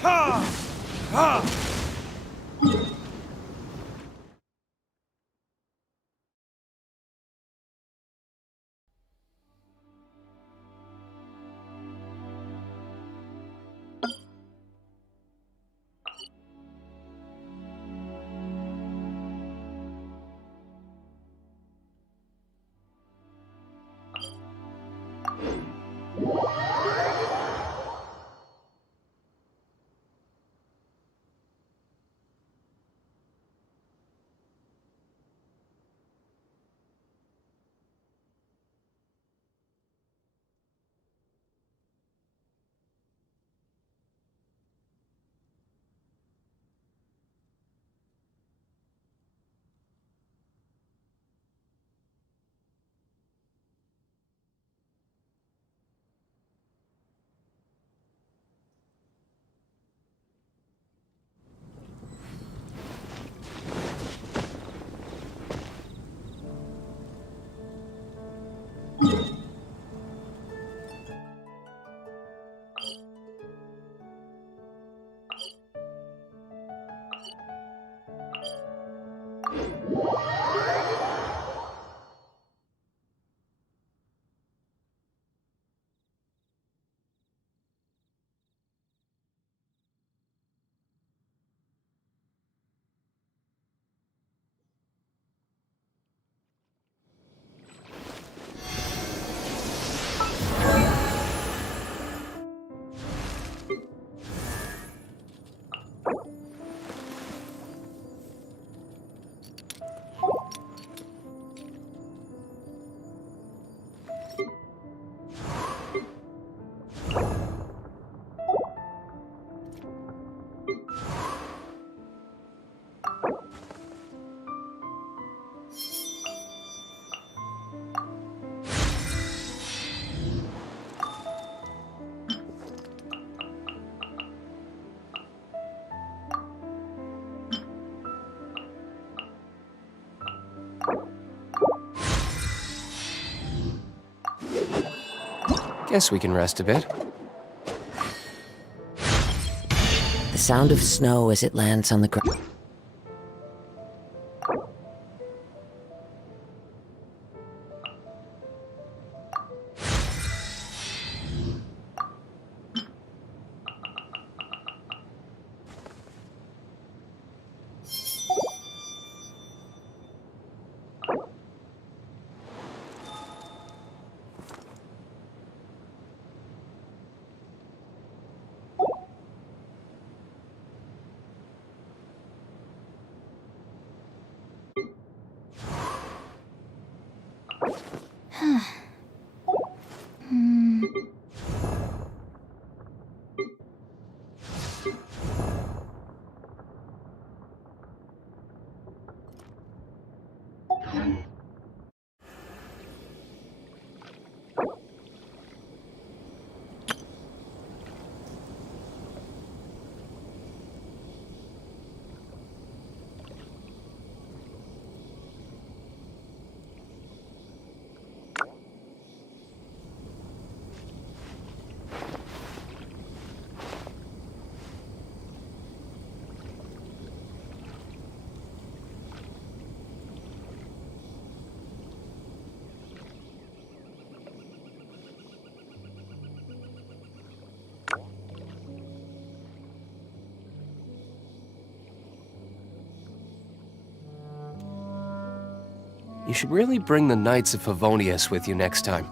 Ha! Ha! Guess we can rest a bit. The sound of snow as it lands on the ground. should really bring the Knights of Favonius with you next time.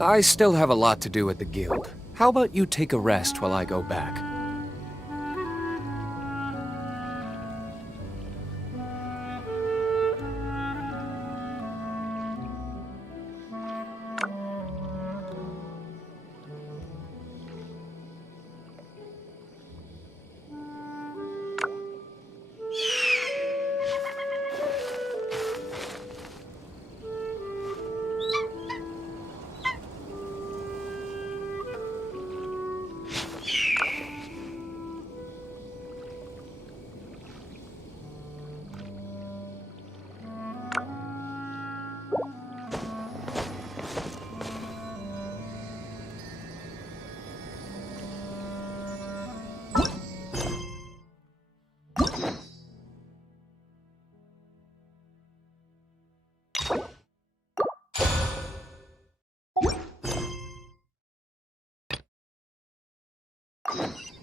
I still have a lot to do at the guild. How about you take a rest while I go back?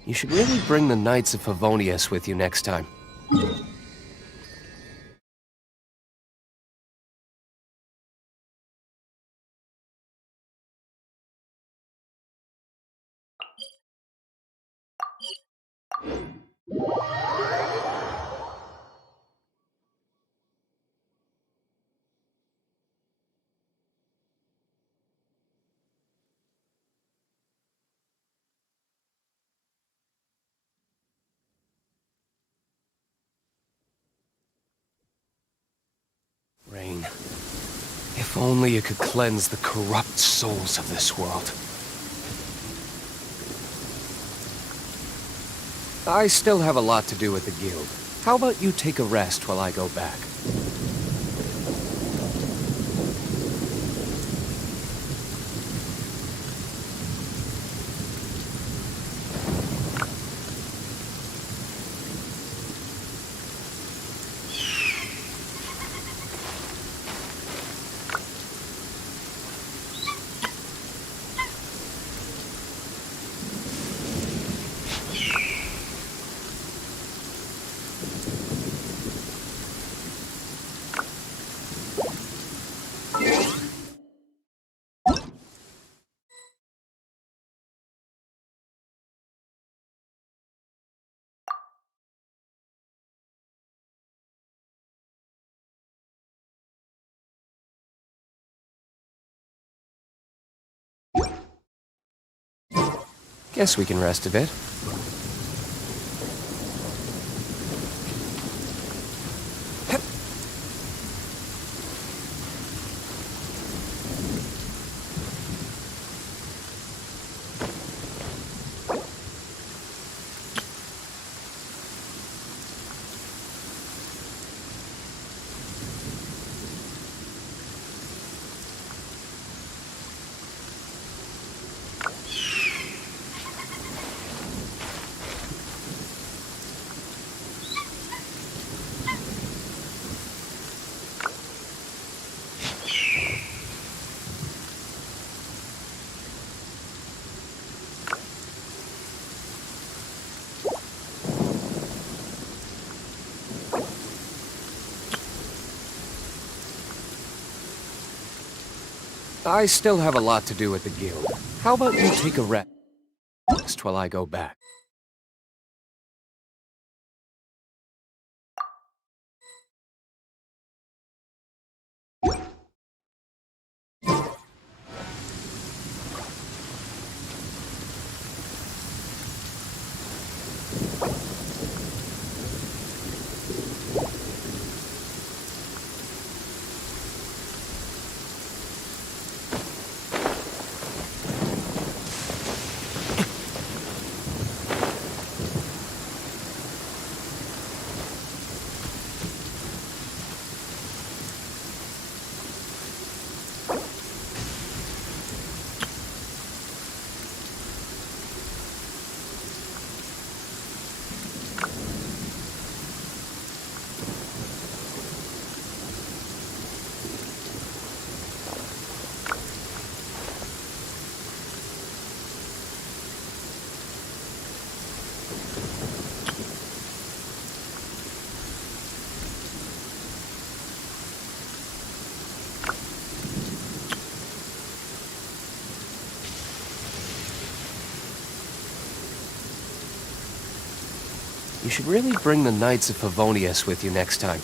You should really bring the Knights of Favonius with you next time. Rain. If only it could cleanse the corrupt souls of this world. I still have a lot to do at the guild. How about you take a rest while I go back? Guess we can rest a bit. I still have a lot to do at the guild. How about you take a rest while I go back? You should really bring the Knights of Favonius with you next time.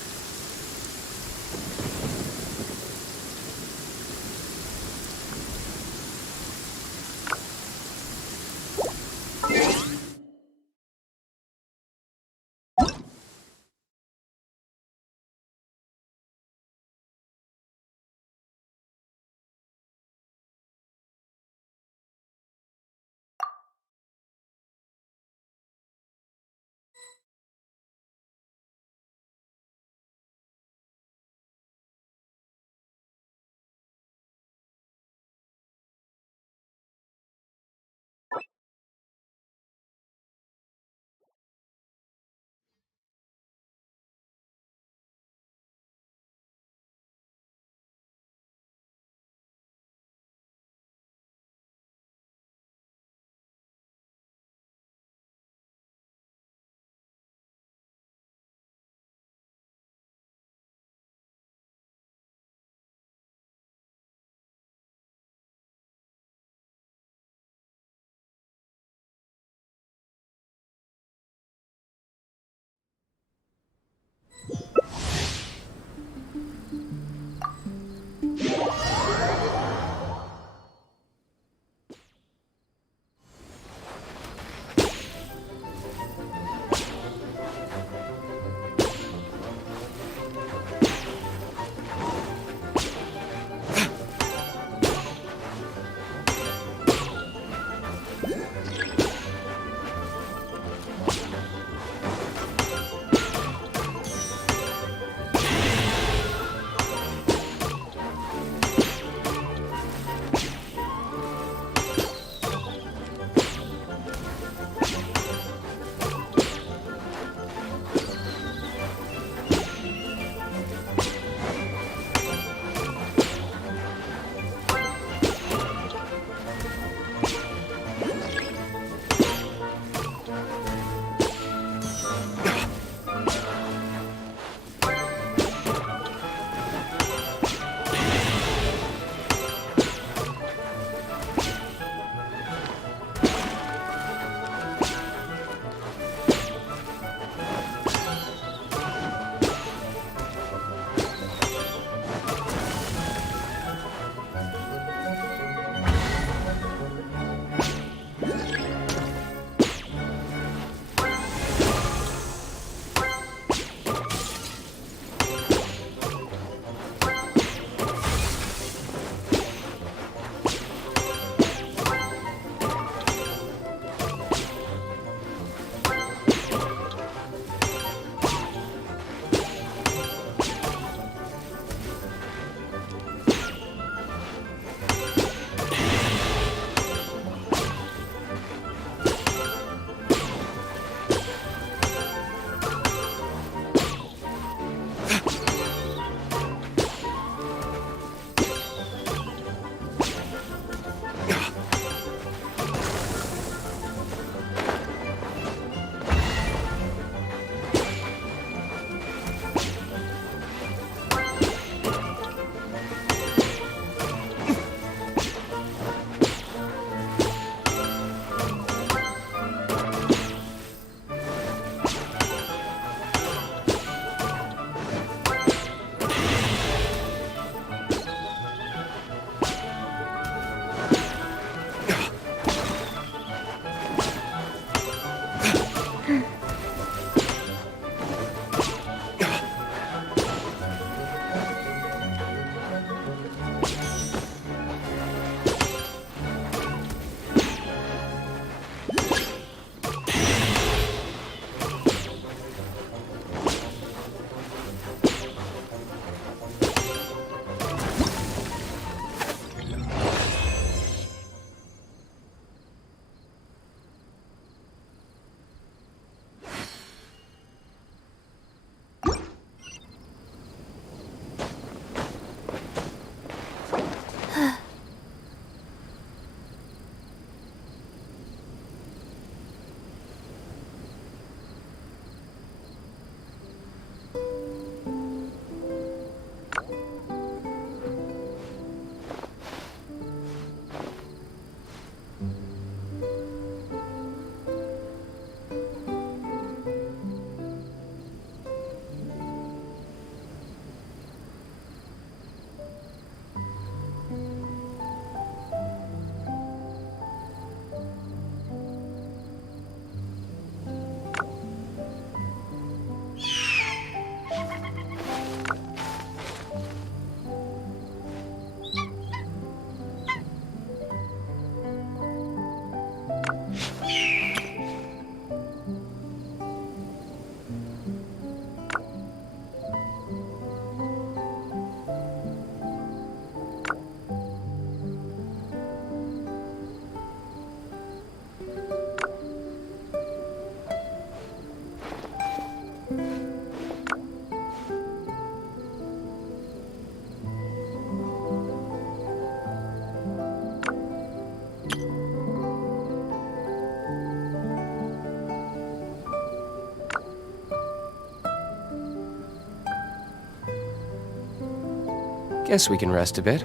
Guess we can rest a bit.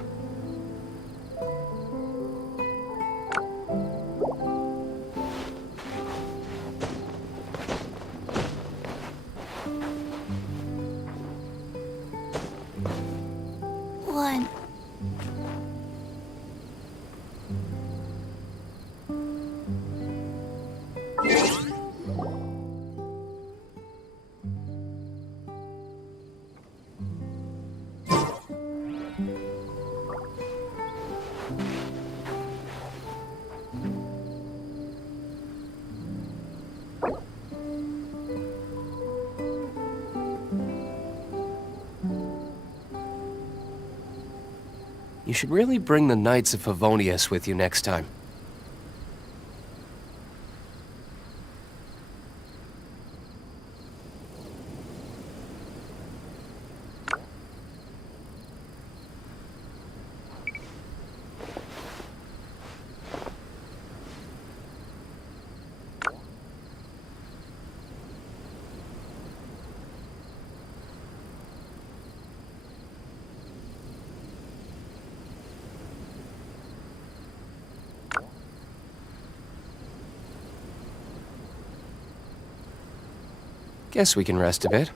One. You should really bring the Knights of Favonius with you next time. Guess we can rest a bit.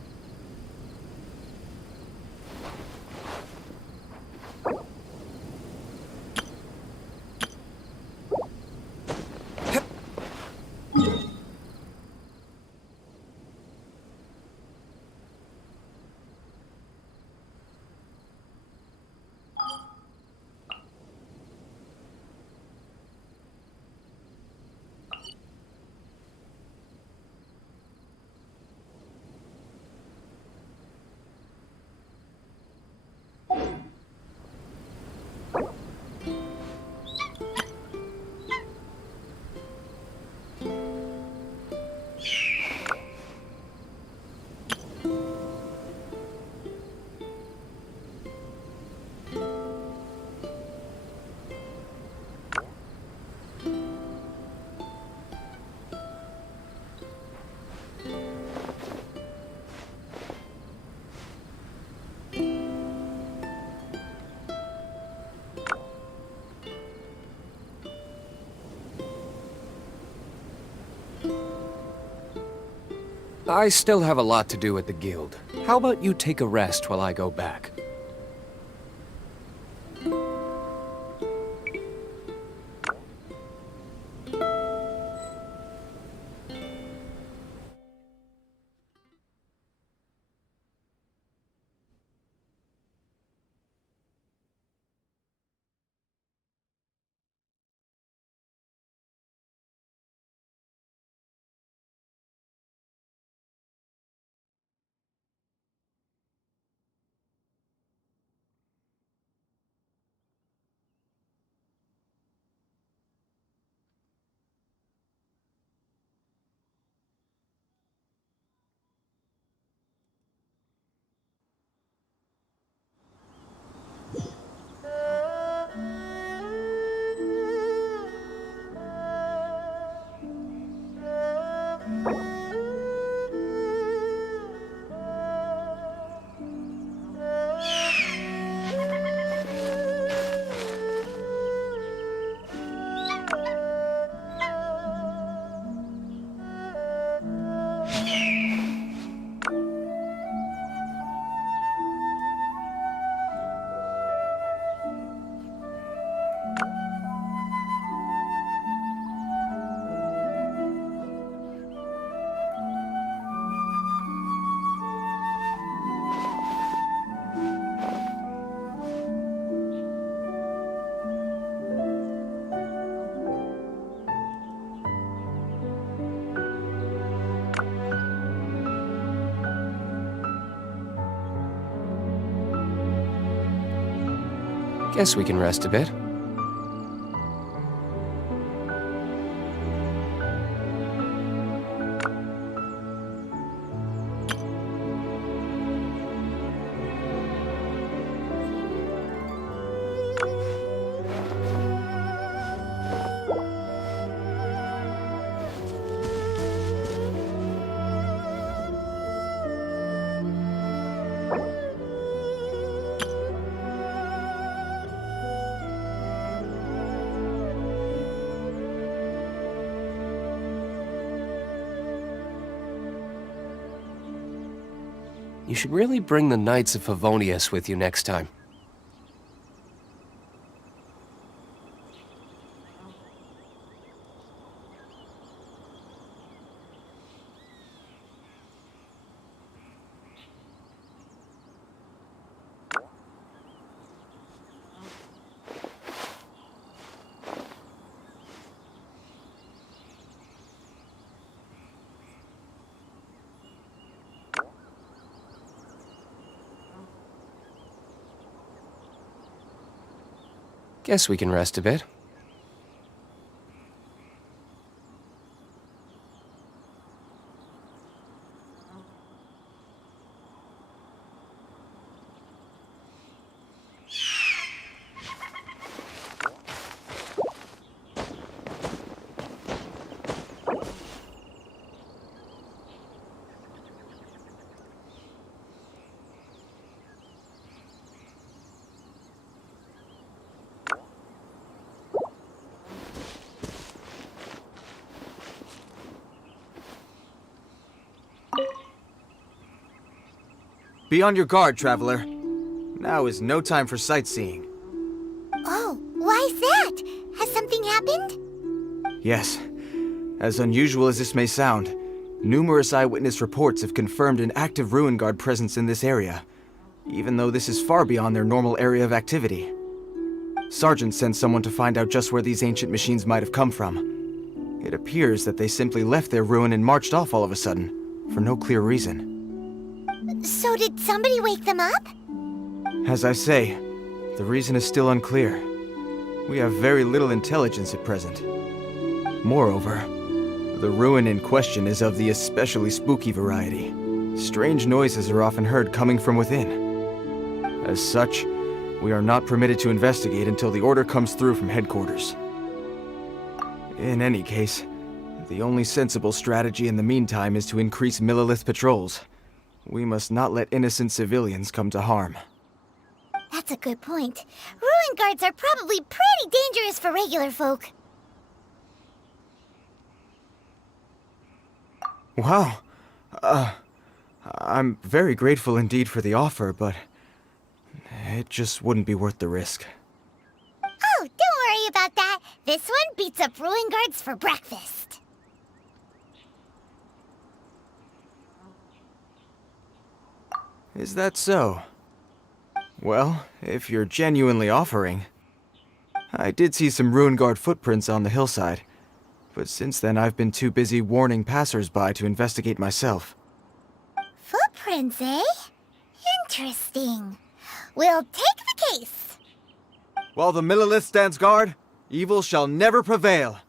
I still have a lot to do at the guild. How about you take a rest while I go back? Guess we can rest a bit. You should really bring the Knights of Favonius with you next time. Guess we can rest a bit. Be on your guard, traveler. Now is no time for sightseeing. Oh, why's that? Has something happened? Yes. As unusual as this may sound, numerous eyewitness reports have confirmed an active Ruin Guard presence in this area, even though this is far beyond their normal area of activity. Sergeant sent someone to find out just where these ancient machines might have come from. It appears that they simply left their ruin and marched off all of a sudden, for no clear reason. So did somebody wake them up? As I say, the reason is still unclear. We have very little intelligence at present. Moreover, the ruin in question is of the especially spooky variety. Strange noises are often heard coming from within. As such, we are not permitted to investigate until the order comes through from headquarters. In any case, the only sensible strategy in the meantime is to increase Millilith patrols. We must not let innocent civilians come to harm. That's a good point. Ruin guards are probably pretty dangerous for regular folk. Wow. I'm very grateful indeed for the offer, but it just wouldn't be worth the risk. Oh, don't worry about that. This one beats up ruin guards for breakfast. Is that so? Well, if you're genuinely offering. I did see some Ruin Guard footprints on the hillside, but since then I've been too busy warning passers-by to investigate myself. Footprints, eh? Interesting. We'll take the case. While the Millilith stands guard, evil shall never prevail.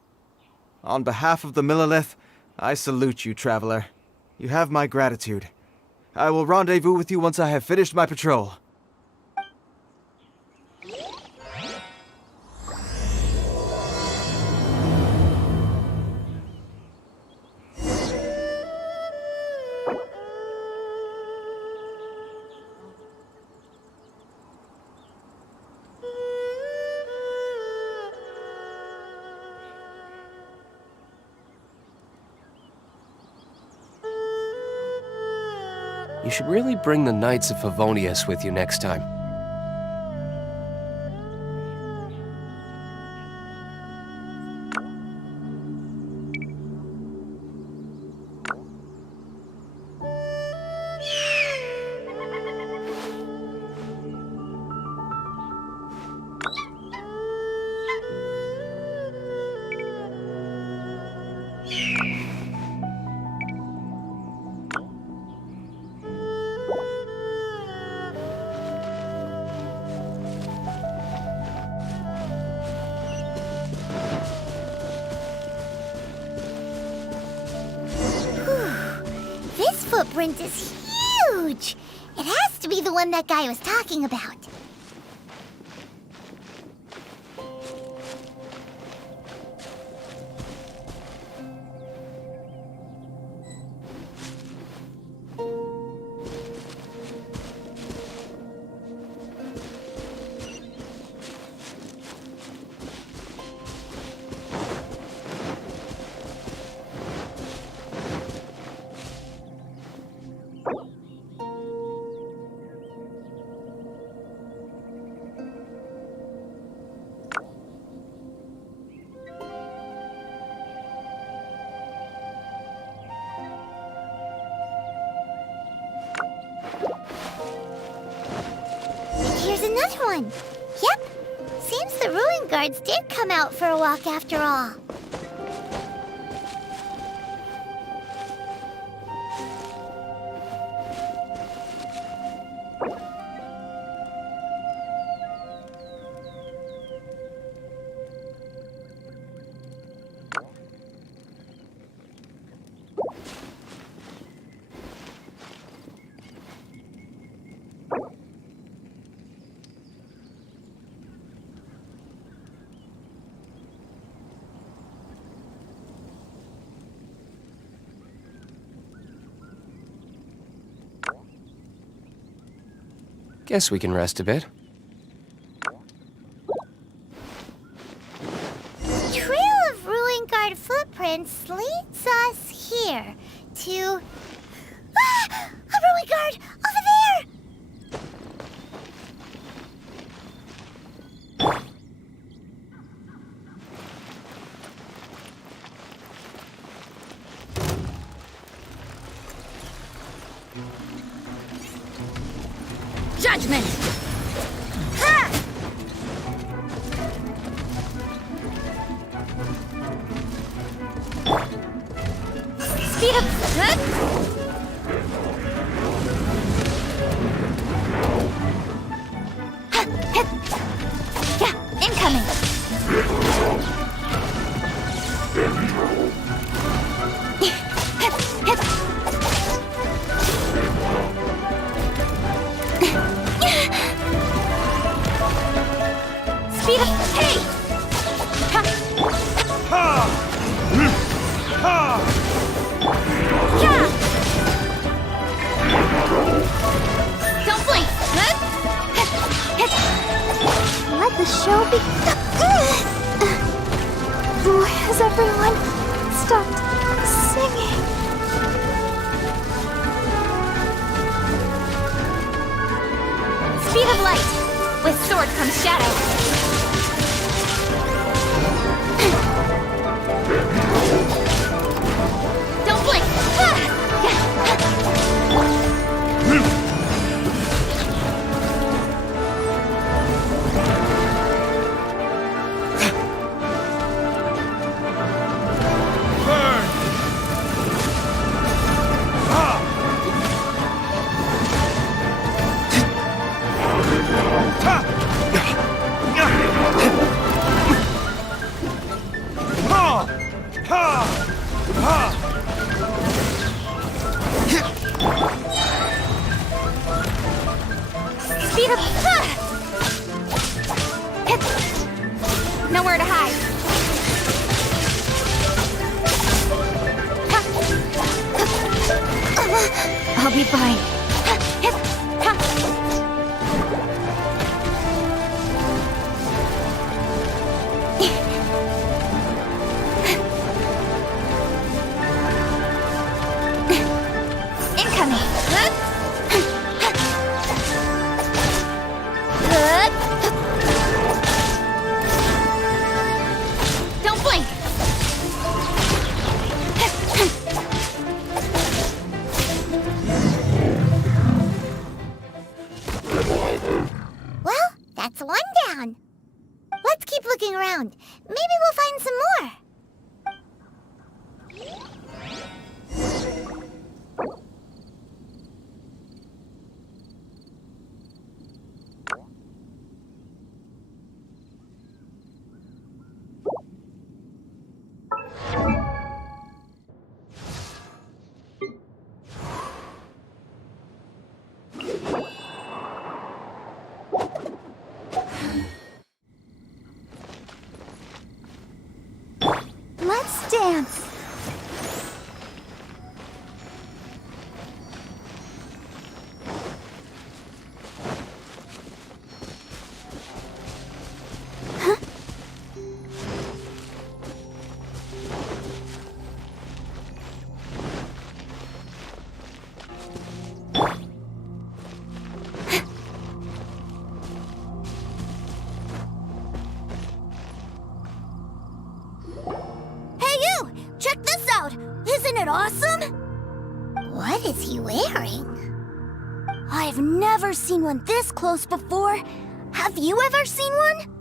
On behalf of the Millilith, I salute you, traveler. You have my gratitude. I will rendezvous with you once I have finished my patrol. You should really bring the Knights of Favonius with you next time. This footprint is huge! It has to be the one that guy was talking about. one. Yep. Seems the ruin guards did come out for a walk after all. Guess we can rest a bit. Trail of ruin guard footprints leads us here to... Ah! A ruin guard! Over there! Judgment! Ha! Speed up! Huh? Ha! Hit! Yeah, incoming! Hit! Speed up! Hey! Ha! Yeah! Don't blink! Huh? Let the show be... Why has everyone stopped singing? Speed of light! With sword comes shadow. Don't blink! Speed up! Nowhere to hide. I'll be fine. Incoming. Don't blink. Well, that's one down. Let's keep looking around. Maybe we'll find some more. Let's dance. Check this out! Isn't it awesome? What is he wearing? I've never seen one this close before. Have you ever seen one?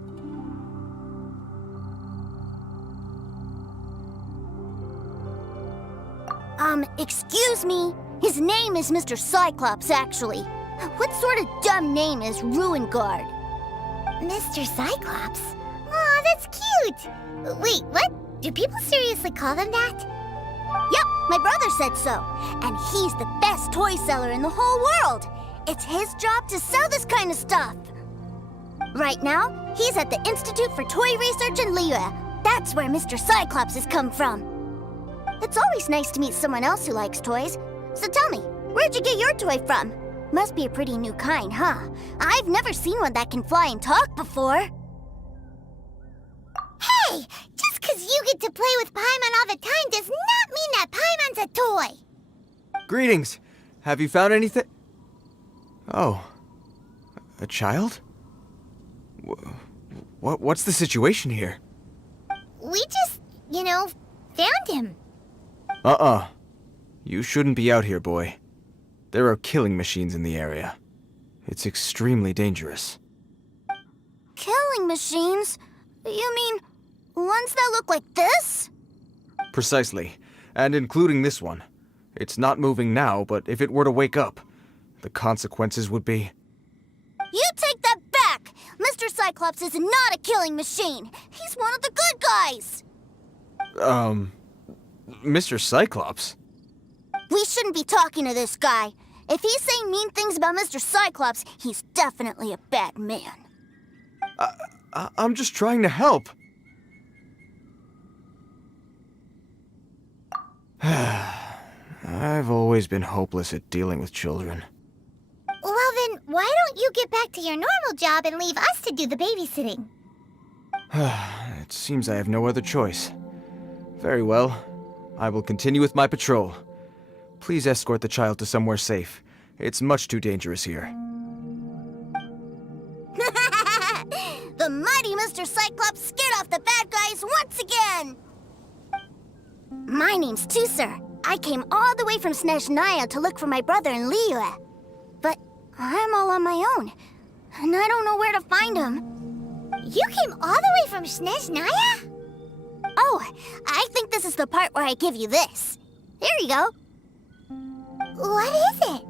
Excuse me. His name is Mr. Cyclops, actually. What sort of dumb name is Ruin Guard? Mr. Cyclops? Aw, that's cute. Wait, what? Do people seriously call him that? Yep, my brother said so. And he's the best toy seller in the whole world. It's his job to sell this kind of stuff. Right now, he's at the Institute for Toy Research in Liyue. That's where Mr. Cyclops has come from. It's always nice to meet someone else who likes toys. So tell me, where'd you get your toy from? Must be a pretty new kind, huh? I've never seen one that can fly and talk before. Hey! Just 'cause you get to play with Paimon all the time does not mean that Paimon's a toy! Greetings! Have you found anything? Oh. A child? What's the situation here? We just, found him. You shouldn't be out here, boy. There are killing machines in the area. It's extremely dangerous. Killing machines? You mean ones that look like this? Precisely. And including this one. It's not moving now, but if it were to wake up, the consequences would be... You take that back! Mr. Cyclops is not a killing machine. He's one of the good guys. Mr. Cyclops? We shouldn't be talking to this guy. If he's saying mean things about Mr. Cyclops, he's definitely a bad man. I'm just trying to help. I've always been hopeless at dealing with children. Well then, why don't you get back to your normal job and leave us to do the babysitting? It seems I have no other choice. Very well. I will continue with my patrol. Please escort the child to somewhere safe. It's much too dangerous here. The mighty Mr. Cyclops scared off the bad guys once again! My name's Tusser. I came all the way from Snezhnaya to look for my brother in Liyue. But I'm all on my own, and I don't know where to find him. You came all the way from Snezhnaya? Oh, I think this is the part where I give you this. Here you go. What is it?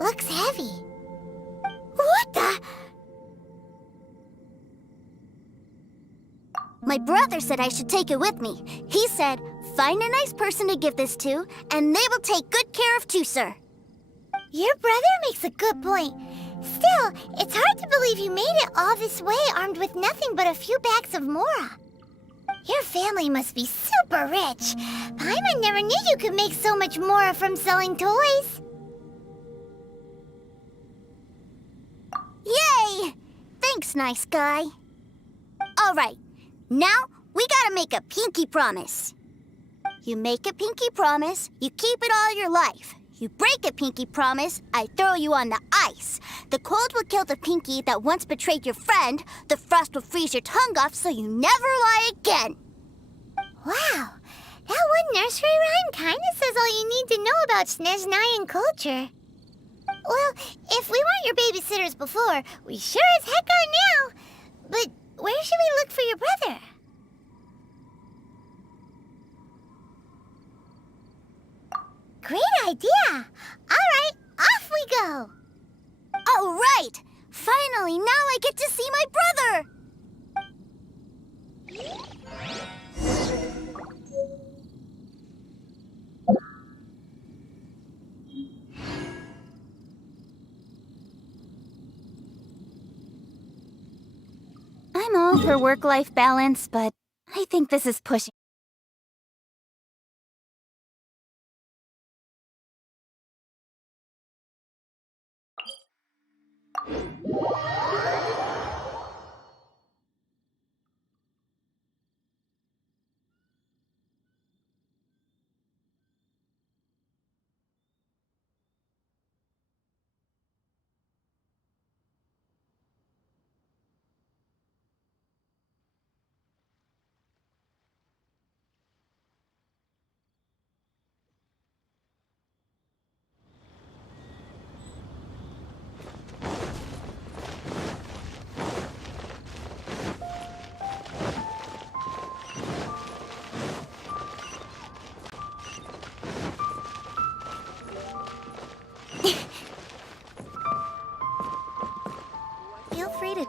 Looks heavy. What the? My brother said I should take it with me. He said, find a nice person to give this to, and they will take good care of Tusser. Your brother makes a good point. Still, it's hard to believe you made it all this way armed with nothing but a few bags of Mora. Your family must be super rich. Paimon never knew you could make so much Mora from selling toys. Yay! Thanks, nice guy. All right, now we gotta make a pinky promise. You make a pinky promise, you keep it all your life. You break a pinky promise, I throw you on the ice. The cold will kill the pinky that once betrayed your friend. The frost will freeze your tongue off so you never lie again. Wow, that one nursery rhyme kinda says all you need to know about Snezhnayan culture. Well, if we weren't your babysitters before, we sure as heck are now. But where should we look for your brother? Great idea! All right, off we go! All right! Finally, now I get to see my brother! I'm all for work-life balance, but I think this is pushing.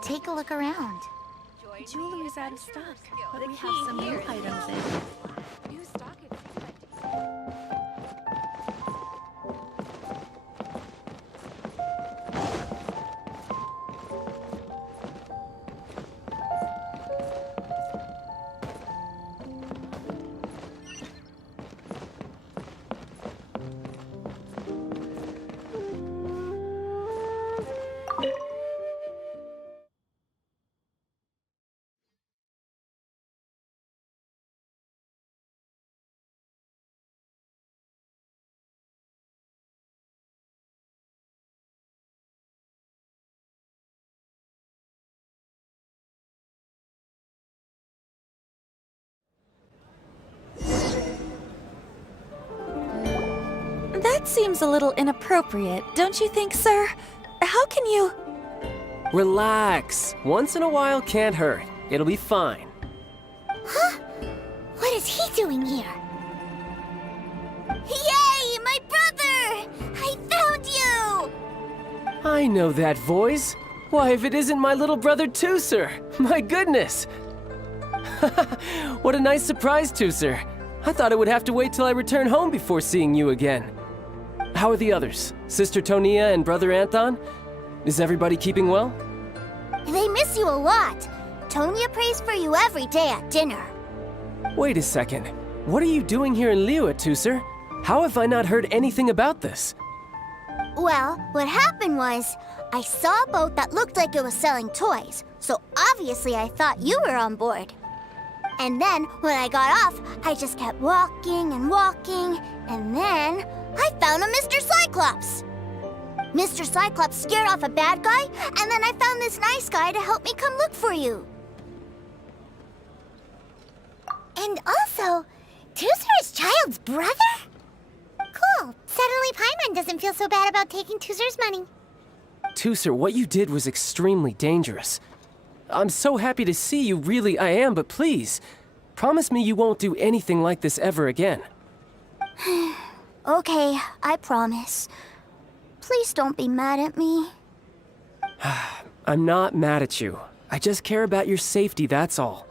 take a look around. Jewelry's out of stock, but we have some new items in. That seems a little inappropriate, don't you think, sir? How can you... Relax. Once in a while can't hurt. It'll be fine. Huh? What is he doing here? Yay, my brother! I found you! I know that voice. Why, if it isn't my little brother Tooser! My goodness! What a nice surprise, Tooser. I thought I would have to wait till I return home before seeing you again. How are the others? Sister Tonia and Brother Anthon? Is everybody keeping well? They miss you a lot. Tonya prays for you every day at dinner. Wait a second. What are you doing here in Liyue, Tooser? How have I not heard anything about this? Well, what happened was, I saw a boat that looked like it was selling toys, so obviously I thought you were on board. And then, when I got off, I just kept walking and walking, and then I found a Mr. Cyclops. Mr. Cyclops scared off a bad guy, and then I found this nice guy to help me come look for you. And also, Tooser's child's brother? Cool. Suddenly Paimon doesn't feel so bad about taking Tooser's money. Tooser, what you did was extremely dangerous. I'm so happy to see you, really I am, but please, promise me you won't do anything like this ever again. Okay, I promise. Please don't be mad at me. I'm not mad at you. I just care about your safety, that's all.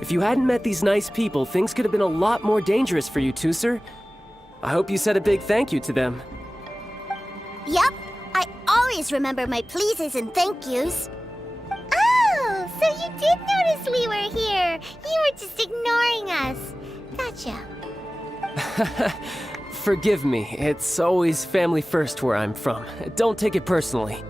If you hadn't met these nice people, things could have been a lot more dangerous for you, Tooser. I hope you said a big thank you to them. Yep, I always remember my pleases and thank yous. Oh, so you did notice we were here. You were just ignoring us. Gotcha. Forgive me, it's always family first where I'm from. Don't take it personally.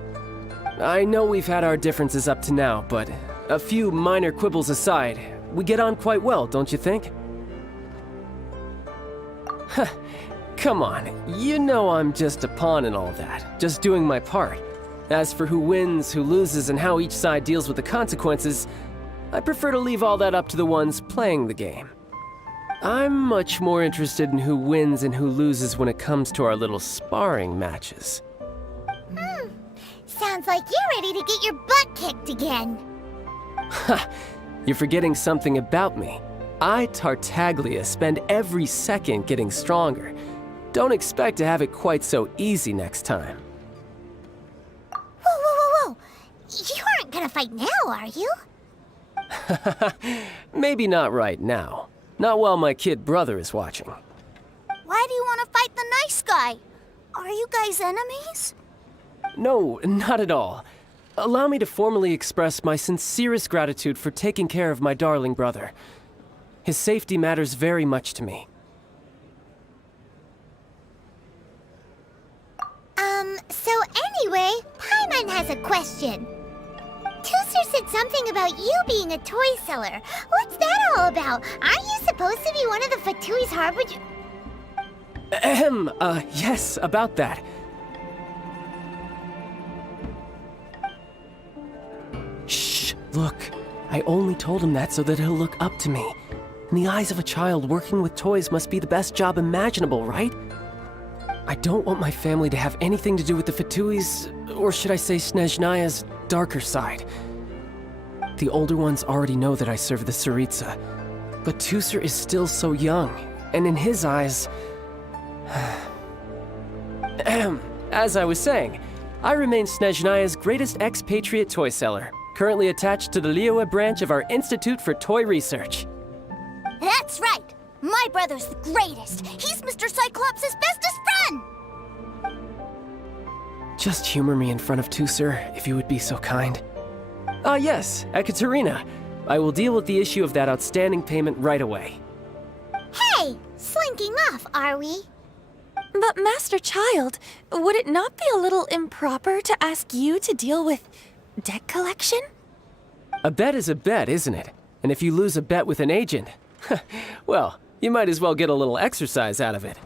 I know we've had our differences up to now, but a few minor quibbles aside, we get on quite well, don't you think? Come on, you know I'm just a pawn in all that, just doing my part. As for who wins, who loses, and how each side deals with the consequences, I prefer to leave all that up to the ones playing the game. I'm much more interested in who wins and who loses when it comes to our little sparring matches. Sounds like you're ready to get your butt kicked again. Ha! You're forgetting something about me. I, Tartaglia, spend every second getting stronger. Don't expect to have it quite so easy next time. Whoa. You aren't gonna fight now, are you? Maybe not right now. Not while my kid brother is watching. Why do you want to fight the nice guy? Are you guys enemies? No, not at all. Allow me to formally express my sincerest gratitude for taking care of my darling brother. His safety matters very much to me. So anyway, Paimon has a question. Tooser said something about you being a toy seller. What's that all about? Aren't you supposed to be one of the Fatui's harbinger? Yes, about that. Shh, look. I only told him that so that he'll look up to me. In the eyes of a child, working with toys must be the best job imaginable, right? I don't want my family to have anything to do with the Fatui's, or should I say Snezhnaya's, darker side. The older ones already know that I serve the Tsaritsa, but Tooser is still so young, and in his eyes... As I was saying, I remain Snezhnaya's greatest expatriate toy seller. currently attached to the Liyue branch of our Institute for Toy Research. That's right! My brother's the greatest! He's Mr. Cyclops' bestest friend! Just humor me in front of Tusser, if you would be so kind. Ah, yes, Ekaterina. I will deal with the issue of that outstanding payment right away. Hey! Slinking off, are we? But Master Child, would it not be a little improper to ask you to deal with debt collection? A bet is a bet, isn't it? And if you lose a bet with an agent, well, you might as well get a little exercise out of it.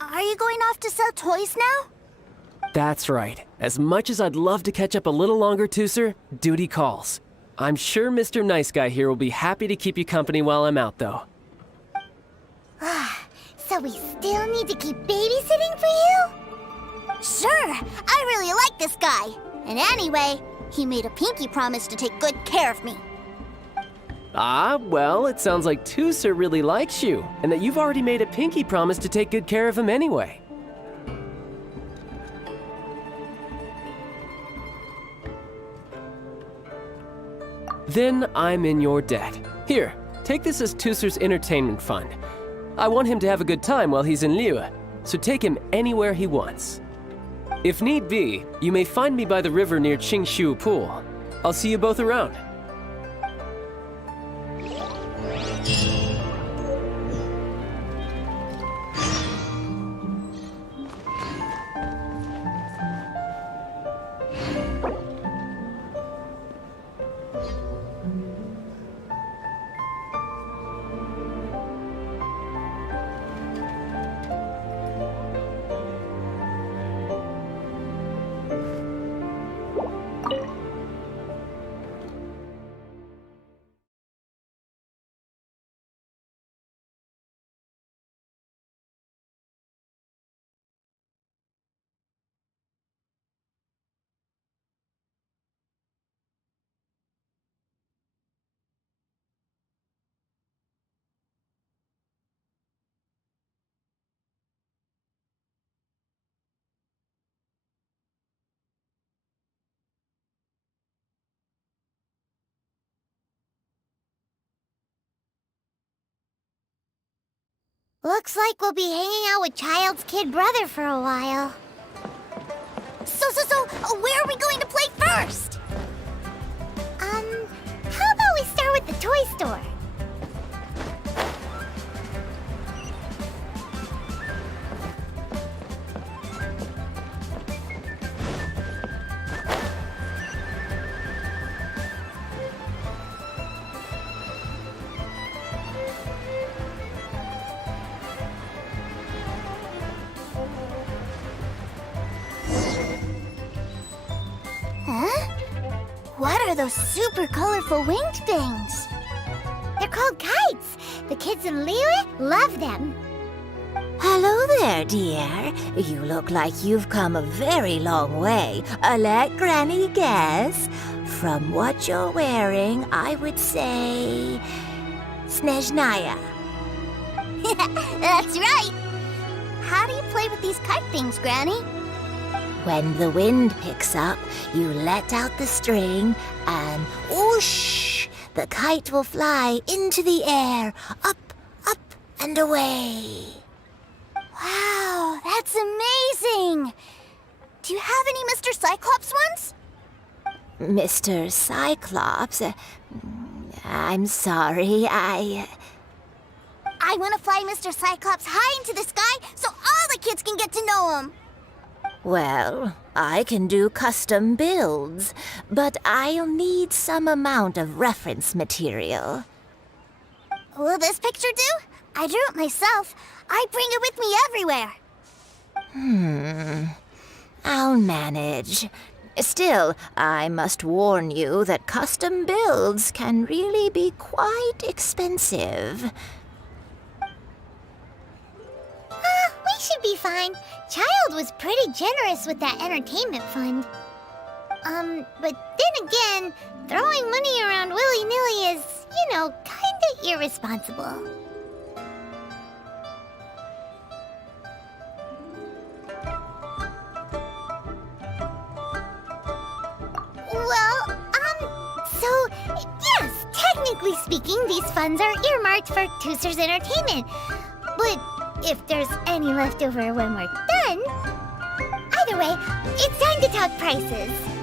Are you going off to sell toys now? That's right. As much as I'd love to catch up a little longer, Tusser, duty calls. I'm sure Mr. Nice Guy here will be happy to keep you company while I'm out, though. So we still need to keep babysitting for you? Sure, I really like this guy. And anyway, he made a pinky promise to take good care of me. Ah, well, it sounds like Tusser really likes you, and that you've already made a pinky promise to take good care of him anyway. Then I'm in your debt. Here, take this as Tusser's entertainment fund. I want him to have a good time while he's in Liyue, so take him anywhere he wants. If need be, you may find me by the river near Qingshu Pool. I'll see you both around. Looks like we'll be hanging out with Child's kid brother for a while. So, where are we going to play first? How about we start with the toy store? What are those super colorful winged things? They're called kites. The kids in Liyue love them. Hello there, dear. You look like you've come a very long way. Let Granny guess. From what you're wearing, I would say... Snezhnaya. That's right. How do you play with these kite things, Granny? When the wind picks up, you let out the string and whoosh! The kite will fly into the air, up, up, and away. Wow, that's amazing! Do you have any Mr. Cyclops ones? Mr. Cyclops? I'm sorry, I want to fly Mr. Cyclops high into the sky so all the kids can get to know him. Well, I can do custom builds, but I'll need some amount of reference material. Will this picture do? I drew it myself. I bring it with me everywhere. I'll manage. Still, I must warn you that custom builds can really be quite expensive. We should be fine. Child was pretty generous with that entertainment fund. But then again, throwing money around willy-nilly is, kinda irresponsible. Well, technically speaking, these funds are earmarked for Tooster's entertainment. But if there's any left over when we're done... Either way, it's time to talk prices.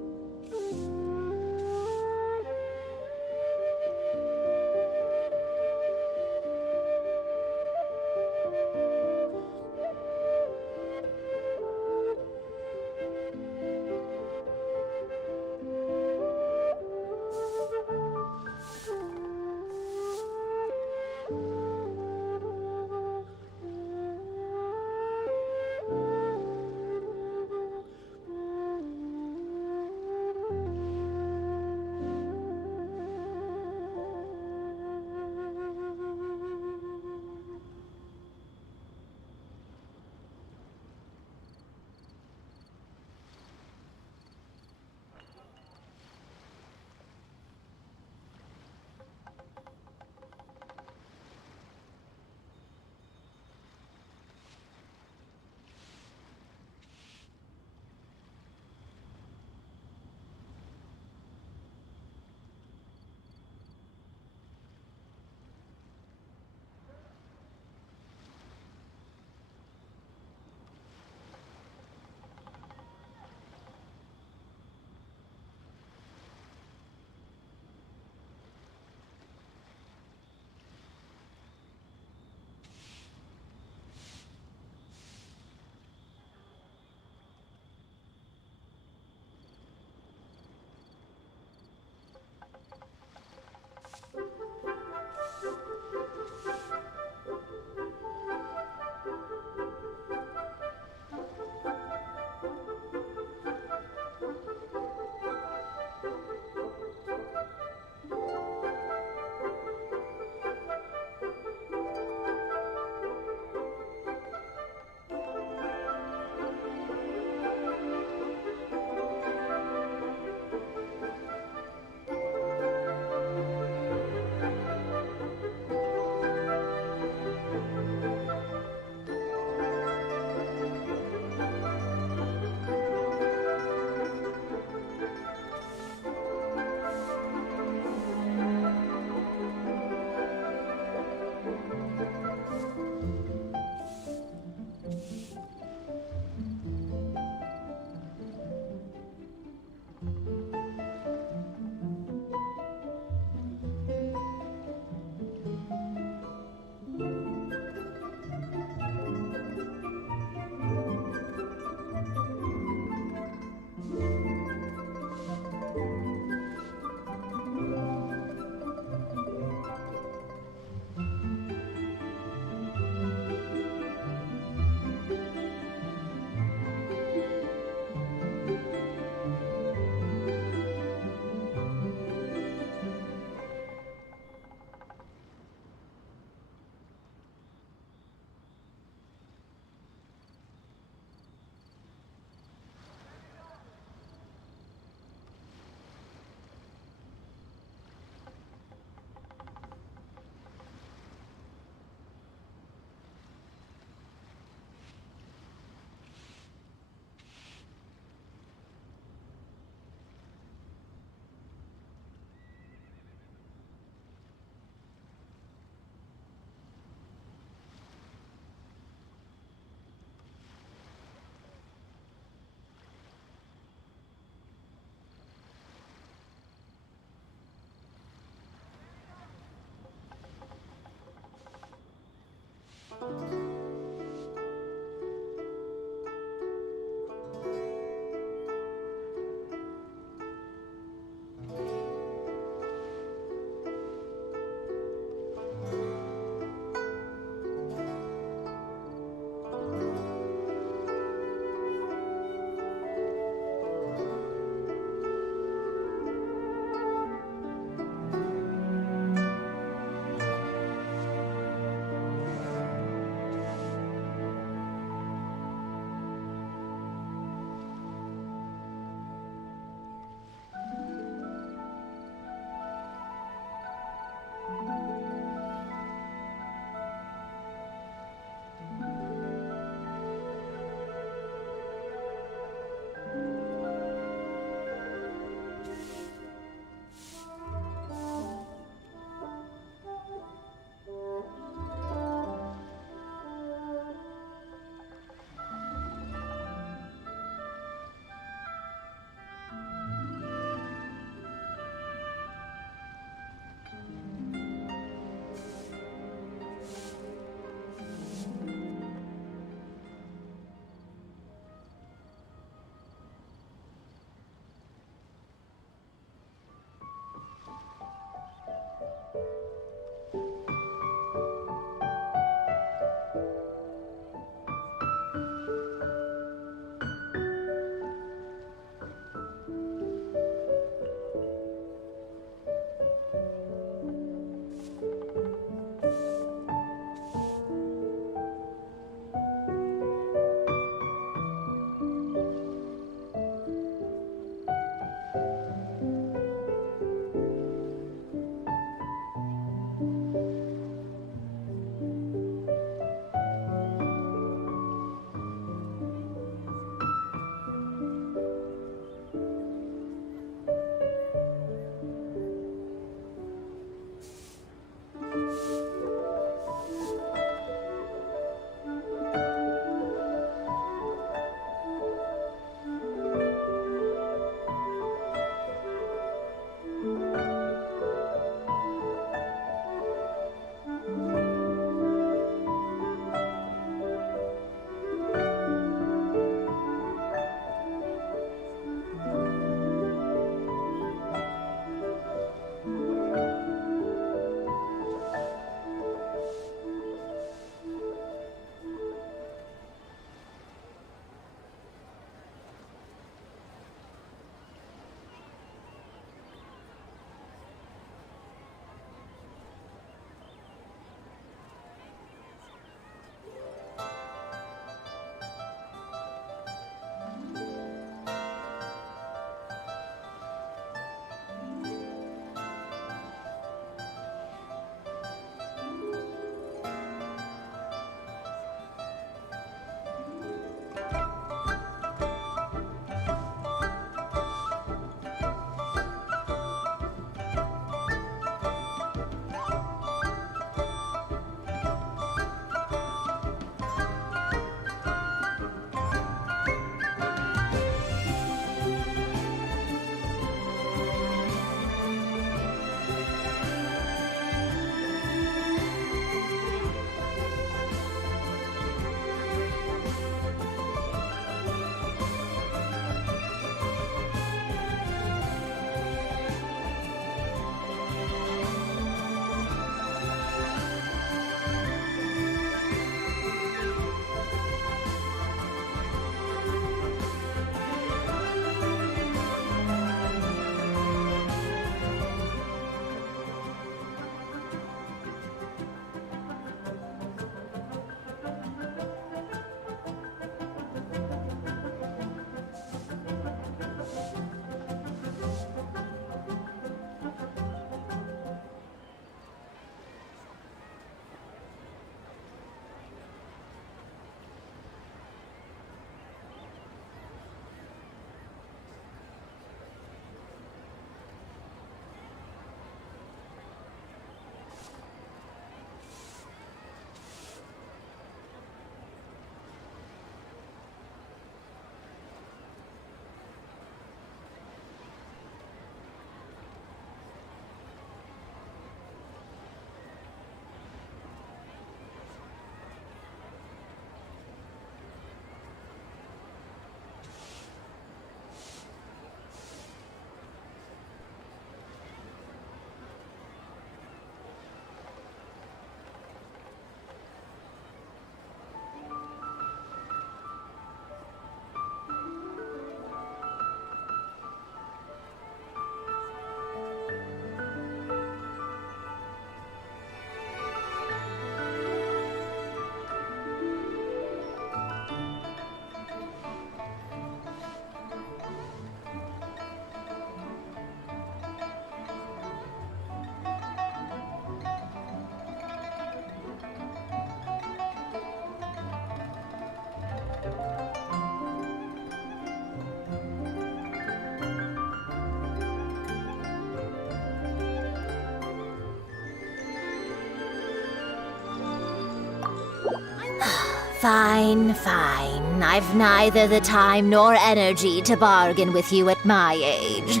Fine, fine. I've neither the time nor energy to bargain with you at my age.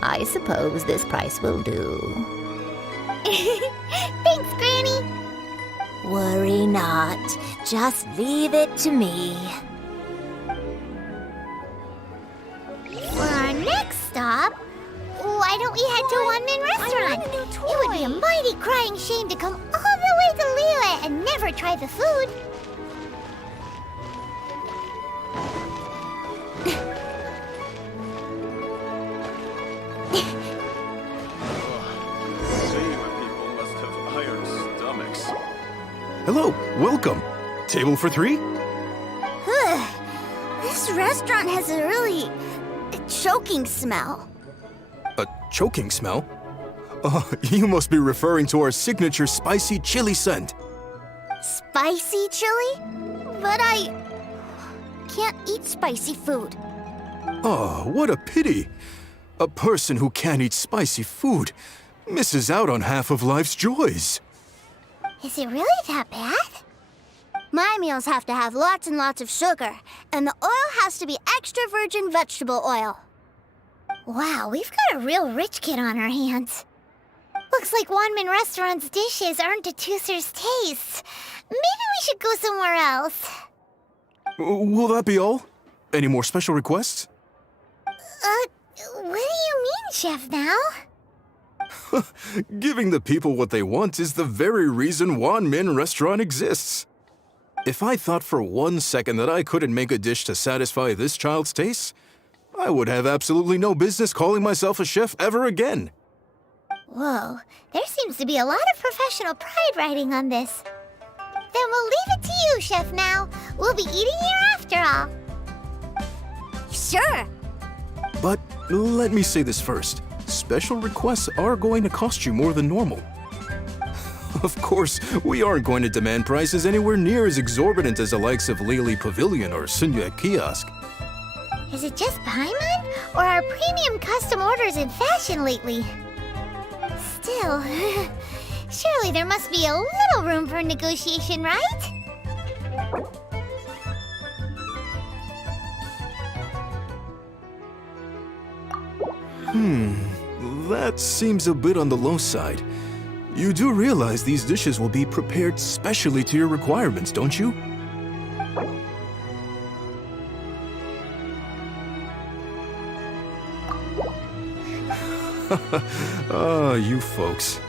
I suppose this price will do. Thanks, Granny. Worry not. Just leave it to me. For our next stop, why don't we head to One Min Restaurant? It would be a mighty crying shame to come all the way to Liyue and never try the food. People must have iron stomachs. Hello, welcome. Table for 3? This restaurant has a really choking smell. A choking smell? Oh, you must be referring to our signature spicy chili scent. Spicy chili? But I can't eat spicy food. Oh, what a pity. A person who can't eat spicy food misses out on half of life's joys. Is it really that bad? My meals have to have lots and lots of sugar, and the oil has to be extra virgin vegetable oil. Wow, we've got a real rich kid on our hands. Looks like Wanmin Restaurant's dishes aren't to Tooser's taste. Maybe we should go somewhere else. Will that be all? Any more special requests? What do you mean, Chef Now? Giving the people what they want is the very reason Wan Min Restaurant exists. If I thought for 1 second that I couldn't make a dish to satisfy this child's tastes, I would have absolutely no business calling myself a chef ever again. Whoa, there seems to be a lot of professional pride riding on this. Then we'll leave it to you, Chef Now. We'll be eating here after all. Sure. But let me say this first. Special requests are going to cost you more than normal. Of course, we aren't going to demand prices anywhere near as exorbitant as the likes of Lily Pavilion or Sunyue Kiosk. Is it just Paimon, or are premium custom orders in fashion lately? Still, surely there must be a little room for negotiation, right? That seems a bit on the low side. You do realize these dishes will be prepared specially to your requirements, don't you? You folks.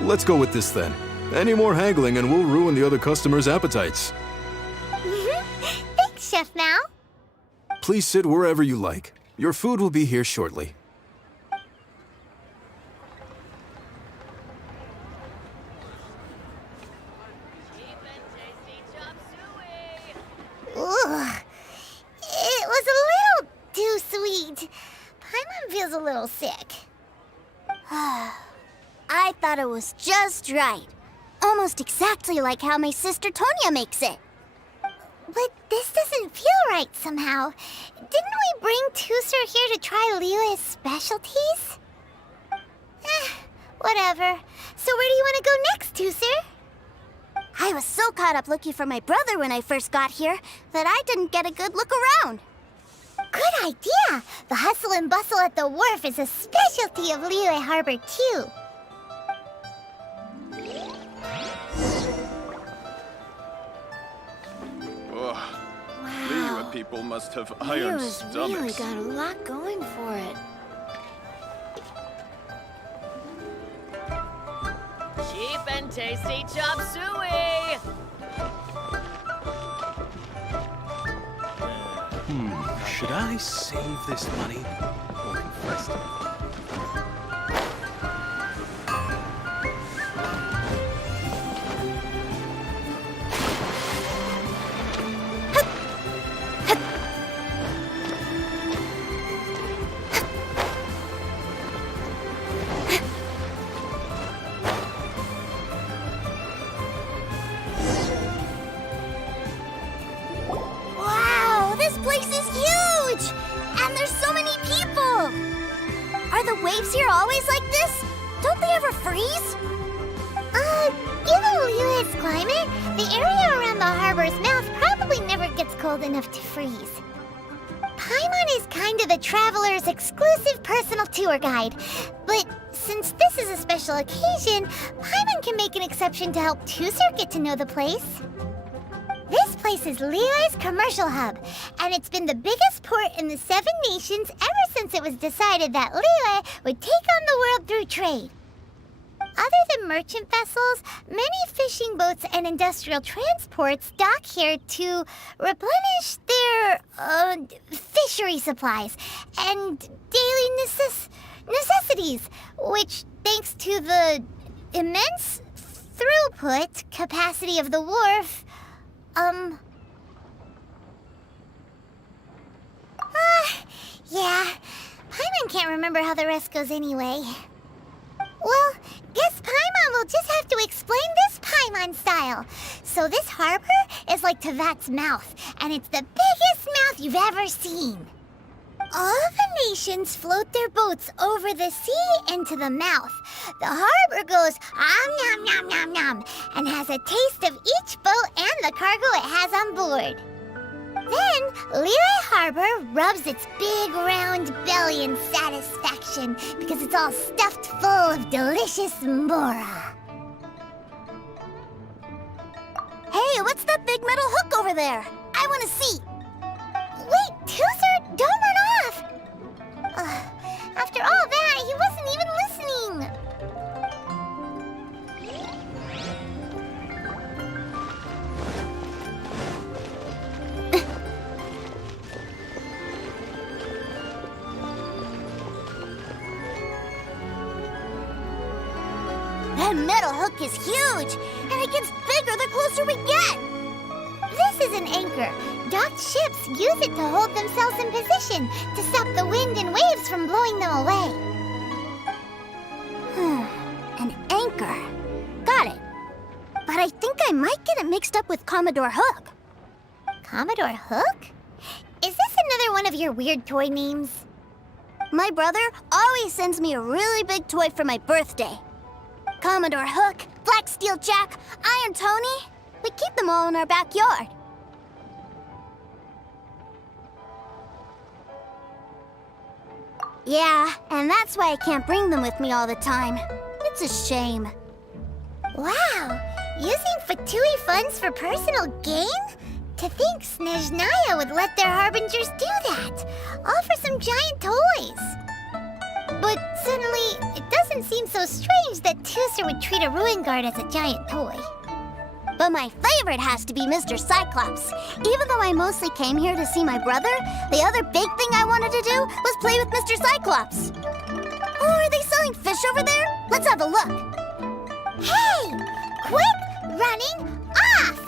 Let's go with this then. Any more haggling and we'll ruin the other customers' appetites. Thanks, Chef Now. Please sit wherever you like. Your food will be here shortly. Ugh. It was a little too sweet. Paimon feels a little sick. I thought it was just right. Almost exactly like how my sister Tonya makes it. But this doesn't feel right somehow. Didn't we bring Tooser here to try Liyue's specialties? Whatever. So where do you want to go next, Tooser? I was so caught up looking for my brother when I first got here that I didn't get a good look around. Good idea! The hustle and bustle at the wharf is a specialty of Liyue Harbor, too. Liyue people must have iron stomachs. got a lot going for it. Cheap and tasty chop suey! Should I save this money or invest it? Wow, this place is huge! And there's so many people! Are the waves here always like this? Don't they ever freeze? Given Liyue's climate, the area Paimon's mouth probably never gets cold enough to freeze. Paimon is kind of the traveler's exclusive personal tour guide. But since this is a special occasion, Paimon can make an exception to help Tusser get to know the place. This place is Lee's commercial hub, and it's been the biggest port in the 7 nations ever since it was decided that Lee would take on the world through trade. Other than merchant vessels, many fishing boats and industrial transports dock here to replenish their fishery supplies and daily necessities, which, thanks to the immense throughput capacity of the wharf, yeah, Paimon can't remember how the rest goes anyway. Well, guess Paimon will just have to explain this Paimon style. So this harbor is like Tevat's mouth, and it's the biggest mouth you've ever seen. All the nations float their boats over the sea into the mouth. The harbor goes nom nom nom nom and has a taste of each boat and the cargo it has on board. Then, Liyue Harbor rubs its big round belly in satisfaction because it's all stuffed full of delicious mbora. Hey, what's that big metal hook over there? I want to see. Wait, Tusser, don't run off! After all that, he wasn't even listening. That metal hook is huge, and it gets bigger the closer we get. This is an anchor. Docked ships use it to hold themselves in position to stop the wind and waves from blowing them away. An anchor. Got it. But I think I might get it mixed up with Commodore Hook. Commodore Hook? Is this another one of your weird toy names? My brother always sends me a really big toy for my birthday. Commodore Hook, Black Steel Jack, Iron Tony. We keep them all in our backyard. Yeah, and that's why I can't bring them with me all the time. It's a shame. Wow, using Fatui funds for personal gain? To think Snezhnaya would let their harbingers do that, all for some giant toys. But suddenly, it doesn't seem so strange that Tusser would treat a ruin guard as a giant toy. But my favorite has to be Mr. Cyclops. Even though I mostly came here to see my brother, the other big thing I wanted to do was play with Mr. Cyclops. Oh, are they selling fish over there? Let's have a look. Hey! Quick! Running off!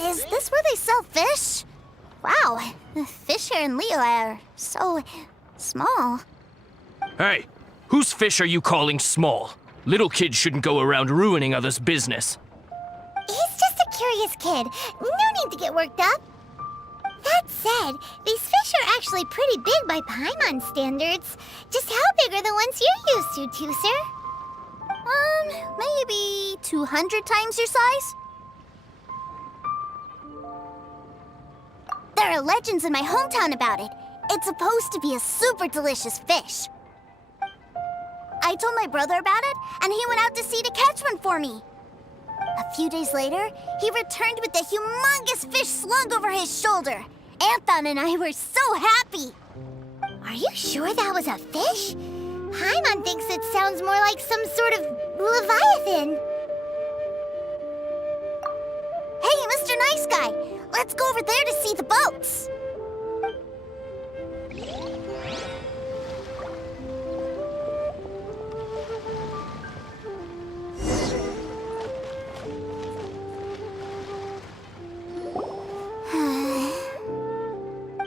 Is this where they sell fish? Wow, the fish here in Liyue are so small. Hey, whose fish are you calling small? Little kids shouldn't go around ruining others' business. He's just a curious kid. No need to get worked up. That said, these fish are actually pretty big by Paimon standards. Just how big are the ones you're used to, Tusser? Maybe 200 times your size? There are legends in my hometown about it. It's supposed to be a super delicious fish. I told my brother about it, and he went out to sea to catch one for me. A few days later, he returned with a humongous fish slung over his shoulder. Anton and I were so happy. Are you sure that was a fish? Paimon thinks it sounds more like some sort of leviathan. Hey, Mr. Nice Guy, let's go over there to see the boats.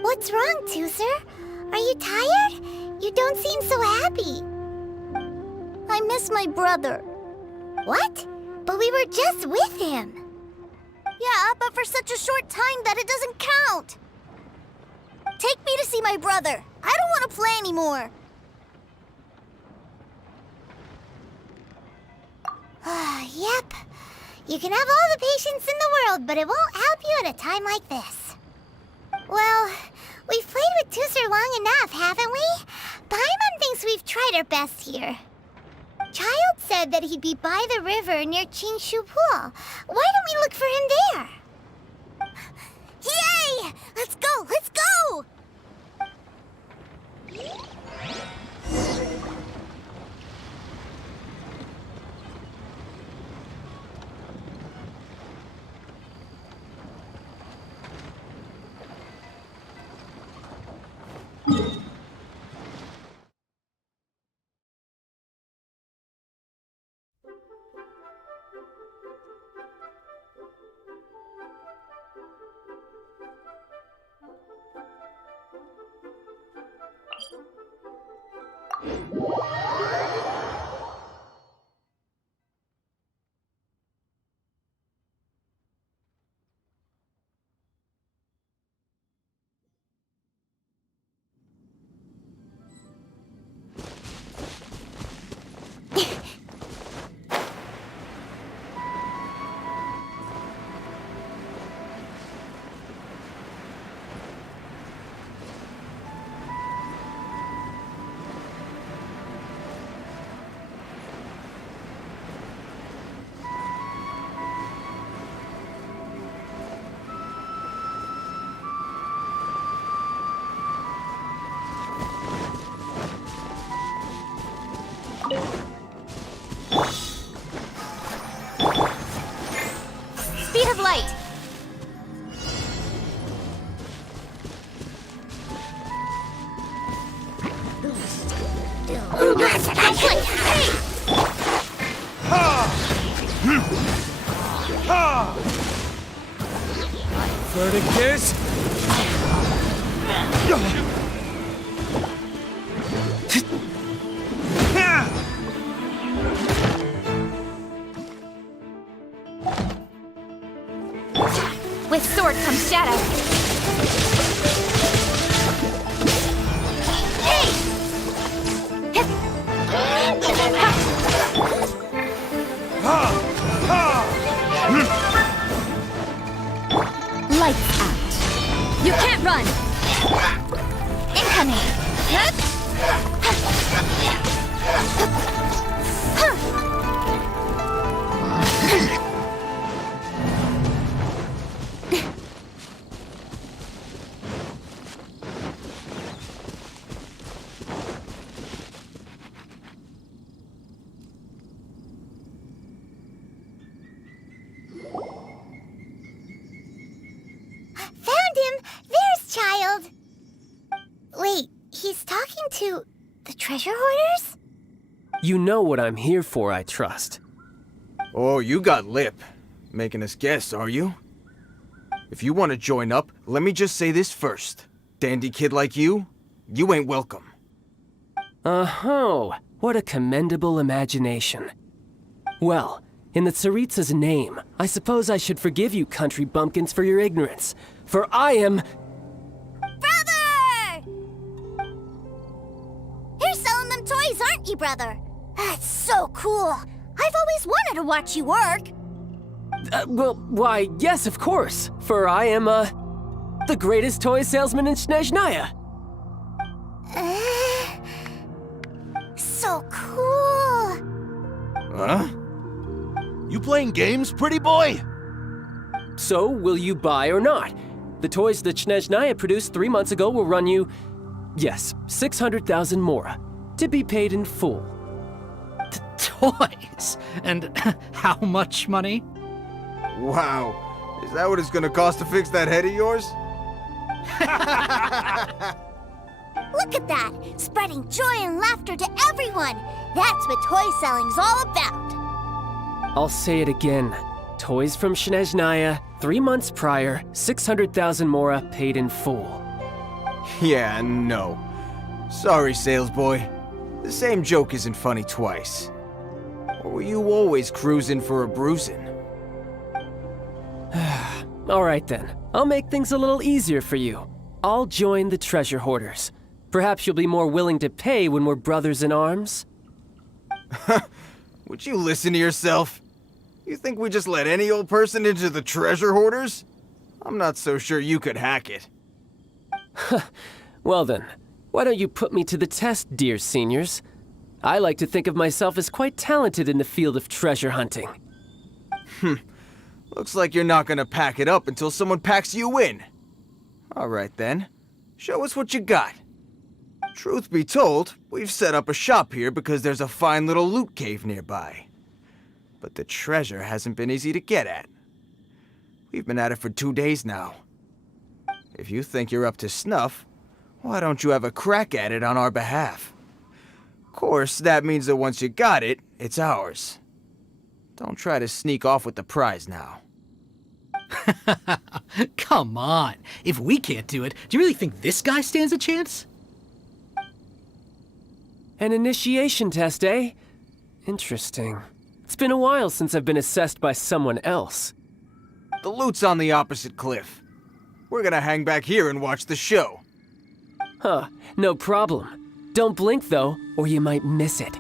What's wrong, Tusser? Are you tired? You don't seem so happy. I miss my brother. What? But we were just with him. Yeah, but for such a short time that it doesn't count. Take me to see my brother. I don't want to play anymore. Yep. You can have all the patience in the world, but it won't help you at a time like this. Well, we've played with Tusser long enough, haven't we? Paimon thinks we've tried our best here. Child said that he'd be by the river near Qingshu Pool. Why don't we look for him there? Yay! Let's go! Let's go! Speed of light! Verticus? With sword comes shadow. Hey! Lights out. You can't run. Incoming. Found him! There's Child! Wait, he's talking to the treasure hoarders? You know what I'm here for, I trust. Oh, you got lip. Making us guess, are you? If you want to join up, let me just say this first. Dandy kid like you ain't welcome. Oh, what a commendable imagination. Well, in the Tsaritsa's name, I suppose I should forgive you country bumpkins for your ignorance. For I am... Brother! You're selling them toys, aren't you, brother? That's so cool. I've always wanted to watch you work. Well, why, yes, of course. For I am, the greatest toy salesman in Snezhnaya. So cool. Huh? You playing games, pretty boy? So, will you buy or not? The toys that Snezhnaya produced 3 months ago will run you, yes, 600,000 mora, to be paid in full. Toys? And how much money? Wow. Is that what it's gonna cost to fix that head of yours? Look at that! Spreading joy and laughter to everyone! That's what toy selling's all about! I'll say it again. Toys from Snezhnaya, 3 months prior, 600,000 mora paid in full. Yeah, no. Sorry, sales boy. The same joke isn't funny twice. Or were you always cruising for a bruising? All right then. I'll make things a little easier for you. I'll join the treasure hoarders. Perhaps you'll be more willing to pay when we're brothers in arms? Would you listen to yourself? You think we just let any old person into the treasure hoarders? I'm not so sure you could hack it. Well then, why don't you put me to the test, dear seniors? I like to think of myself as quite talented in the field of treasure hunting. Looks like you're not gonna pack it up until someone packs you in. Alright then, show us what you got. Truth be told, we've set up a shop here because there's a fine little loot cave nearby. But the treasure hasn't been easy to get at. We've been at it for 2 days now. If you think you're up to snuff, why don't you have a crack at it on our behalf? Of course, that means that once you got it, it's ours. Don't try to sneak off with the prize now. Come on. If we can't do it, do you really think this guy stands a chance? An initiation test, eh? Interesting. It's been a while since I've been assessed by someone else. The loot's on the opposite cliff. We're gonna hang back here and watch the show. Huh, no problem. Don't blink though, or you might miss it.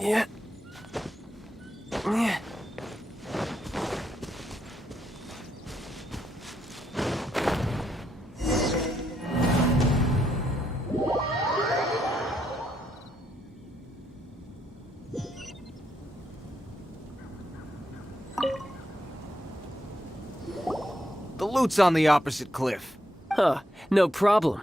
Yeah. Yeah. The loot's on the opposite cliff. Huh, no problem.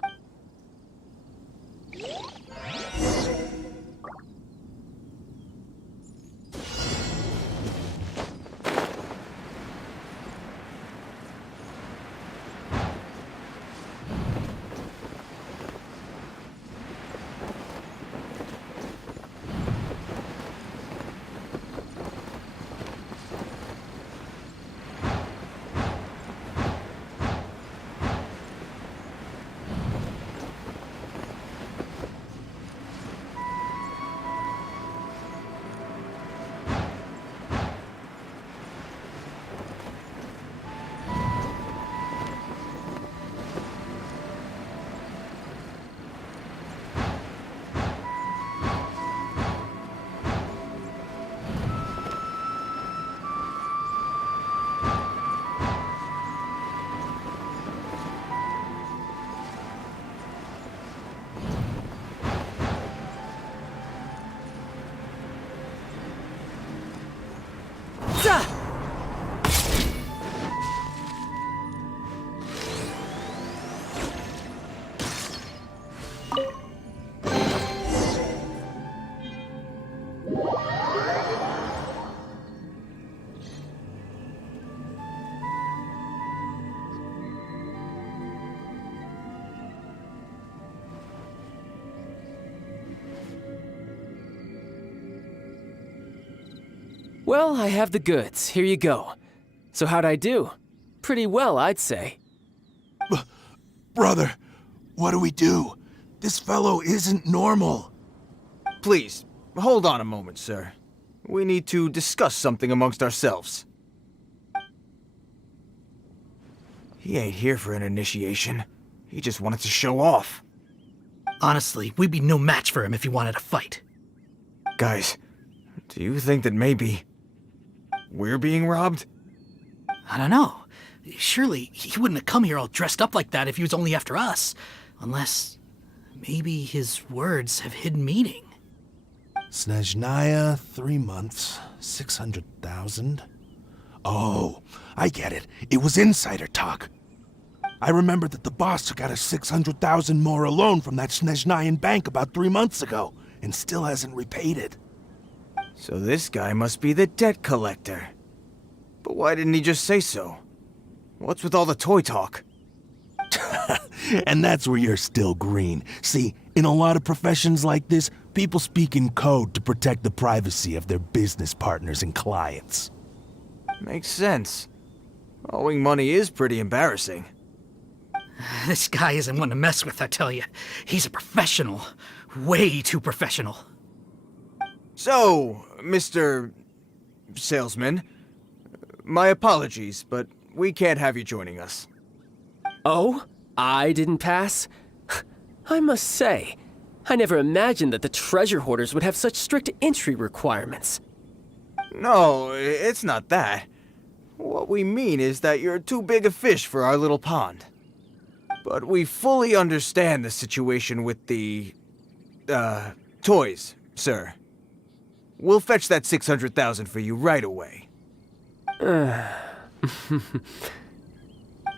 Well, I have the goods. Here you go. So how'd I do? Pretty well, I'd say. Brother, what do we do? This fellow isn't normal. Please, hold on a moment, sir. We need to discuss something amongst ourselves. He ain't here for an initiation. He just wanted to show off. Honestly, we'd be no match for him if he wanted to fight. Guys, do you think that maybe we're being robbed? I don't know. Surely he wouldn't have come here all dressed up like that if he was only after us. Unless maybe his words have hidden meaning. Snezhnaya, 3 months, 600,000. Oh, I get it. It was insider talk. I remember that the boss took out a 600,000 more a loan from that Snezhnayan bank about 3 months ago, and still hasn't repaid it. So this guy must be the debt collector. But why didn't he just say so? What's with all the toy talk? And that's where you're still green. See, in a lot of professions like this, people speak in code to protect the privacy of their business partners and clients. Makes sense. Owing money is pretty embarrassing. This guy isn't one to mess with, I tell you. He's a professional. Way too professional. So, Mr. Salesman, my apologies, but we can't have you joining us. Oh? I didn't pass? I must say, I never imagined that the treasure hoarders would have such strict entry requirements. No, it's not that. What we mean is that you're too big a fish for our little pond. But we fully understand the situation with the, toys, sir. We'll fetch that 600,000 for you right away.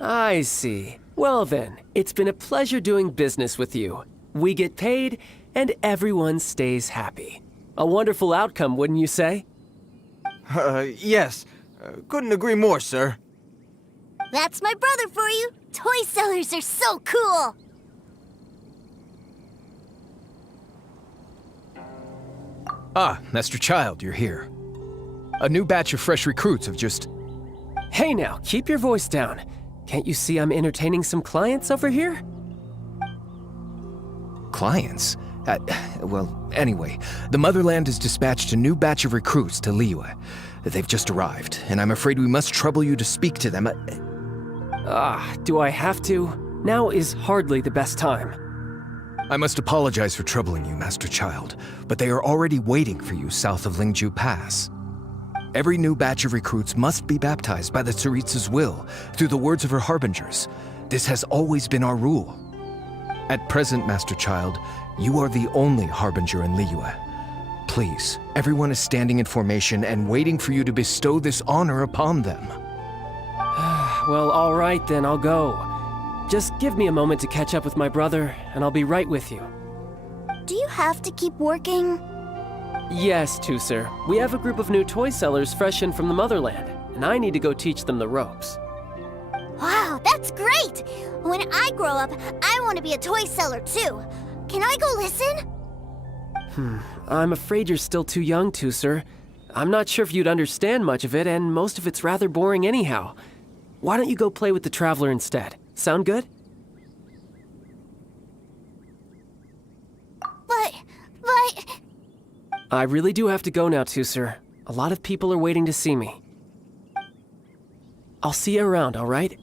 I see. Well then, it's been a pleasure doing business with you. We get paid, and everyone stays happy. A wonderful outcome, wouldn't you say? Yes. Couldn't agree more, sir. That's my brother for you. Toy sellers are so cool. Ah, Master Child, you're here. A new batch of fresh recruits have just... Hey now, keep your voice down. Can't you see I'm entertaining some clients over here? Clients? Well, anyway, the Motherland has dispatched a new batch of recruits to Liyue. They've just arrived, and I'm afraid we must trouble you to speak to them. Do I have to? Now is hardly the best time. I must apologize for troubling you, Master Child, but they are already waiting for you south of Lingju Pass. Every new batch of recruits must be baptized by the Tsaritsa's will, through the words of her harbingers. This has always been our rule. At present, Master Child, you are the only harbinger in Liyue. Please, everyone is standing in formation and waiting for you to bestow this honor upon them. Well, all right then, I'll go. Just give me a moment to catch up with my brother, and I'll be right with you. Do you have to keep working? Yes, sir. We have a group of new toy sellers fresh in from the Motherland, and I need to go teach them the ropes. Wow, that's great! When I grow up, I want to be a toy seller too. Can I go listen? I'm afraid you're still too young to, sir. I'm not sure if you'd understand much of it, and most of it's rather boring anyhow. Why don't you go play with the Traveler instead? Sound good? But... I really do have to go now, sir. A lot of people are waiting to see me. I'll see you around, all right?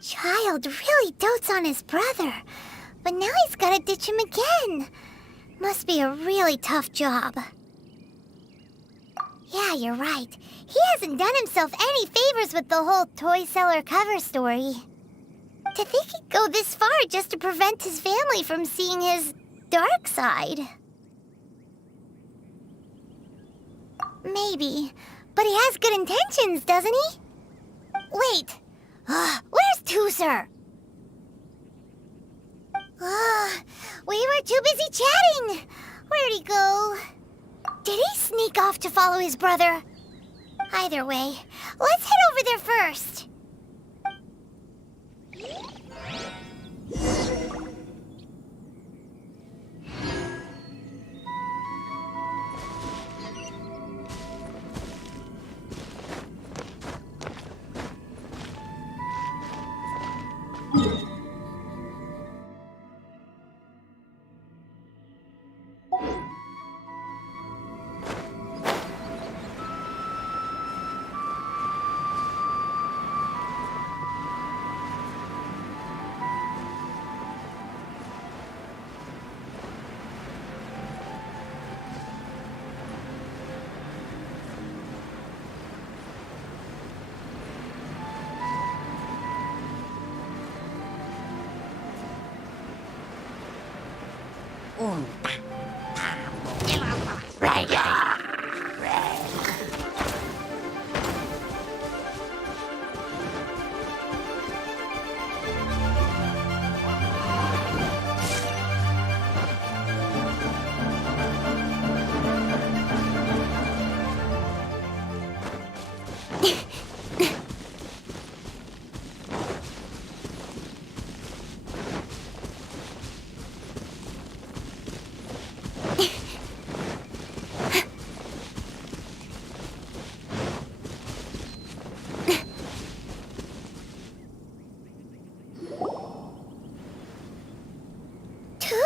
Child really dotes on his brother, but now he's gotta ditch him again. Must be a really tough job. Yeah, you're right. He hasn't done himself any favors with the whole toy seller cover story. To think he'd go this far just to prevent his family from seeing his dark side. Maybe, but he has good intentions, doesn't he? Wait, where's Tooser? We were too busy chatting. Where'd he go? Did he sneak off to follow his brother? Either way, let's head over there first.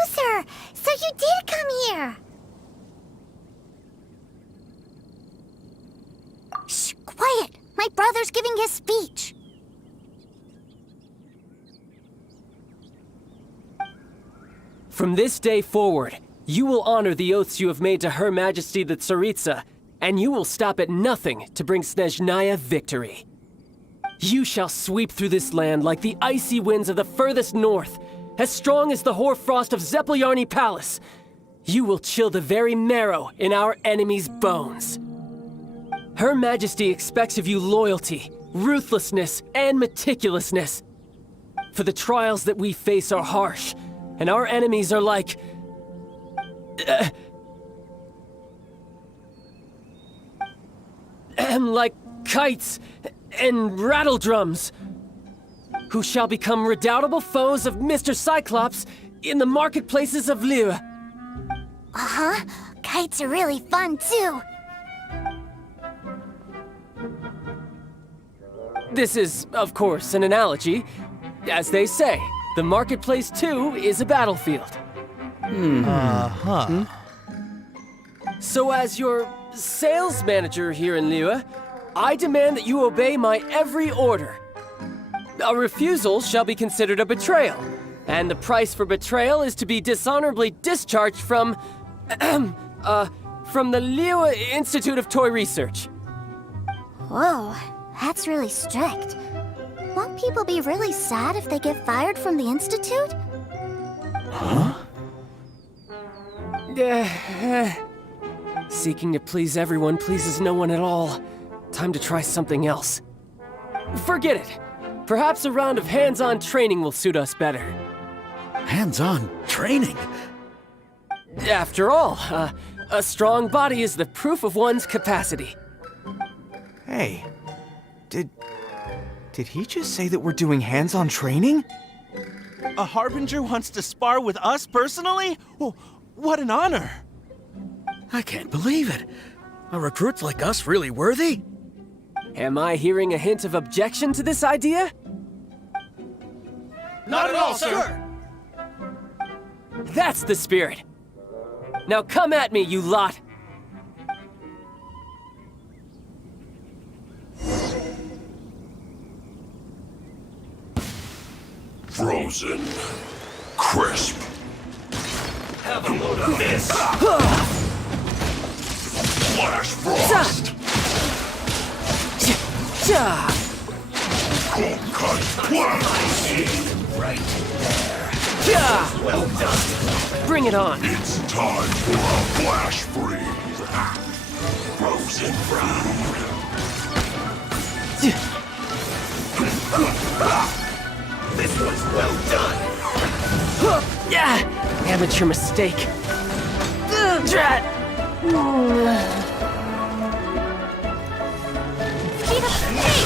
Sir, so you did come here. Shh, quiet. My brother's giving his speech. From this day forward, you will honor the oaths you have made to Her Majesty the Tsaritsa, and you will stop at nothing to bring Snezhnaya victory. You shall sweep through this land like the icy winds of the furthest north, as strong as the hoarfrost of Zepelyarny Palace. You will chill the very marrow in our enemies' bones. Her Majesty expects of you loyalty, ruthlessness, and meticulousness. For the trials that we face are harsh, and our enemies are like... like kites and rattledrums, who shall become redoubtable foes of Mr. Cyclops in the marketplaces of Liyue. Uh-huh. Kites are really fun, too. This is, of course, an analogy. As they say, the marketplace, too, is a battlefield. Uh-huh. So as your sales manager here in Liyue, I demand that you obey my every order. A refusal shall be considered a betrayal, and the price for betrayal is to be dishonorably discharged from the Liyue Institute of Toy Research. Whoa, that's really strict. Won't people be really sad if they get fired from the Institute? Huh? Seeking to please everyone pleases no one at all. Time to try something else. Forget it. Perhaps a round of hands-on training will suit us better. Hands-on training? After all, a strong body is the proof of one's capacity. Hey, did he just say that we're doing hands-on training? A Harbinger wants to spar with us personally? Oh, what an honor! I can't believe it. Are recruits like us really worthy? Am I hearing a hint of objection to this idea? Not at all, sir! That's the spirit. Now come at me, you lot! Frozen. Crisp. Have a load of this! Flash Frost! Cold Cut Blast! Right there. Well done. Bring it on. It's time for a flash freeze. Frozen Brood. This was well done. Amateur mistake. Drat!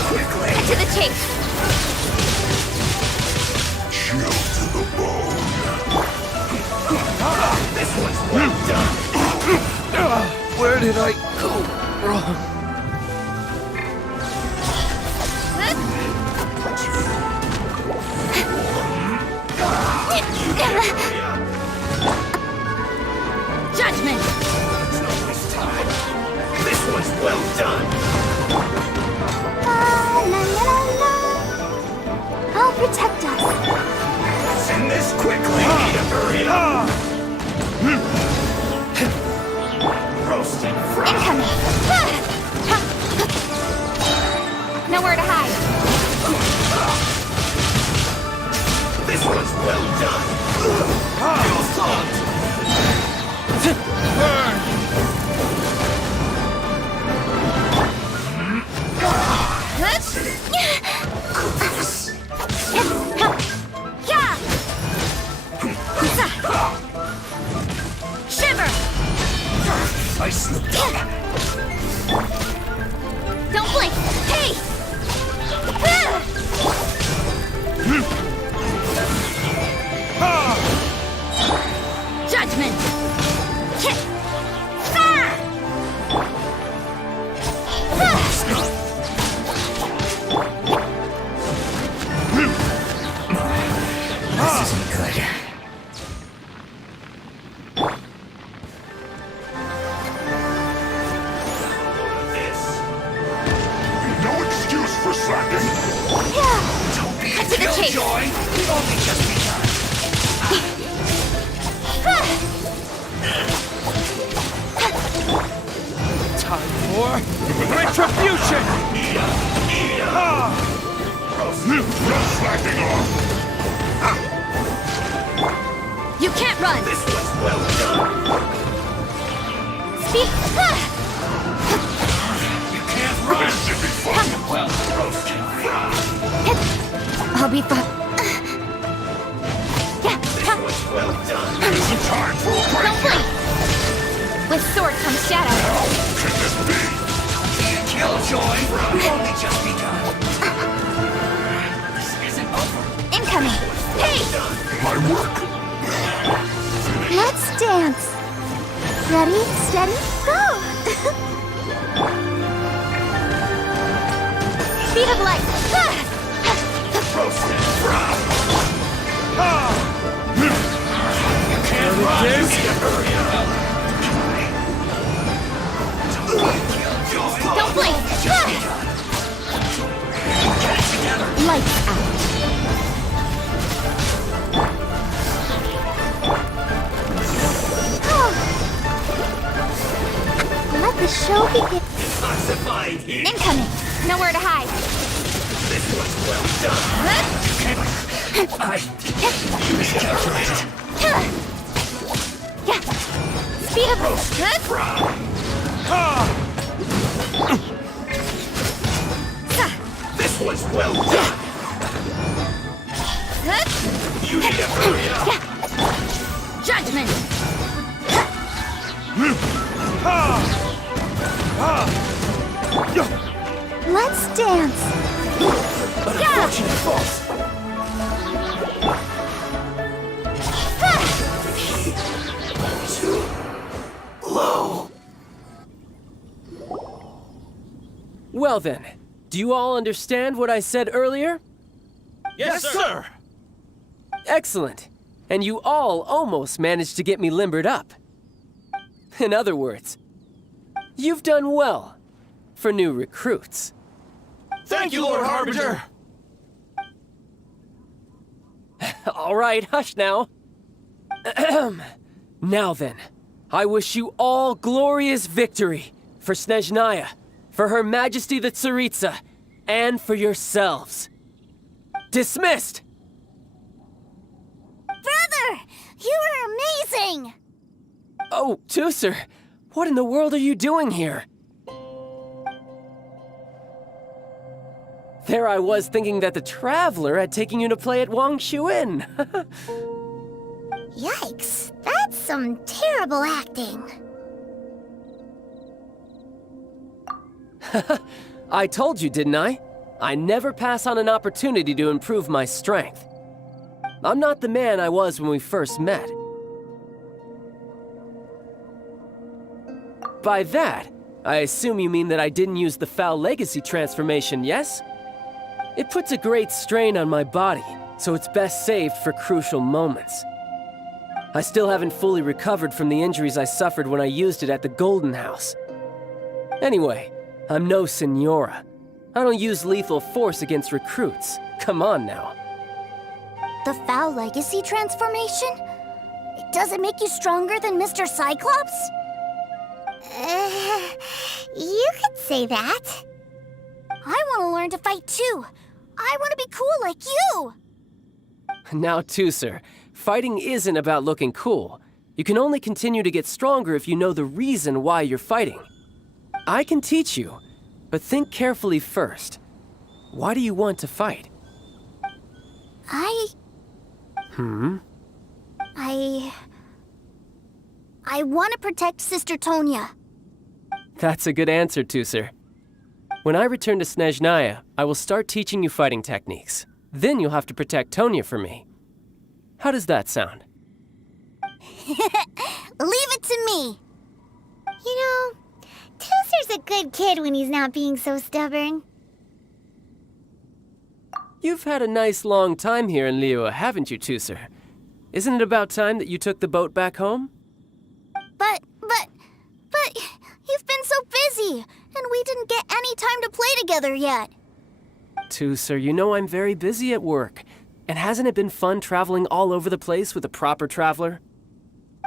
Quickly! To the chase! Chill to the bone. This was well done. Where did I go wrong? Judgment! Let's not waste time. This was well done. La la la la. I'll protect us. Let's end this quickly. Hurry up. Roasted fry. Incoming! Nowhere to hide. This was well done. You're Shiver! I slipped up. Don't blink! Hey! Judgment! This isn't good. No excuse for slacking. Don't be Cut to the chase. Joy. We've only just begun. Time for retribution! No slacking off. You can't run! This was well done. Speed! You can't run. This should be fun. Well roasted. I'll be fine. This was well done. Is it time for a break? Don't blink! With sword comes shadow. How can this be? Killjoy. We've only just begun. This isn't over. Incoming! Hey! My work. Let's dance. Ready, steady, go! Speed of light. Roasted. You can't run. You can't hurry up. Don't blink. Get it together. Lights out. Let the show begin. Classified. Incoming. Nowhere to hide. This was well done. I miscalculated. Yeah. Speed of This was well done. You need to hurry up. Judgment. Let's dance. Unfortunate fault. Too low. Well then, do you all understand what I said earlier? Yes, sir. Excellent. And you all almost managed to get me limbered up. In other words, you've done well for new recruits. Thank you, Lord Harbinger. All right, hush now. Now then, I wish you all glorious victory for Snezhnaya, for Her Majesty the Tsaritsa, and for yourselves. Dismissed! Brother, you are amazing. Oh, Tusser, what in the world are you doing here? There I was thinking that the Traveler had taken you to play at Wang Xuan. Yikes, that's some terrible acting. I told you, didn't I? I never pass on an opportunity to improve my strength. I'm not the man I was when we first met. By that, I assume you mean that I didn't use the Foul Legacy transformation, yes? It puts a great strain on my body, so it's best saved for crucial moments. I still haven't fully recovered from the injuries I suffered when I used it at the Golden House. Anyway, I'm no Senora. I don't use lethal force against recruits. Come on now. The Foul Legacy transformation? Does it make you stronger than Mr. Cyclops? You could say that. I want to learn to fight too. I want to be cool like you. Now, Tusser, fighting isn't about looking cool. You can only continue to get stronger if you know the reason why you're fighting. I can teach you, but think carefully first. Why do you want to fight? I want to protect Sister Tonya. That's a good answer, Tusser. When I return to Snezhnaya, I will start teaching you fighting techniques. Then you'll have to protect Tonya for me. How does that sound? Leave it to me. You know, Tusser's a good kid when he's not being so stubborn. You've had a nice long time here in Liyue, haven't you, Tusser? Isn't it about time that you took the boat back home? But, you've been so busy, and we didn't get any time to play together yet. Tusser, you know I'm very busy at work. And hasn't it been fun traveling all over the place with a proper traveler?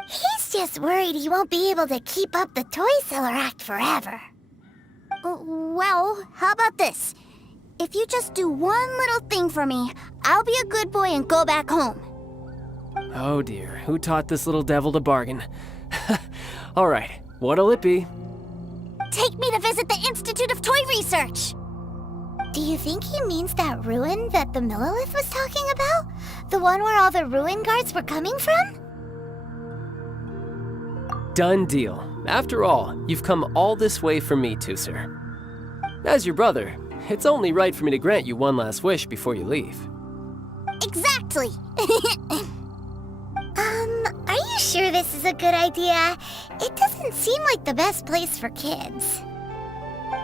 He's just worried he won't be able to keep up the toy seller act forever. Well, how about this? If you just do one little thing for me, I'll be a good boy and go back home. Oh dear, who taught this little devil to bargain? All right, what'll it be? Take me to visit the Institute of Toy Research. Do you think he means that ruin that the Millilith was talking about? The one where all the ruin guards were coming from? Done deal. After all, you've come all this way for me, Tusser. As your brother, it's only right for me to grant you one last wish before you leave. Exactly. Are you sure this is a good idea? It doesn't seem like the best place for kids.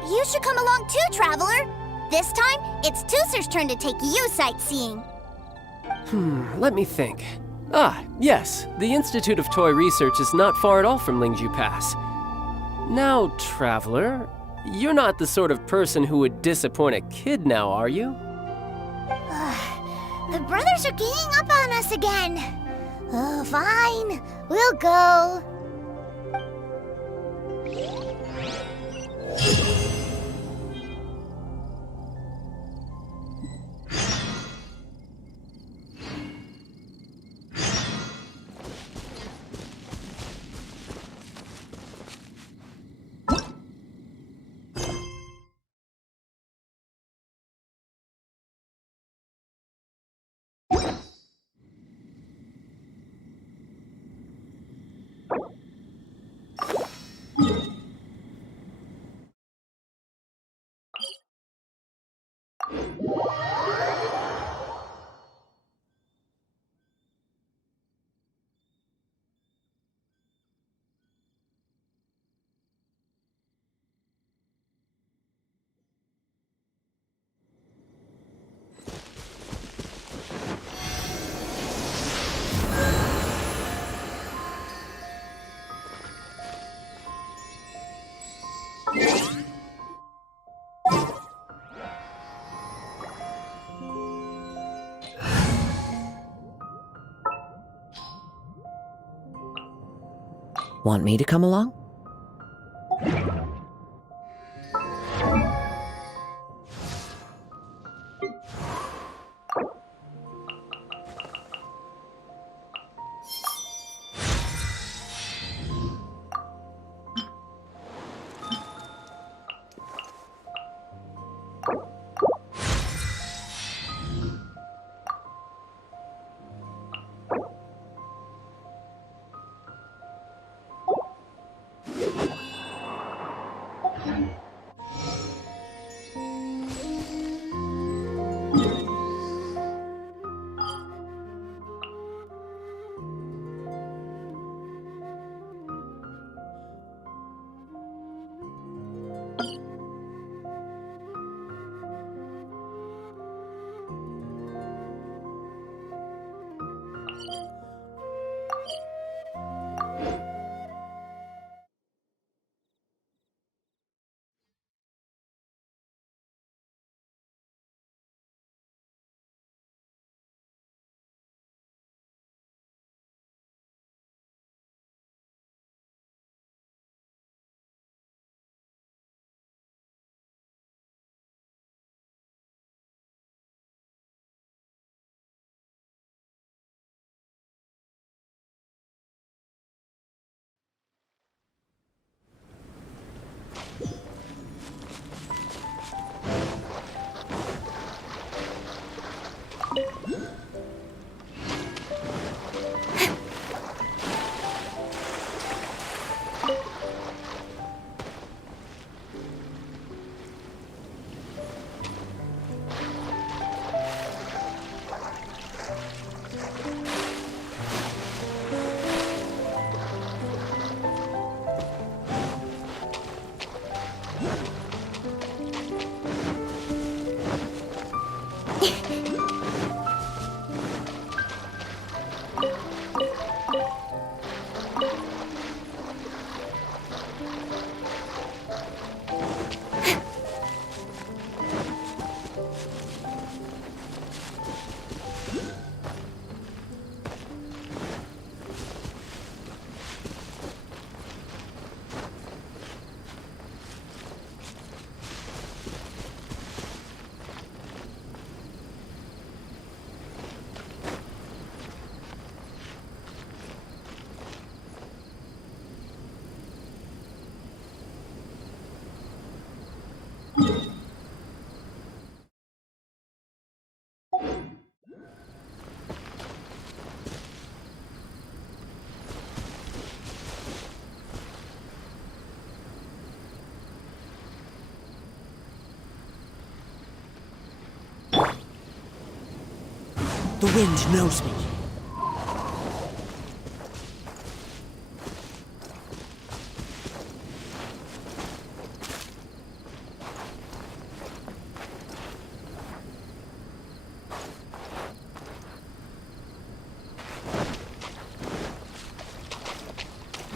You should come along too, Traveler. This time, it's Tusser's turn to take you sightseeing. Let me think. Ah, yes, the Institute of Toy Research is not far at all from Lingju Pass. Now, Traveler, you're not the sort of person who would disappoint a kid now, are you? The brothers are ganging up on us again. Oh, fine. We'll go. Want me to come along? The wind knows me.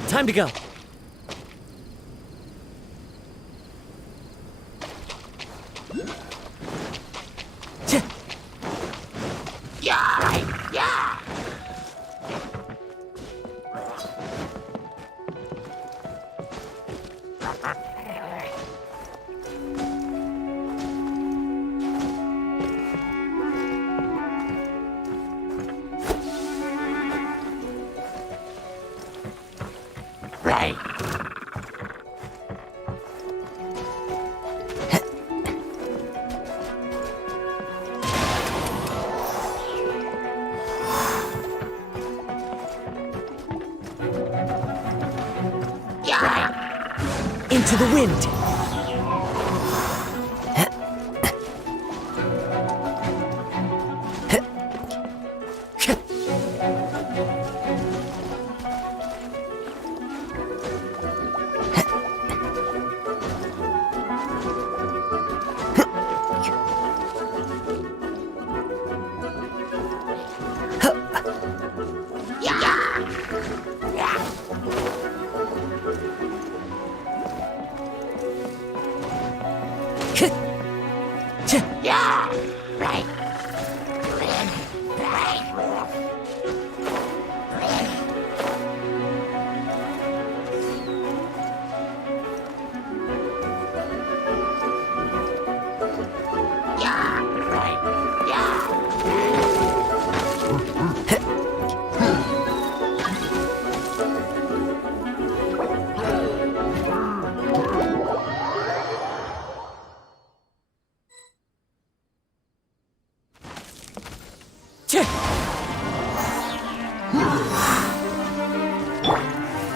Time to go. Into the wind.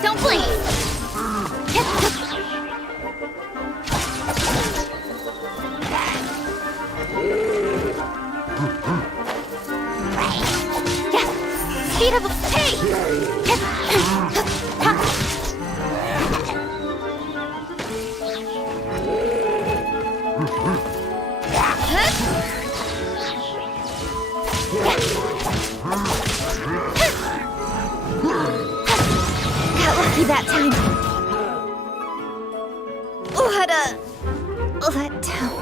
Don't blink! Speed up! Got lucky that time. What a letdown.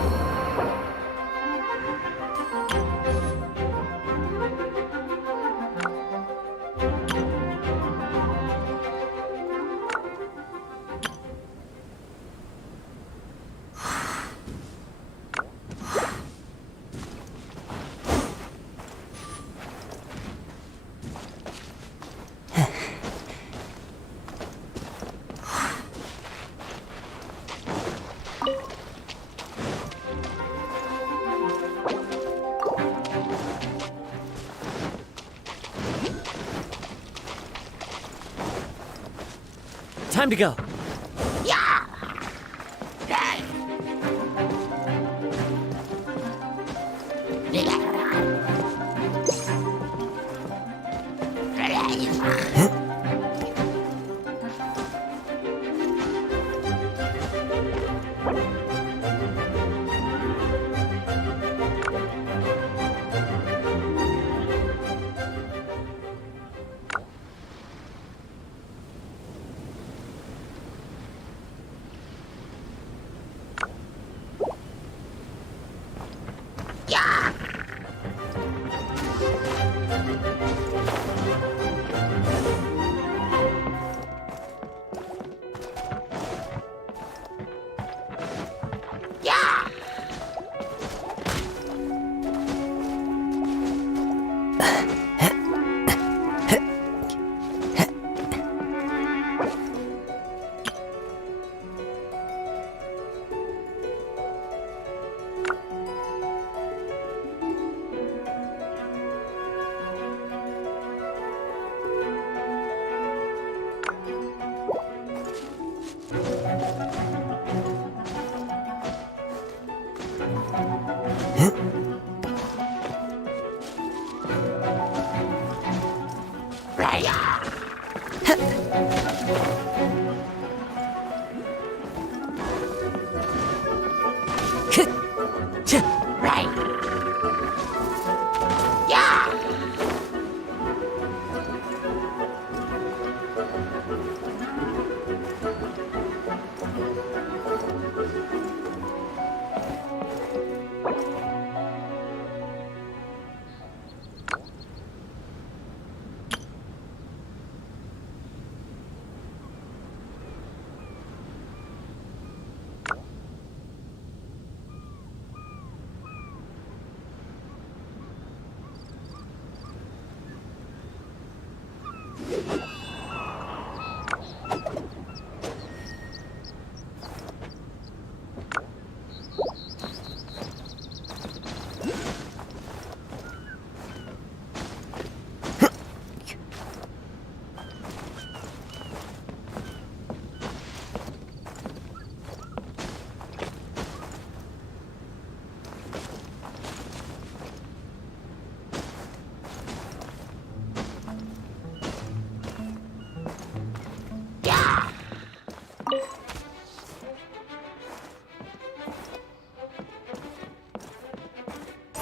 Time to go.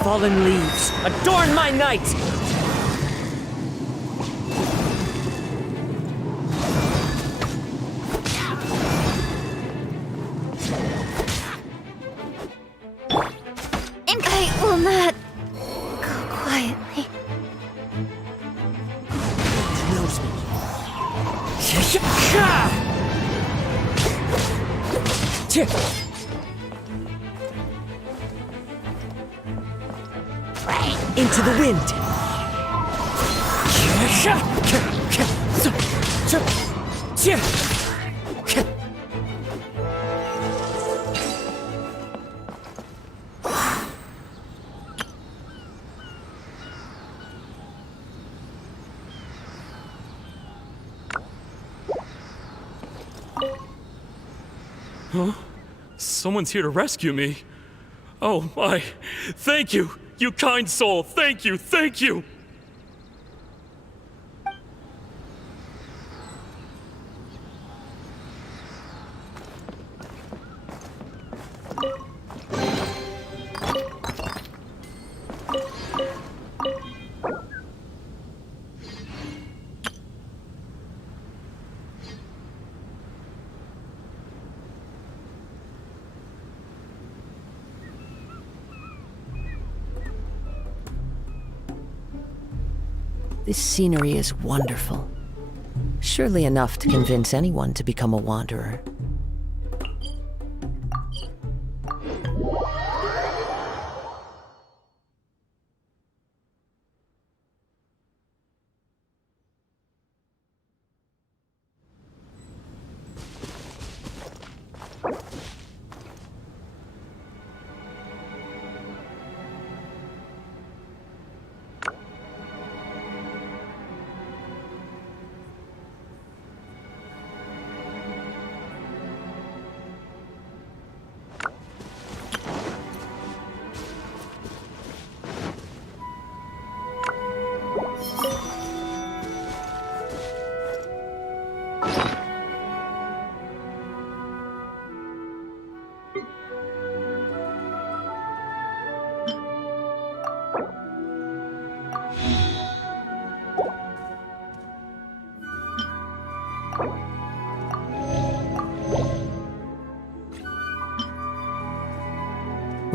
Fallen leaves, adorn my night! I will not go quietly. He knows me. Into the wind. Huh? Someone's here to rescue me. Oh my. Thank you, you kind soul. Thank you, thank you. This scenery is wonderful. Surely enough to convince anyone to become a wanderer.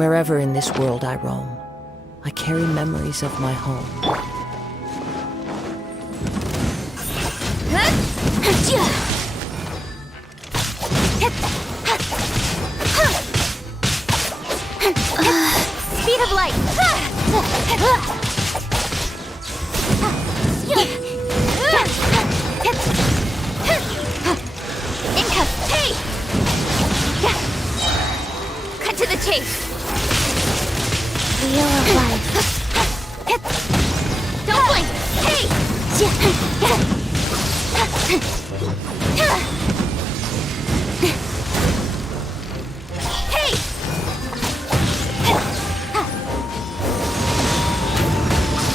Wherever in this world I roam, I carry memories of my home. Speed of light! Income! Hey! Cut to the chase! Wheel of life. Don't blink! Hey! Hey!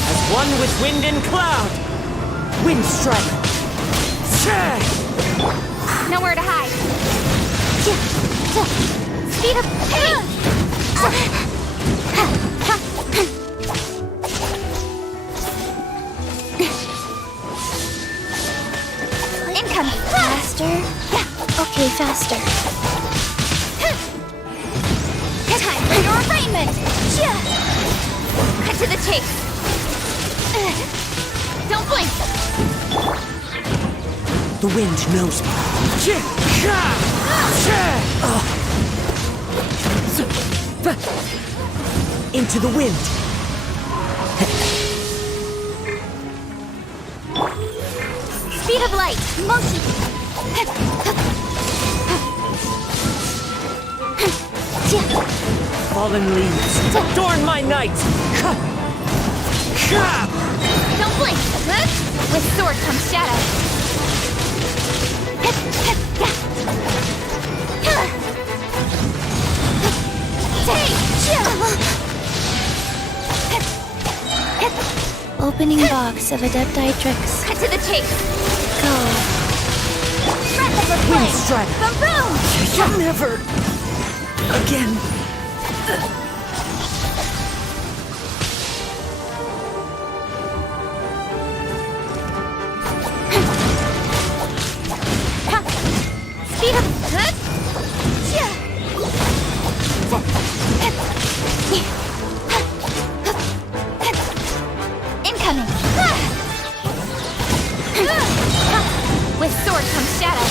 As one with wind and cloud. Wind strike! Nowhere to hide. Speed of... Hey! Incoming. Faster. Okay, faster. Time for your arraignment. Cut to the chase. Don't blink. The wind knows me. Into the wind. Speed of light. Motion. Fallen leaves, adorn my night! Don't blink. With sword comes shadow. Opening box of Adepti-Trix. Cut to the chase. Go. Breath of the Wind flame. strike! Boom! Never again. Speed of... Incoming. With sword comes shadow.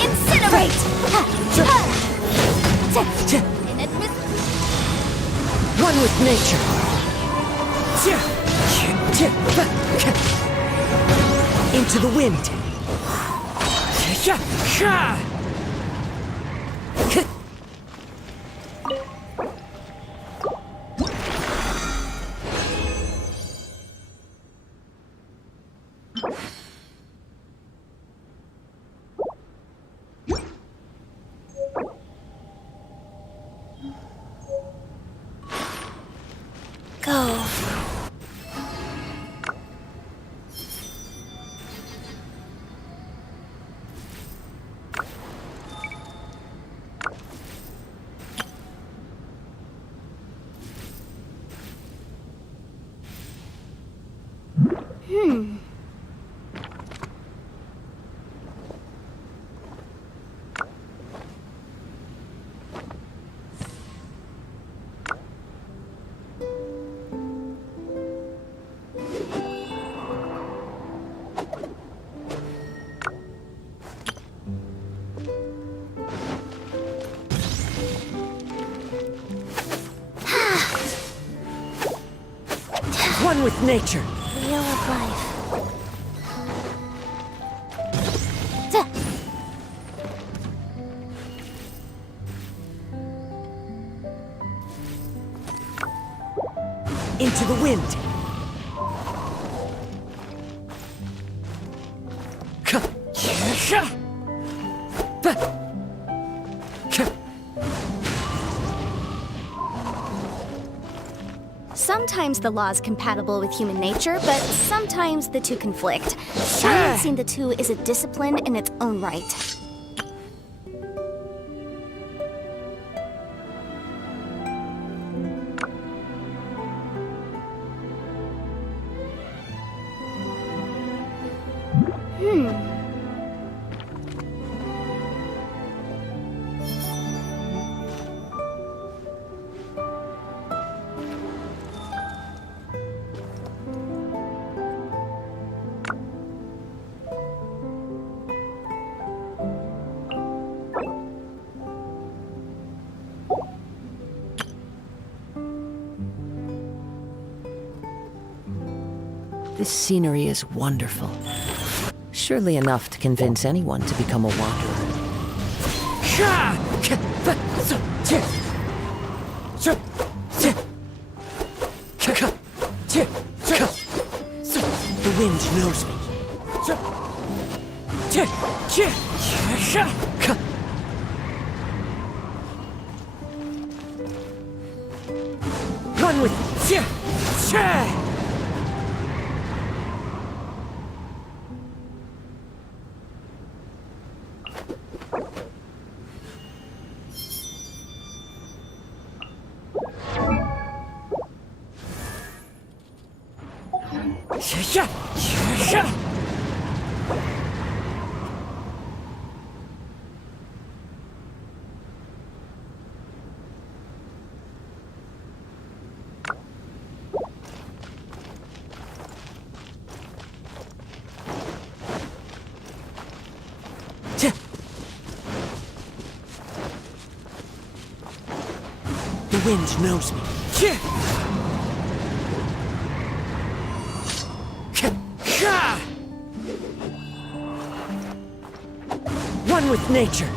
Incinerate! One with nature. Into the wind. Go. One with nature. Wheel of life. Into the wind. Sometimes the law's compatible with human nature, but sometimes the two conflict. Balancing the two is a discipline in its own right. This scenery is wonderful. Surely enough to convince anyone to become a wanderer. The wind knows me. Run with The wind knows me. One with nature.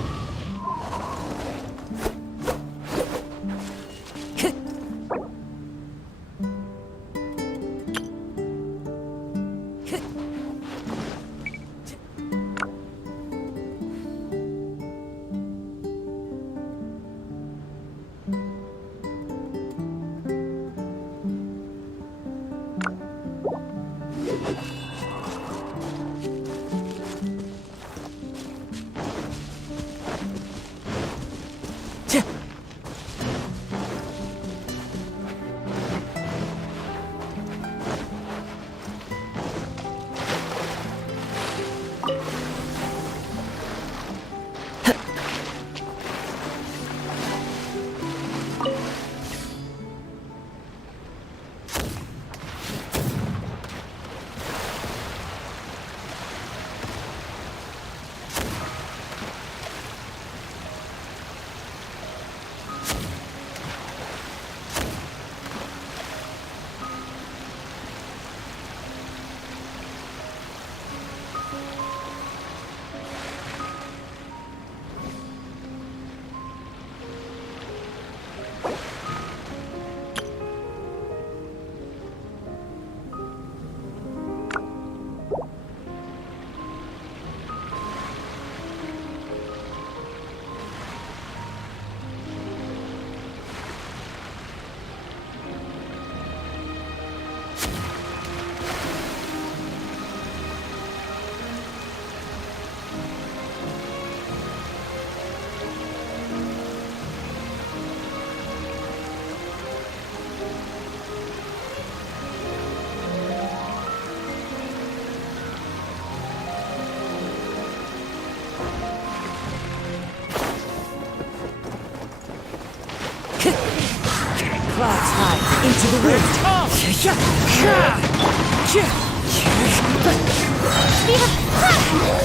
Clouds high into the wind.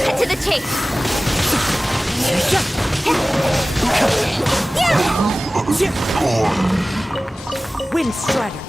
Cut to the chase. Wind strider.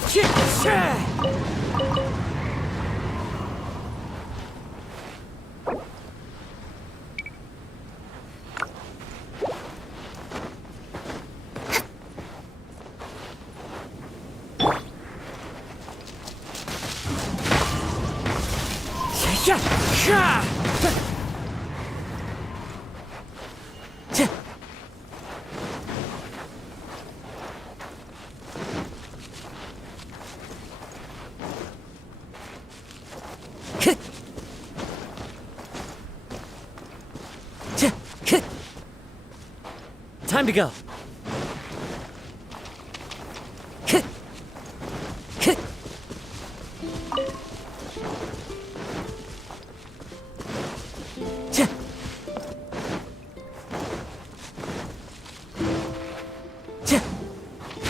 Time to go.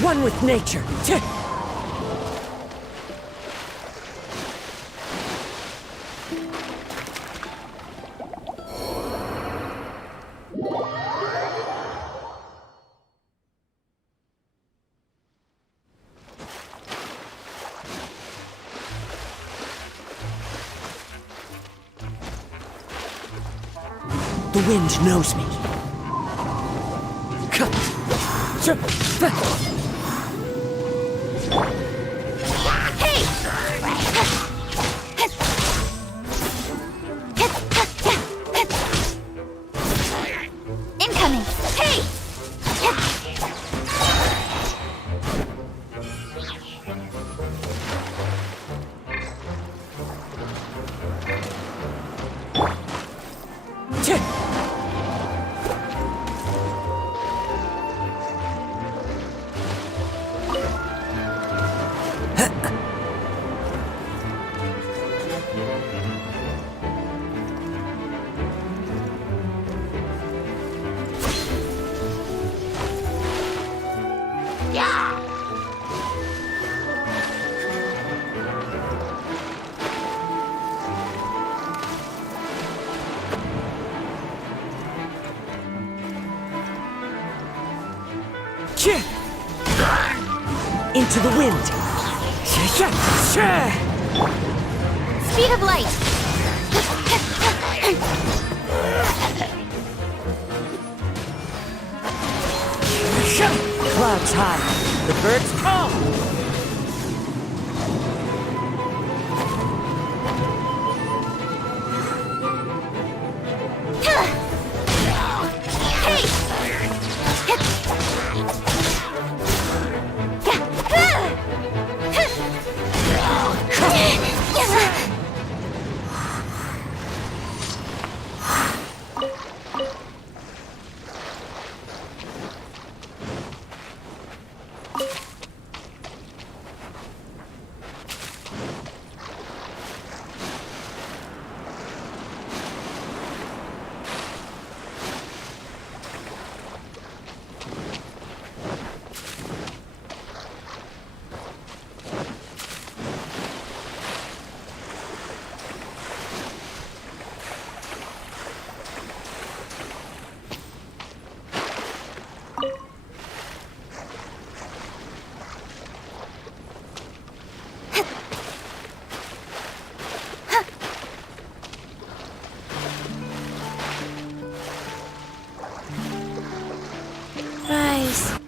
One with nature. The wind knows me. Incoming! Hey! Into the wind. Speed of light! Clouds high. The birds call. Rise.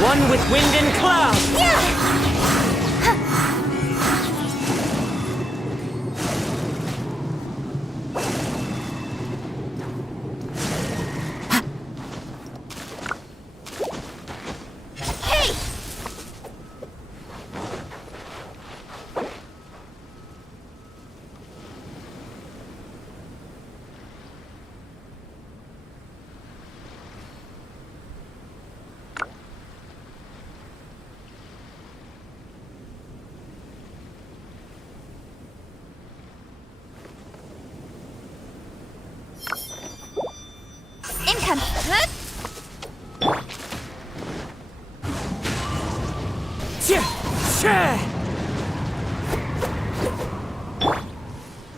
One with wind and cloud. attempt.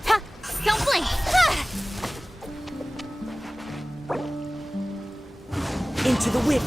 Ha! Don't blink! Into the wind.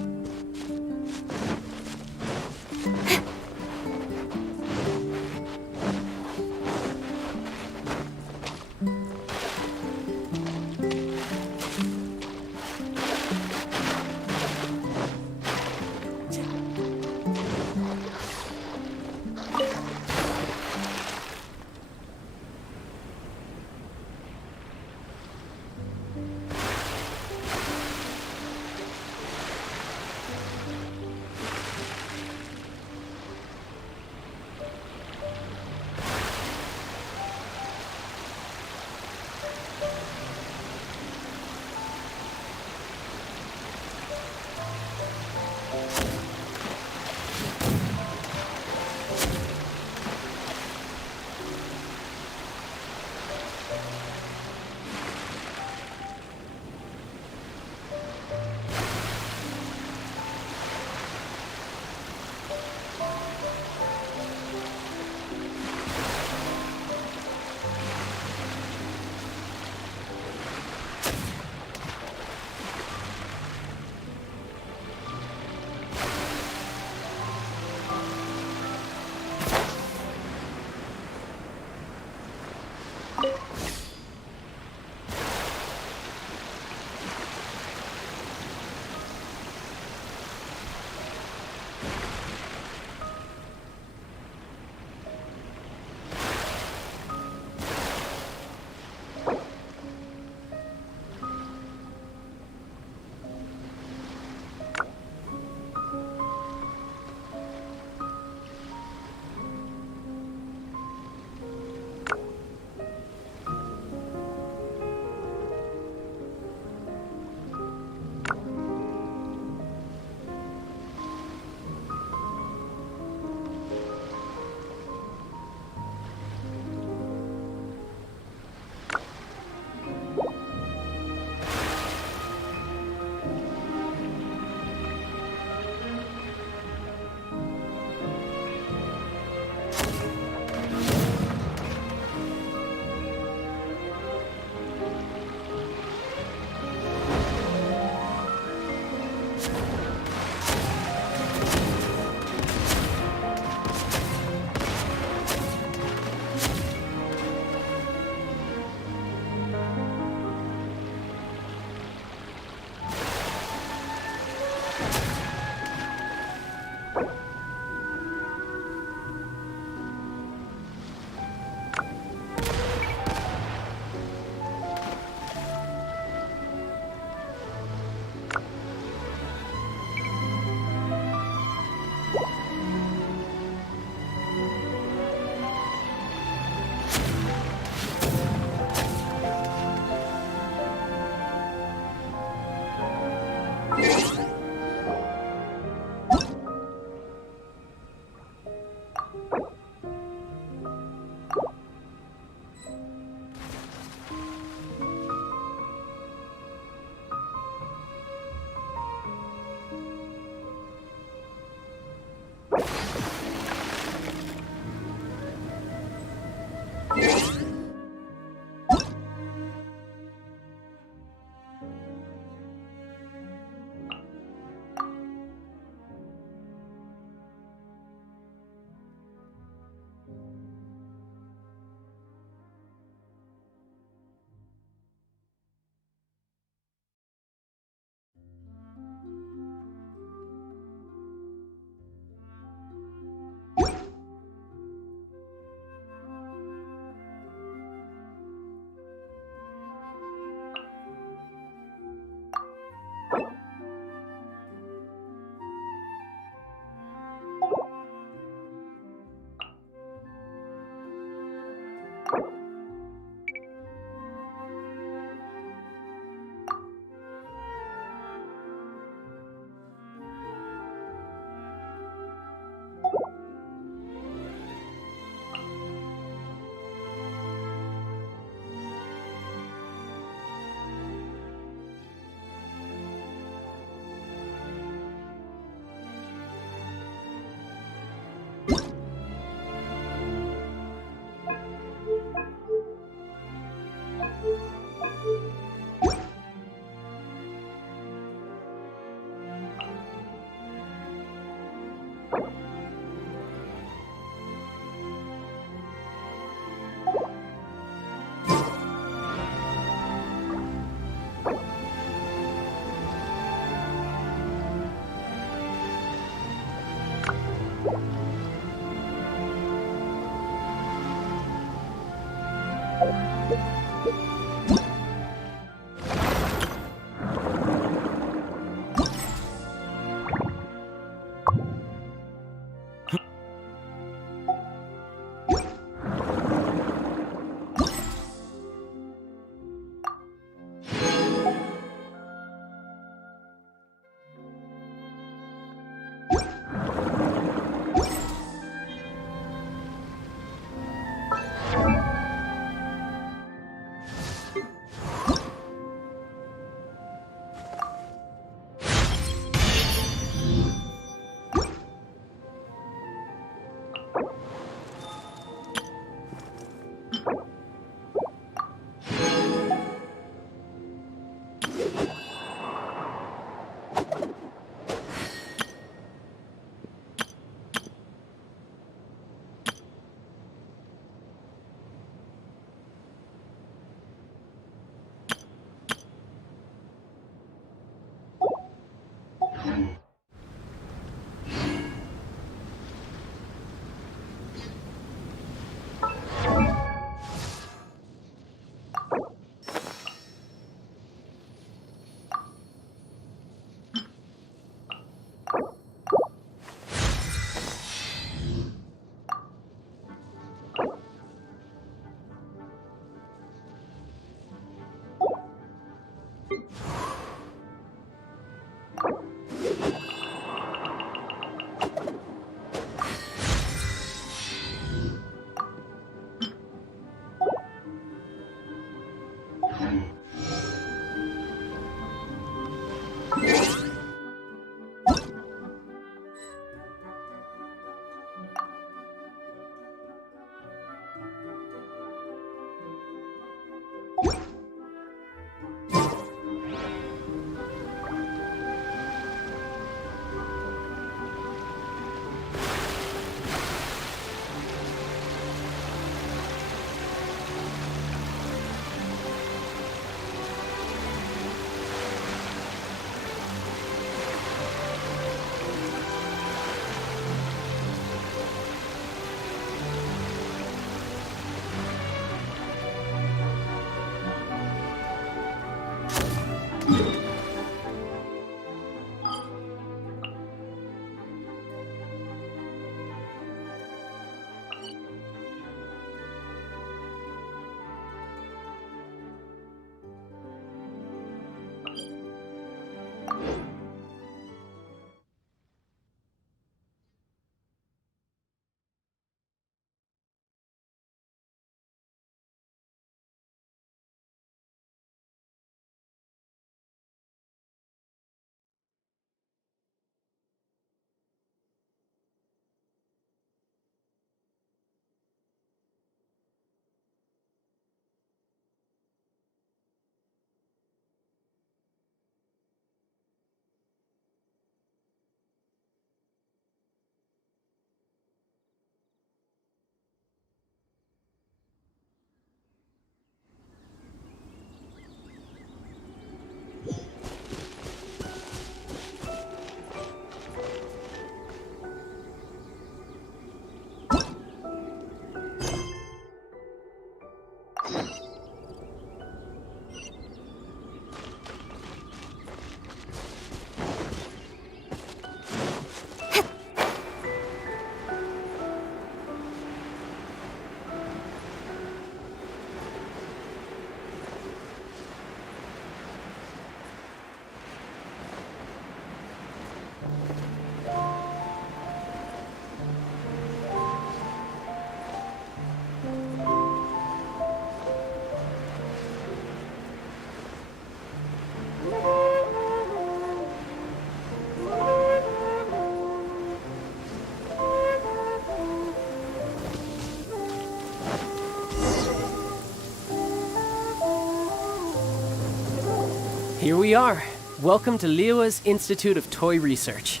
Here we are. Welcome to Liyue's Institute of Toy Research.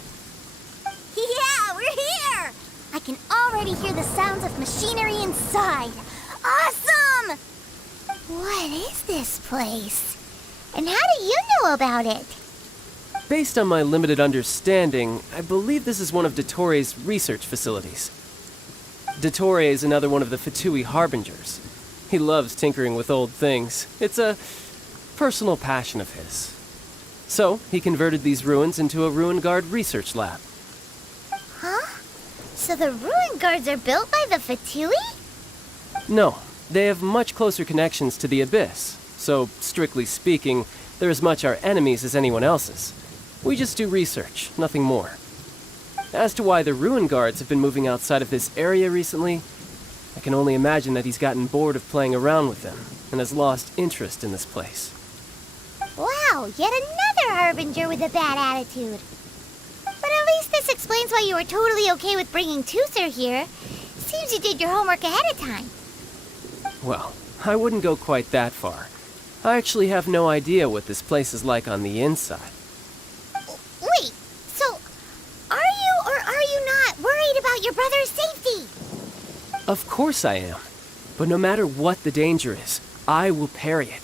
Yeah, we're here! I can already hear the sounds of machinery inside. Awesome! What is this place? And how do you know about it? Based on my limited understanding, I believe this is one of Dottoro's research facilities. Dottore is another one of the Fatui Harbingers. He loves tinkering with old things. It's a personal passion of his. So, he converted these ruins into a Ruin Guard research lab. Huh? So the ruin guards are built by the Fatui? No, they have much closer connections to the Abyss. So, strictly speaking, they're as much our enemies as anyone else's. We just do research, nothing more. As to why the Ruin Guards have been moving outside of this area recently, I can only imagine that he's gotten bored of playing around with them and has lost interest in this place. Wow, yet another Harbinger with a bad attitude. But at least this explains why you were totally okay with bringing Tooser here. Seems you did your homework ahead of time. Well, I wouldn't go quite that far. I actually have no idea what this place is like on the inside. Wait, so are you or are you not worried about your brother's safety? Of course I am. But no matter what the danger is, I will parry it.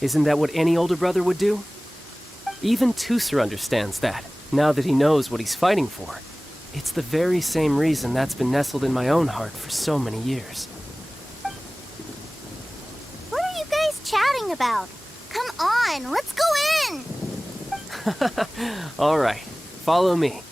Isn't that what any older brother would do? Even Tooser understands that, now that he knows what he's fighting for. It's the very same reason that's been nestled in my own heart for so many years. What are you guys chatting about? Come on, let's go in! All right, follow me.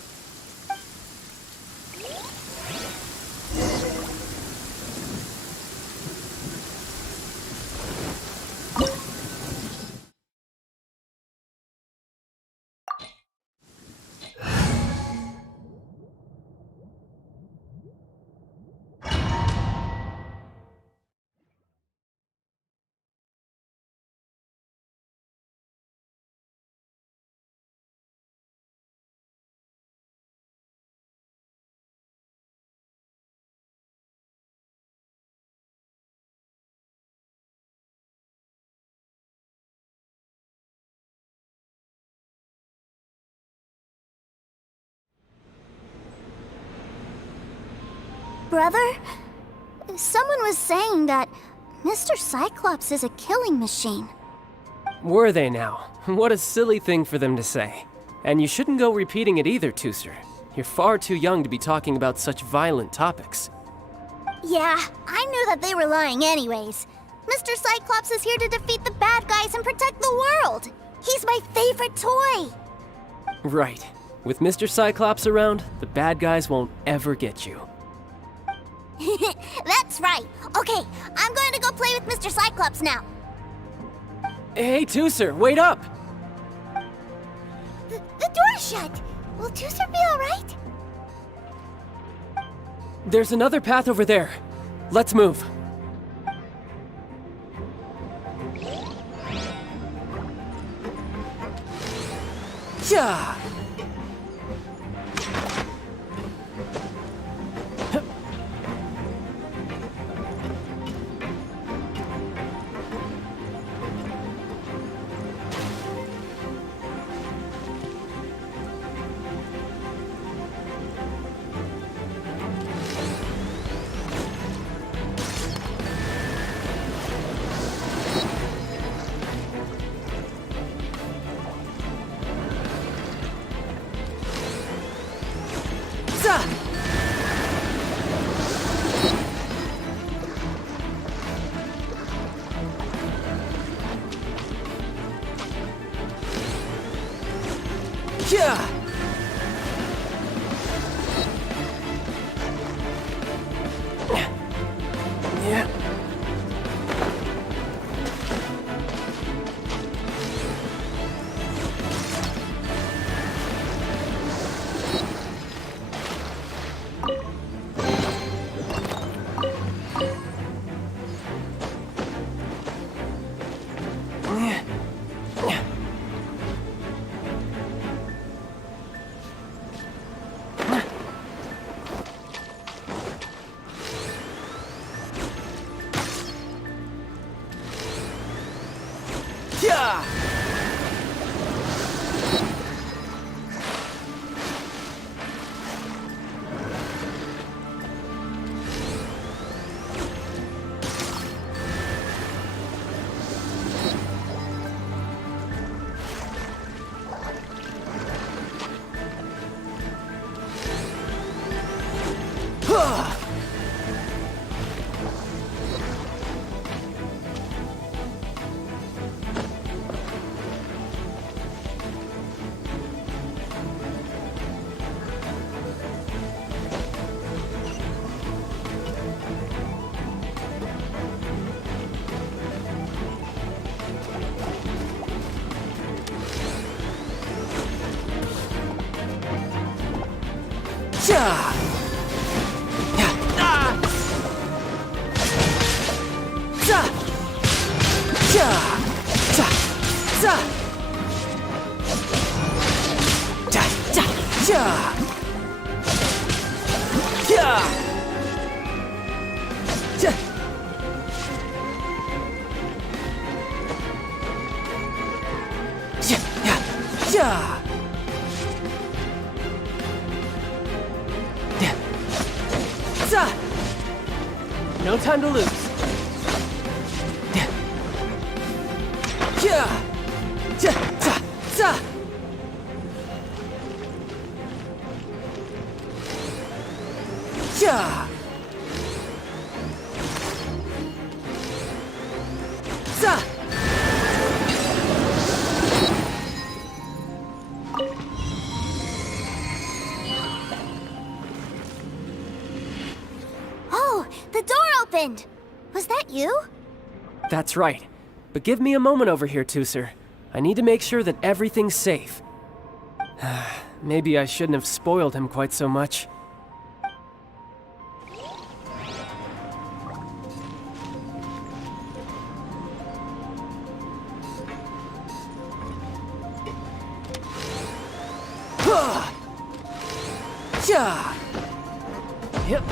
Brother, someone was saying that Mr. Cyclops is a killing machine. Were they now? What a silly thing for them to say. And you shouldn't go repeating it either, Tooser. You're far too young to be talking about such violent topics. Yeah, I knew that they were lying anyways. Mr. Cyclops is here to defeat the bad guys and protect the world. He's my favorite toy. Right. With Mr. Cyclops around, the bad guys won't ever get you. That's right. Okay, I'm going to go play with Mr. Cyclops now. Hey, Tooser, wait up! The door's shut. Will Tooser be alright? There's another path over there. Let's move. Yeah! Yeah! Yeah. Yeah! No time to lose. Oh, the door opened! Was that you? That's right. But give me a moment over here, Tooser. I need to make sure that everything's safe. Maybe I shouldn't have spoiled him quite so much. Yep.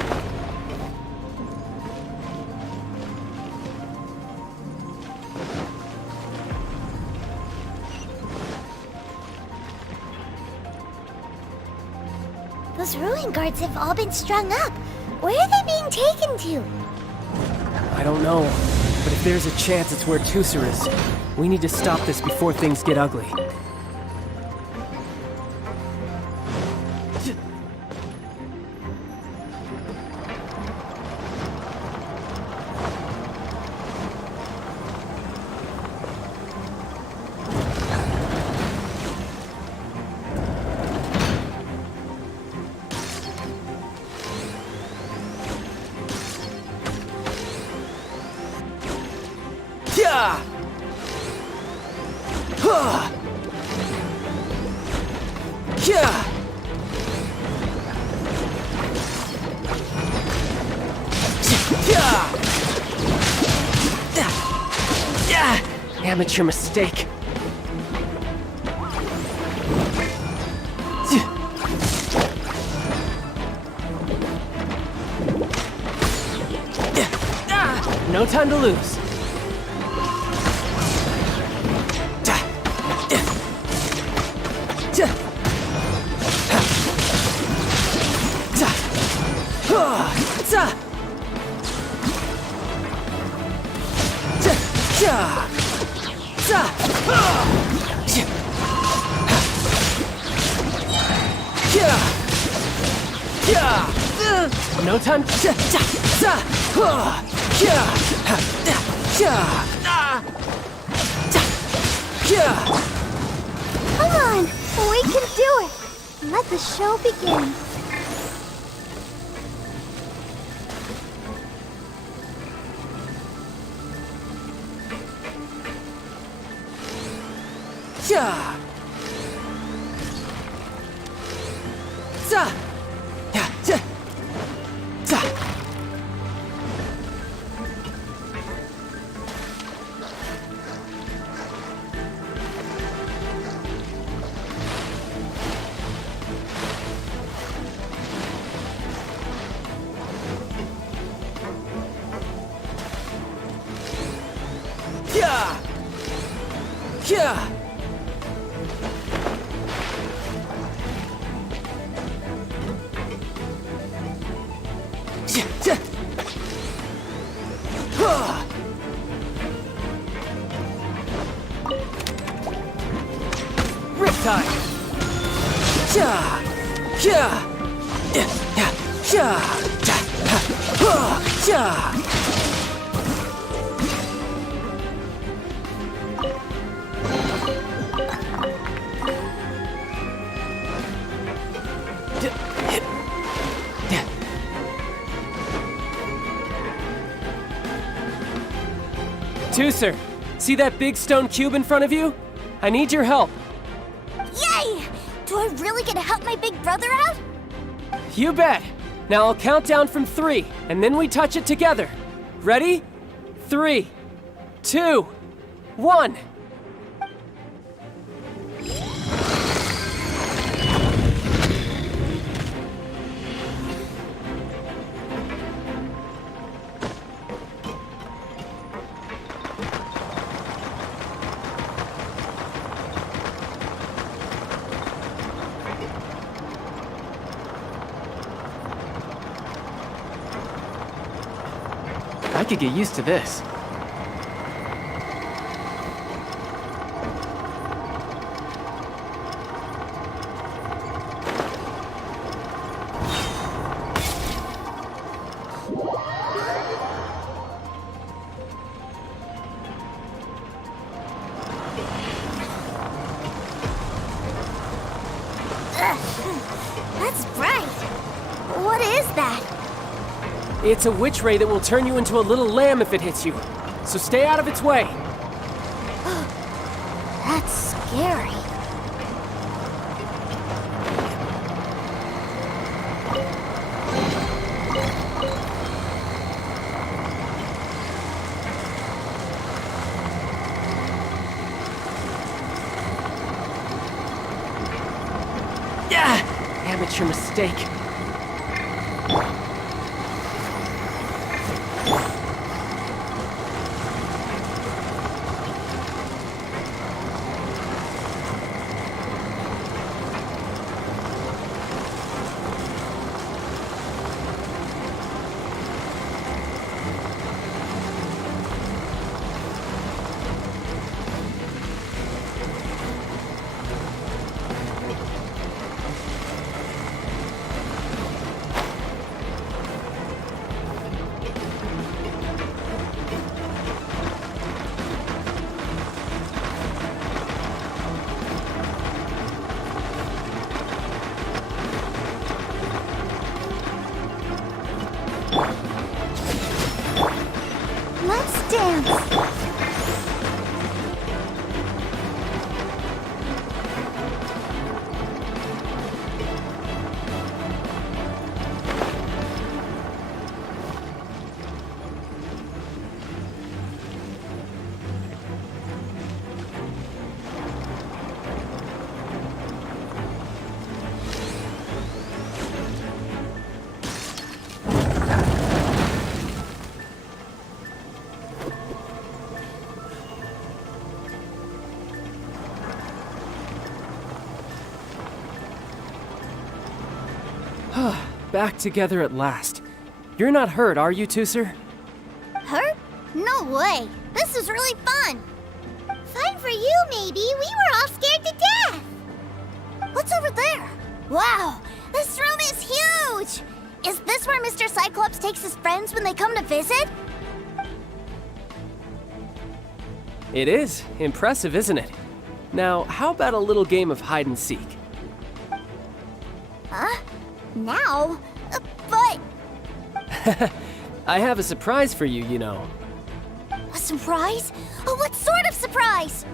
Those ruin guards have all been strung up. Where are they being taken to? I don't know, but if there's a chance it's where Tooser is, we need to stop this before things get ugly. Amateur mistake. No time to lose. No time. Come on, we can do it. Let the show begin. Riptide! Tooser, see that big stone cube in front of you? I need your help. Yay! Do I really get to help my big brother out? You bet. Now I'll count down from 3, and then we touch it together. Ready? 3, 2, 1. could get used to this. That's bright. What is that? It's a witch ray that will turn you into a little lamb if it hits you. So stay out of its way. That's scary. Yeah! Amateur mistake. Let's dance. Back together at last. You're not hurt, are you, Tooser? Hurt? No way. This is really fun. Fun for you, maybe. We were all scared to death. What's over there? Wow, this room is huge. Is this where Mr. Cyclops takes his friends when they come to visit? It is. Impressive, isn't it? Now, how about a little game of hide and seek? Huh? Now? But... I have a surprise for you, you know. A surprise? Oh, what sort of surprise?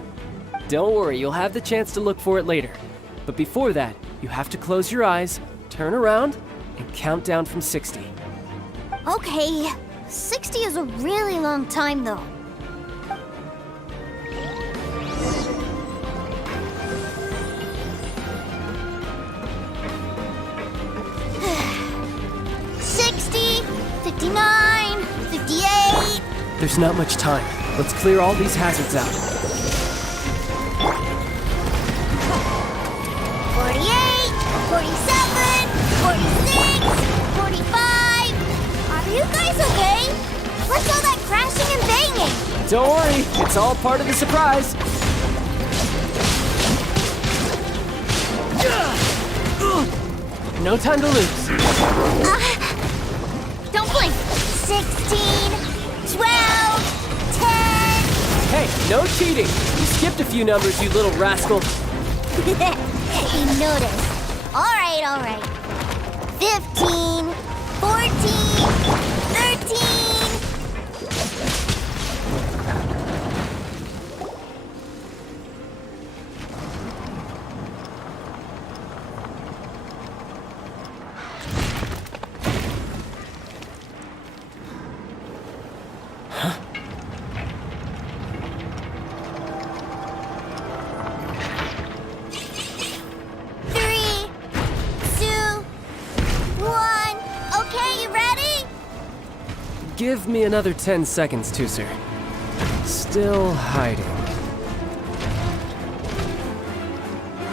Don't worry, you'll have the chance to look for it later. But before that, you have to close your eyes, turn around, and count down from 60. Okay, 60 is a really long time, though. There's not much time. Let's clear all these hazards out. 48, 47, 46, 45. Are you guys okay? What's all that crashing and banging? Don't worry, it's all part of the surprise. No time to lose. Don't blink. 16, 12, 10. Hey, no cheating. You skipped a few numbers, you little rascal. You noticed. All right. 15, 14, 13. Give me another 10 seconds, Tooser. Still hiding.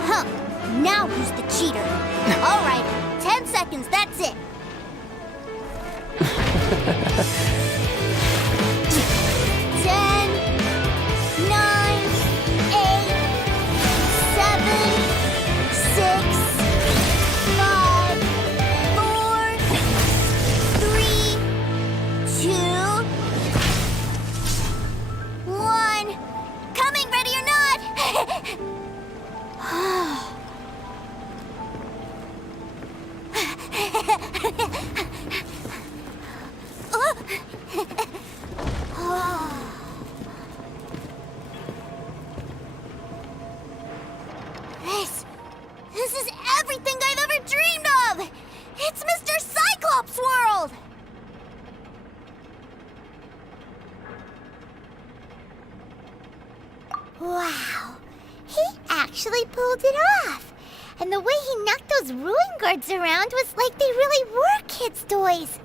Huh. Now who's the cheater? All right, 10 seconds, that's it. Wow, he actually pulled it off. And the way he knocked those ruin guards around was like they really were kids' toys.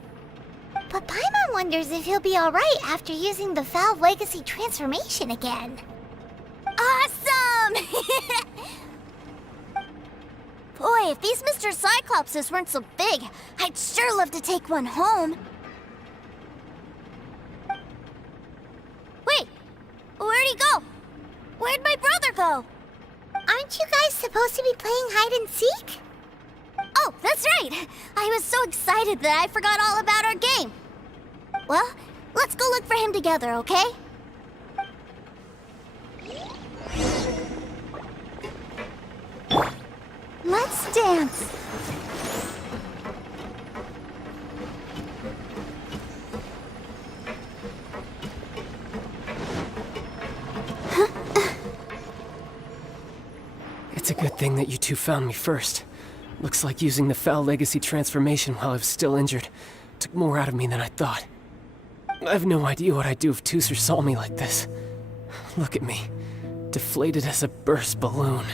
But Paimon wonders if he'll be alright after using the Valve Legacy transformation again. Awesome! Boy, if these Mr. Cyclopses weren't so big, I'd sure love to take one home. Wait, where'd he go? Where'd my brother go? Aren't you guys supposed to be playing hide and seek? Oh, that's right! I was so excited that I forgot all about our game. Well, let's go look for him together, okay? Let's dance. It's a good thing that you two found me first. Looks like using the Foul Legacy transformation while I was still injured took more out of me than I thought. I have no idea what I'd do if Tusser saw me like this. Look at me, deflated as a burst balloon.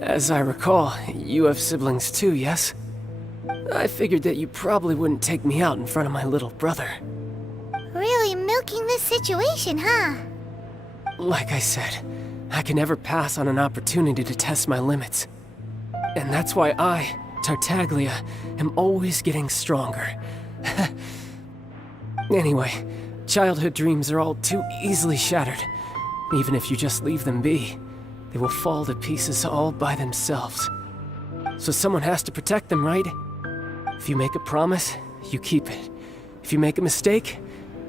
As I recall, you have siblings too, yes? I figured that you probably wouldn't take me out in front of my little brother. Really milking this situation, huh? Like I said, I can never pass on an opportunity to test my limits. And that's why I, Tartaglia, am always getting stronger. Anyway, childhood dreams are all too easily shattered. Even if you just leave them be, they will fall to pieces all by themselves. So someone has to protect them, right? If you make a promise, you keep it. If you make a mistake,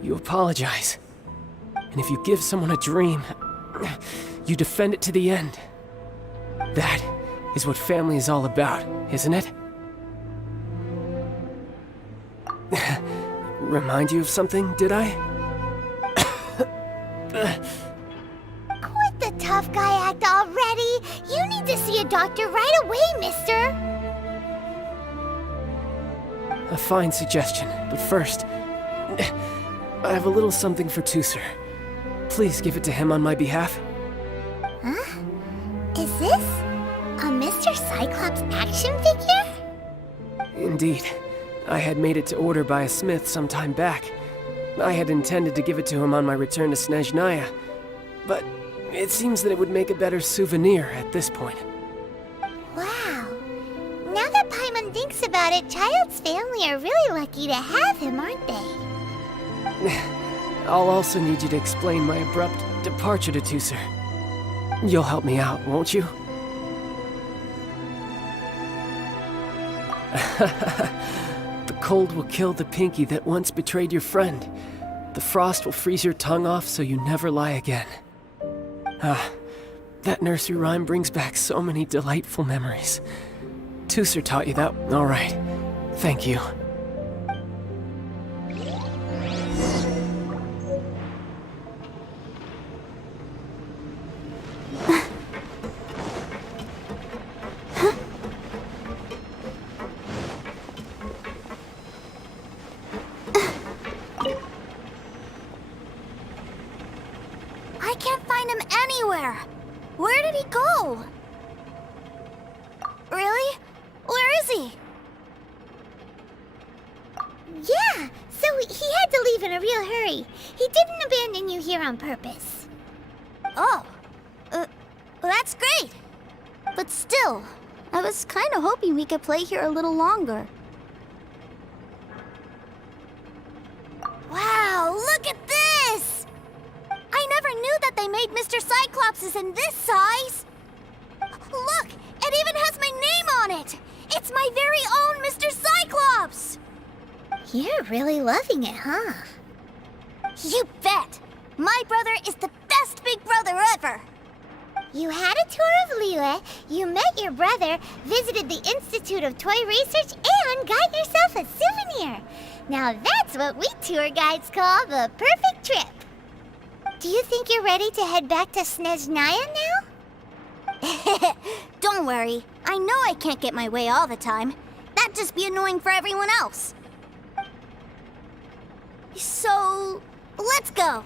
you apologize. And if you give someone a dream, you defend it to the end. That is what family is all about, isn't it? Remind you of something, did I? Quit the tough guy act already! You need to see a doctor right away, mister! A fine suggestion, but first, I have a little something for Tusser. Please give it to him on my behalf. Huh? Is this a Mr. Cyclops action figure? Indeed. I had made it to order by a smith some time back. I had intended to give it to him on my return to Snezhnaya, but it seems that it would make a better souvenir at this point. Wow. Now that Paimon thinks about it, Child's family are really lucky to have him, aren't they? I'll also need you to explain my abrupt departure to Tusser. You'll help me out, won't you? The cold will kill the pinky that once betrayed your friend. The frost will freeze your tongue off so you never lie again. That nursery rhyme brings back so many delightful memories. Tusser taught you that, all right. Thank you. I can't find him anywhere! Where did he go? Really? Where is he? Yeah, so he had to leave in a real hurry. He didn't abandon you here on purpose. Oh, that's great. But still, I was kind of hoping we could play here a little longer. Wow, look at this! I never knew that they made Mr. Cyclopses in this size! Look, it even has my name on it! It's my very own Mr. Cyclops! You're really loving it, huh? You bet! My brother is the best big brother ever! You had a tour of Liyue, you met your brother, visited the Institute of Toy Research, and got yourself a souvenir! Now that's what we tour guides call the perfect trip! Do you think you're ready to head back to Snezhnaya now? Don't worry. I know I can't get my way all the time. That'd just be annoying for everyone else. So, let's go.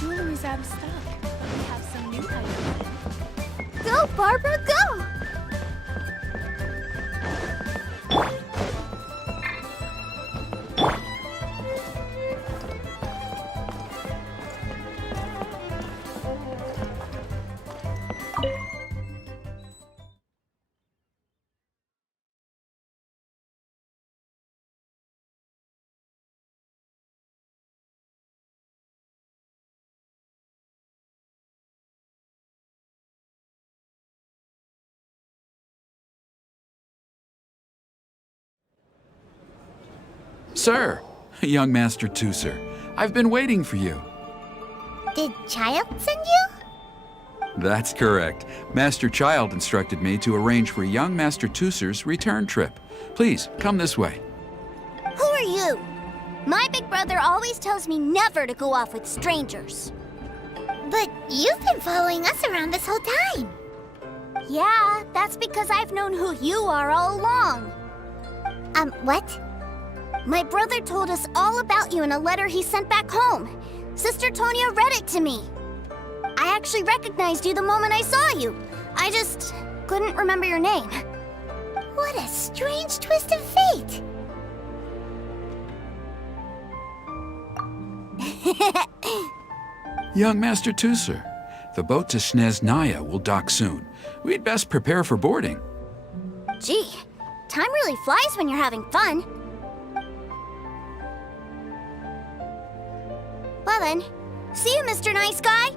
Jewelry's out of stock, but we have some new items. Go, Barbara, go! Sir, young Master Tooser, I've been waiting for you. Did Child send you? That's correct. Master Child instructed me to arrange for young Master Tooser's return trip. Please, come this way. Who are you? My big brother always tells me never to go off with strangers. But you've been following us around this whole time. Yeah, that's because I've known who you are all along. What? My brother told us all about you in a letter he sent back home. Sister Tonya read it to me. I actually recognized you the moment I saw you. I just couldn't remember your name. What a strange twist of fate. Young Master Tooser, the boat to Snezhnaya will dock soon. We'd best prepare for boarding. Gee, time really flies when you're having fun. Well then, see you, Mr. Nice Guy.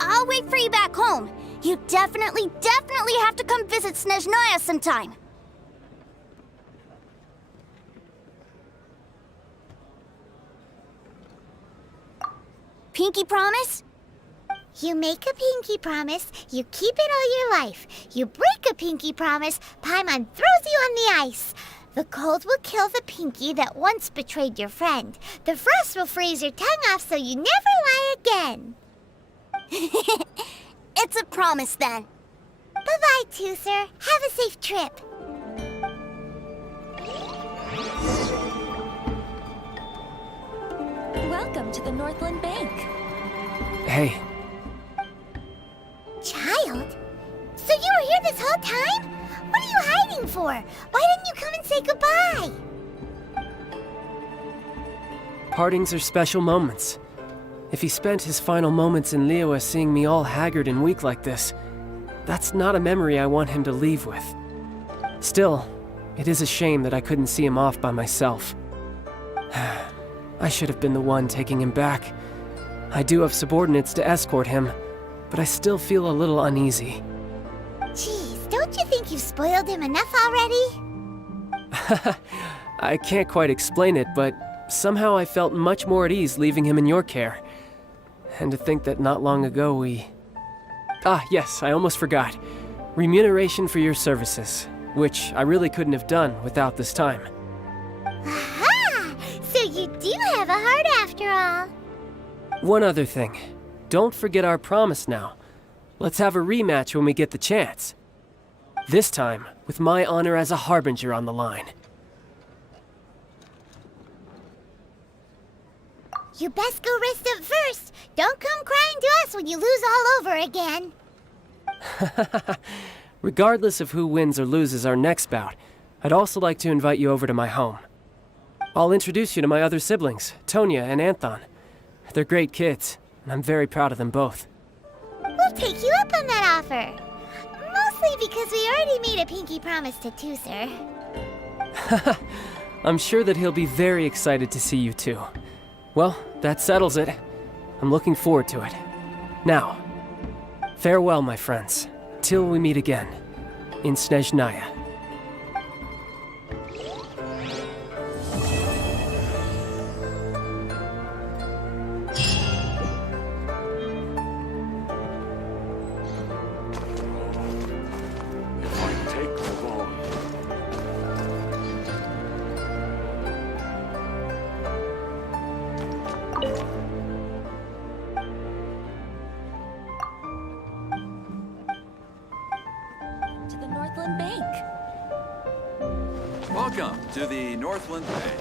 I'll wait for you back home. You definitely have to come visit Snezhnaya sometime. Pinky promise? You make a pinky promise, you keep it all your life. You break a pinky promise, Paimon throws you on the ice. The cold will kill the pinky that once betrayed your friend. The frost will freeze your tongue off so you never lie again. It's a promise then. Bye-bye, Tooser. Have a safe trip. Welcome to the Northland Bank. Hey. Child? So you were here this whole time? What are you hiding for? Why didn't you come and say goodbye? Partings are special moments. If he spent his final moments in Liyue seeing me all haggard and weak like this, that's not a memory I want him to leave with. Still, it is a shame that I couldn't see him off by myself. I should have been the one taking him back. I do have subordinates to escort him, but I still feel a little uneasy. Geez, don't you think you've spoiled him enough already? I can't quite explain it, but somehow I felt much more at ease leaving him in your care. And to think that not long ago we... Ah, yes, I almost forgot. Remuneration for your services, which I really couldn't have done without this time. Aha! So you do have a heart after all. One other thing. Don't forget our promise now. Let's have a rematch when we get the chance. This time, with my honor as a Harbinger on the line. You best go rest up first. Don't come crying to us when you lose all over again. Regardless of who wins or loses our next bout, I'd also like to invite you over to my home. I'll introduce you to my other siblings, Tonya and Anthon. They're great kids, and I'm very proud of them both. We'll take you up on that offer. Mostly because we already made a pinky promise to Tooser. I'm sure that he'll be very excited to see you too. Well, that settles it. I'm looking forward to it. Now, farewell, my friends. Till we meet again, in Snezhnaya. If I take the long. To the Northland Bank. Welcome to the Northland Bank.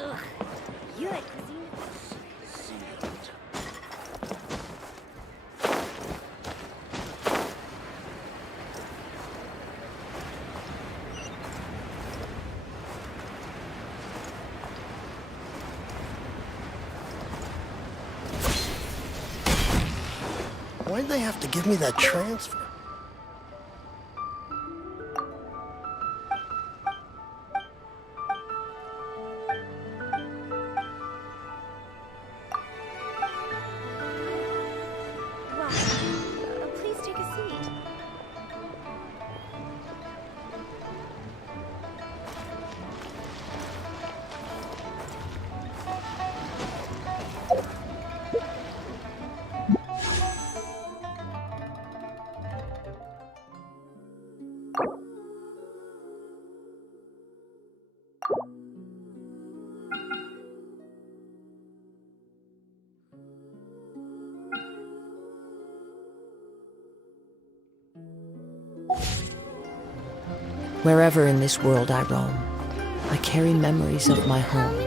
Ugh. You like cuisine? Why'd they have to give me that transfer? Please take a seat. Wherever in this world I roam, I carry memories of my home.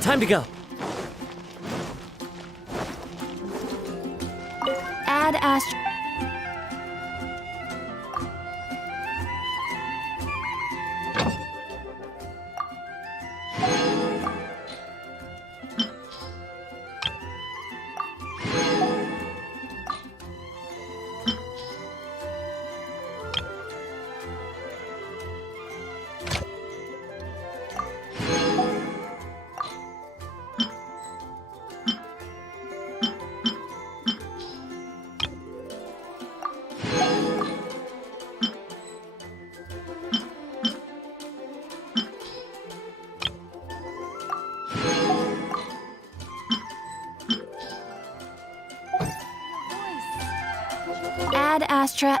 Time to go. Add Astro. Add Astra.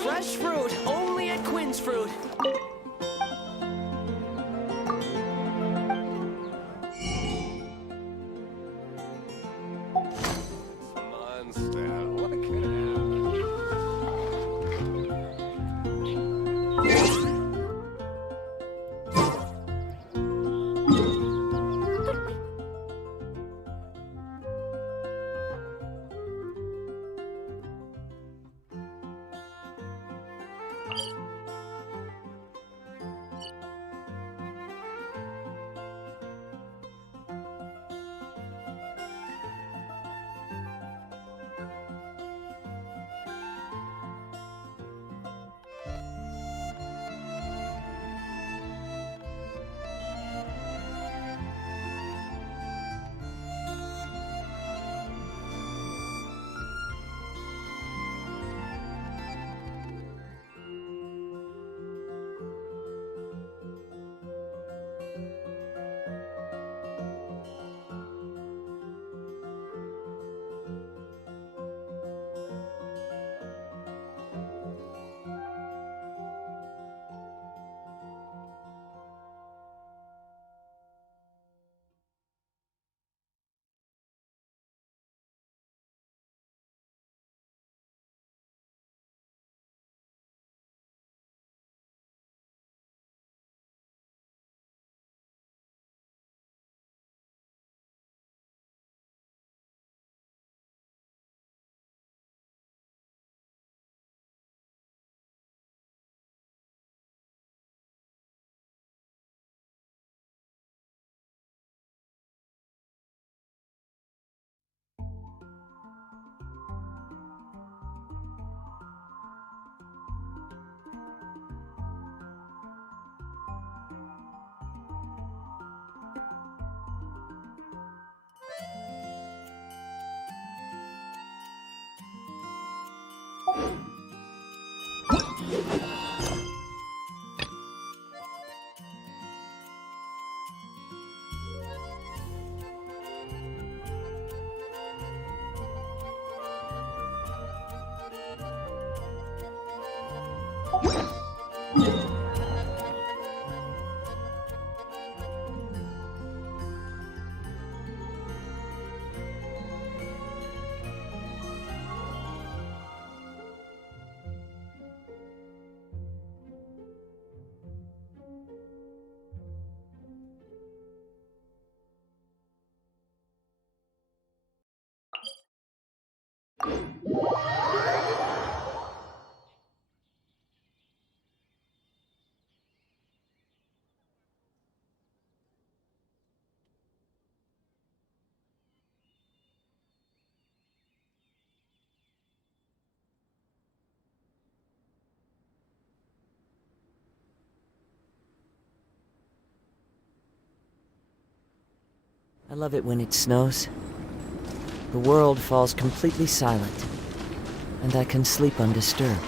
Fresh fruit, only at Quinn's Fruit. I love it when it snows. The world falls completely silent, and I can sleep undisturbed.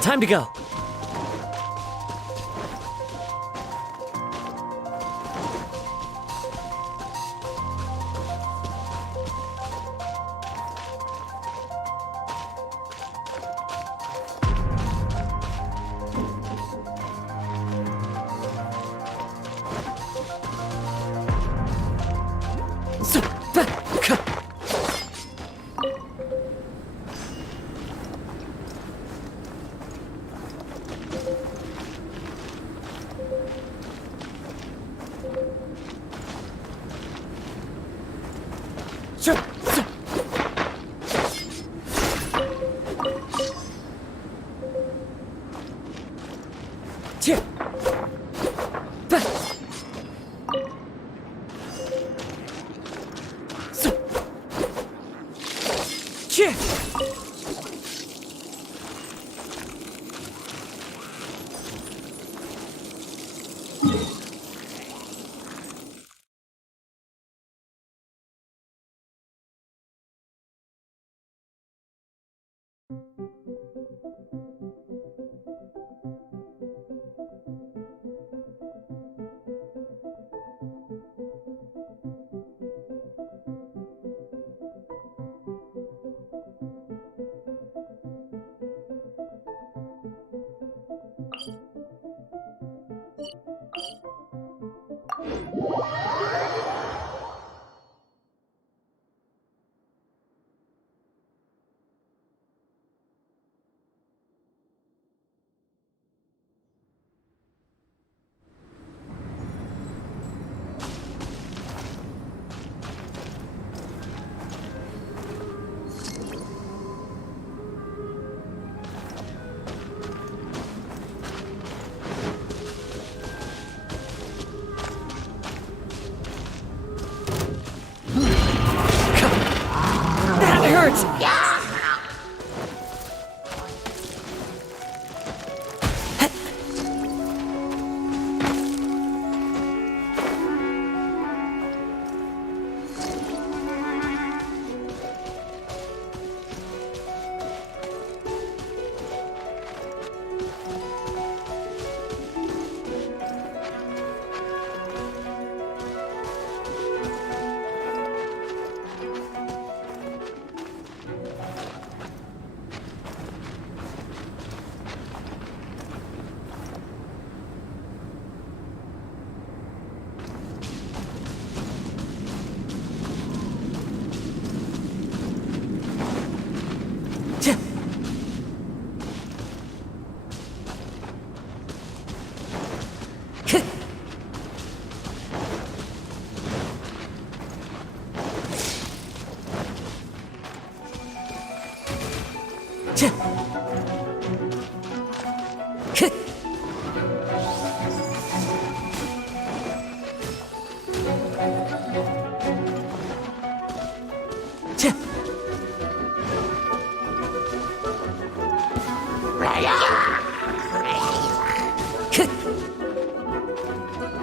Time to go.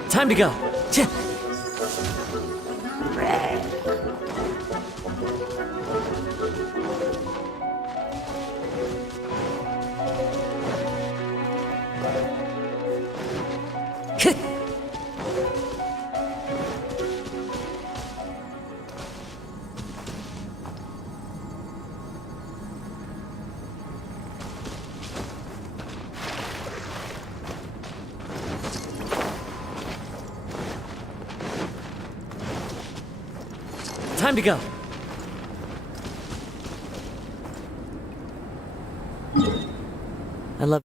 Time to go. Time to go. I love.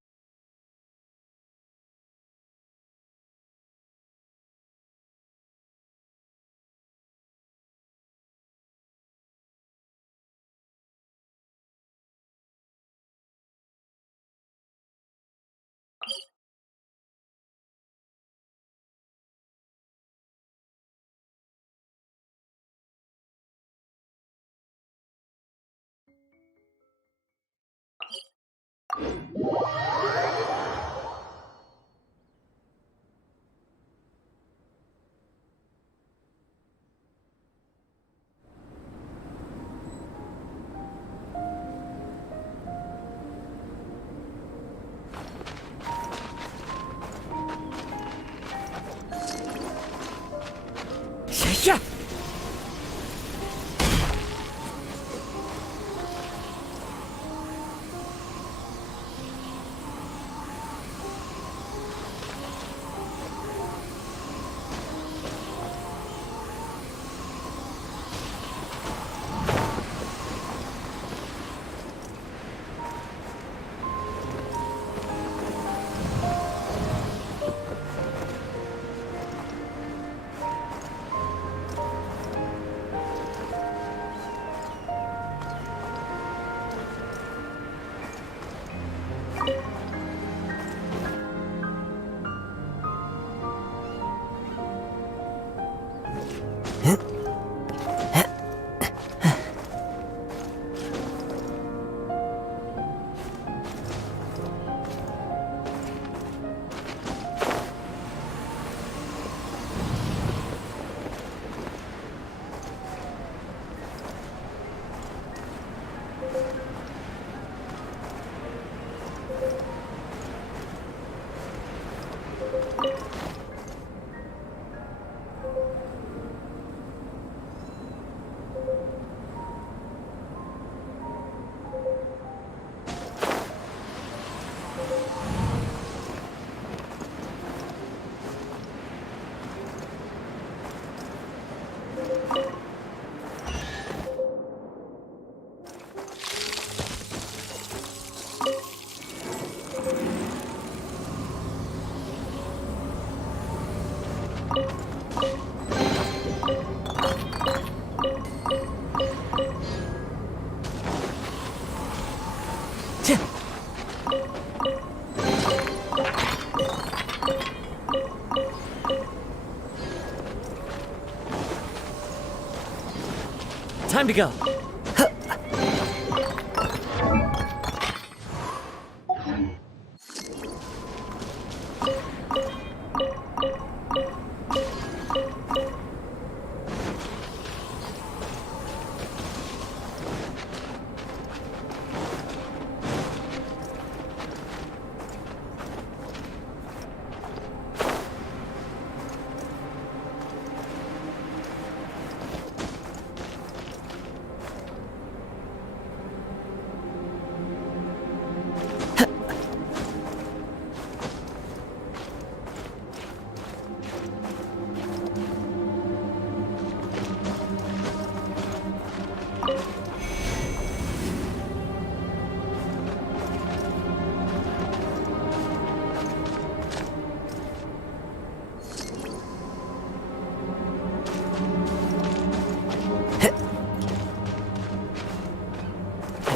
Yeah. Time to go.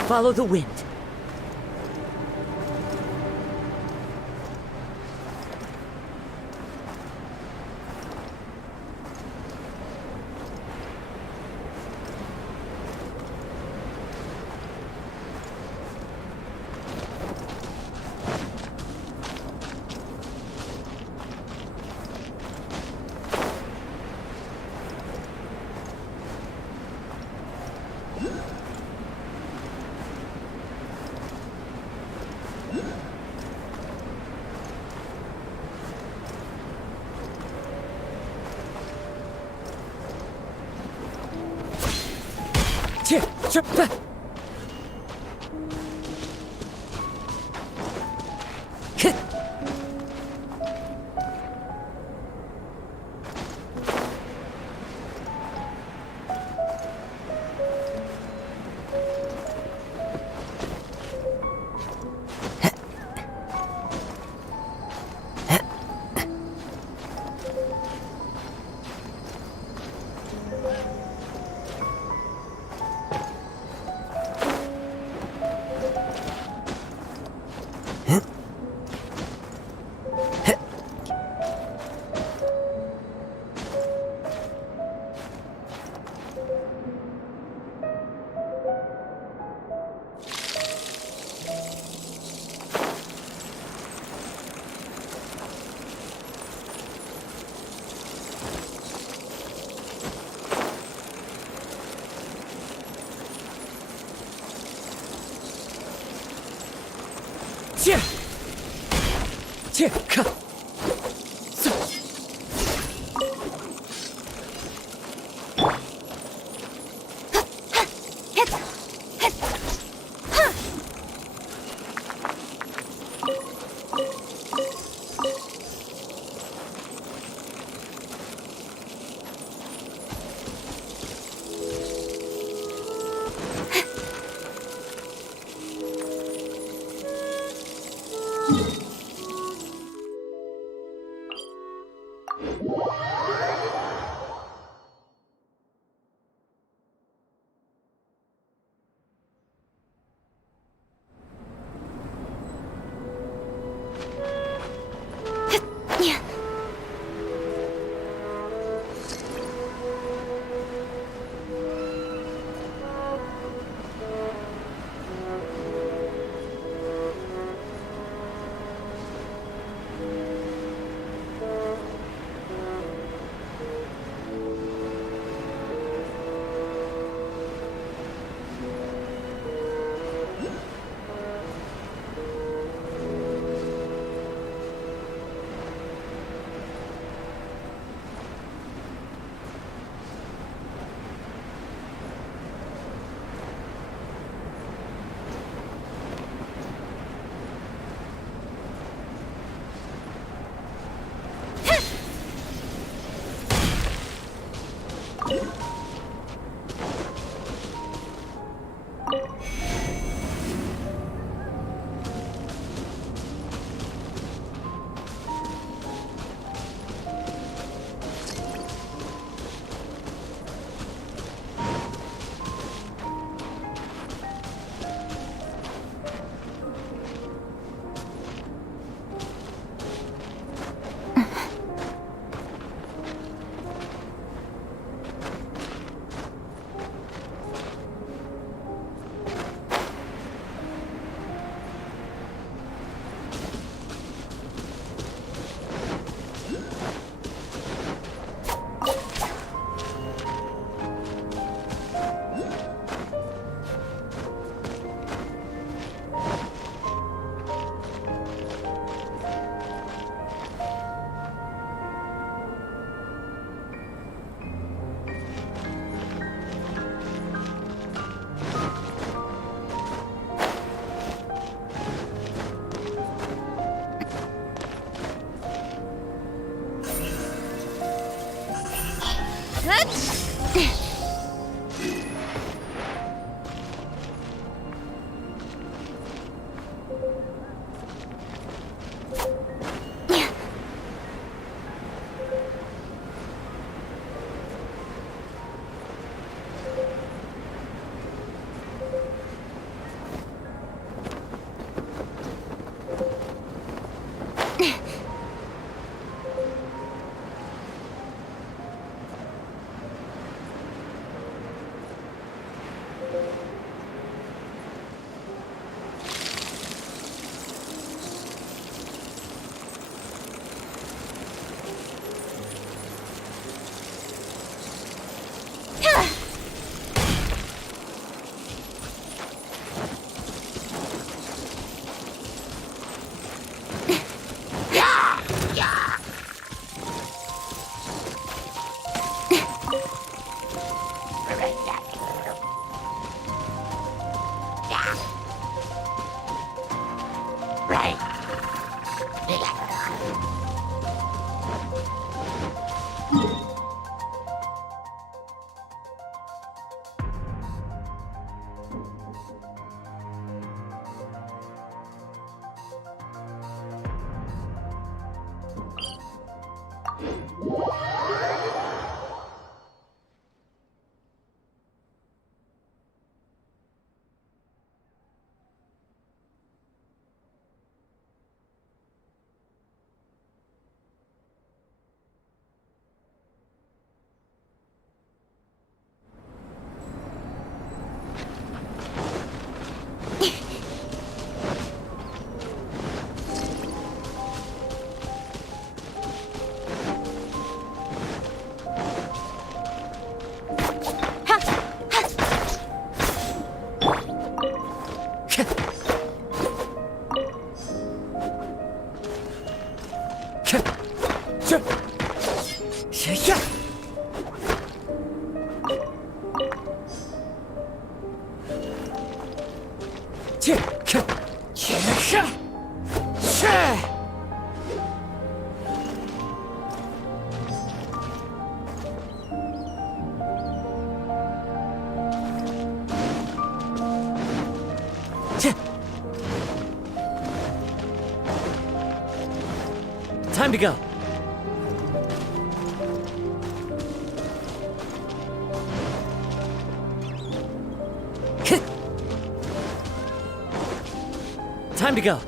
Follow the wind. Time to go. Time to go.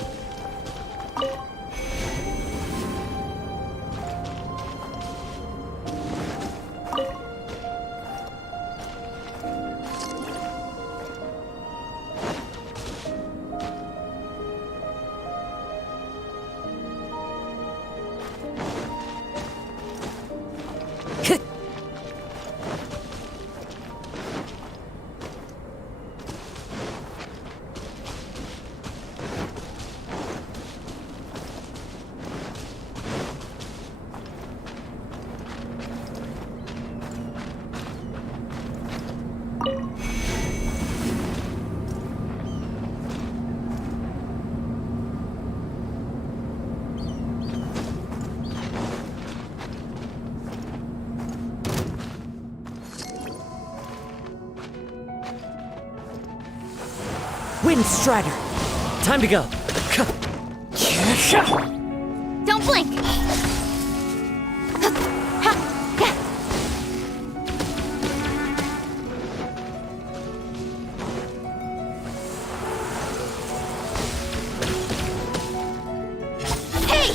Wind Strider! Time to go! Don't blink! Hey!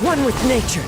One with nature!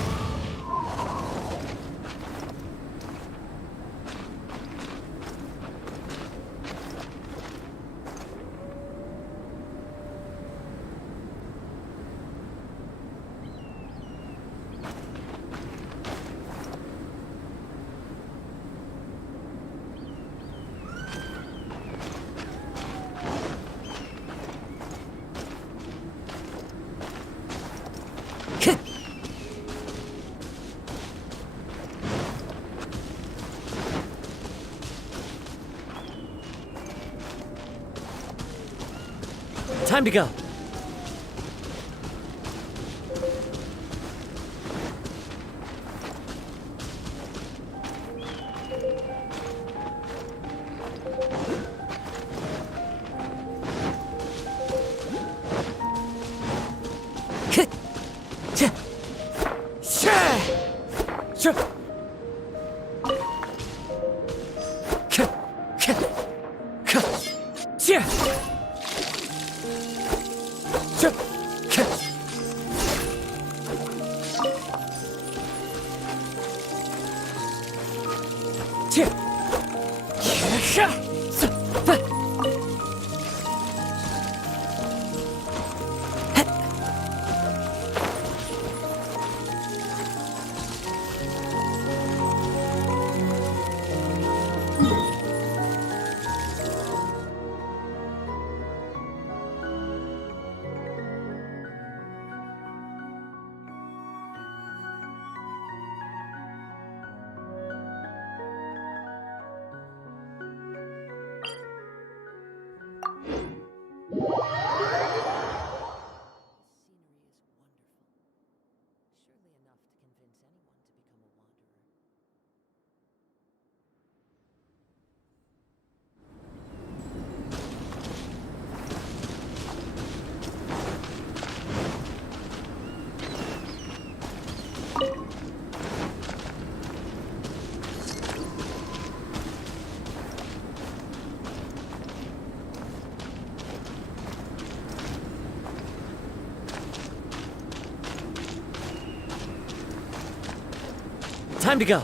Time to go. Time to go.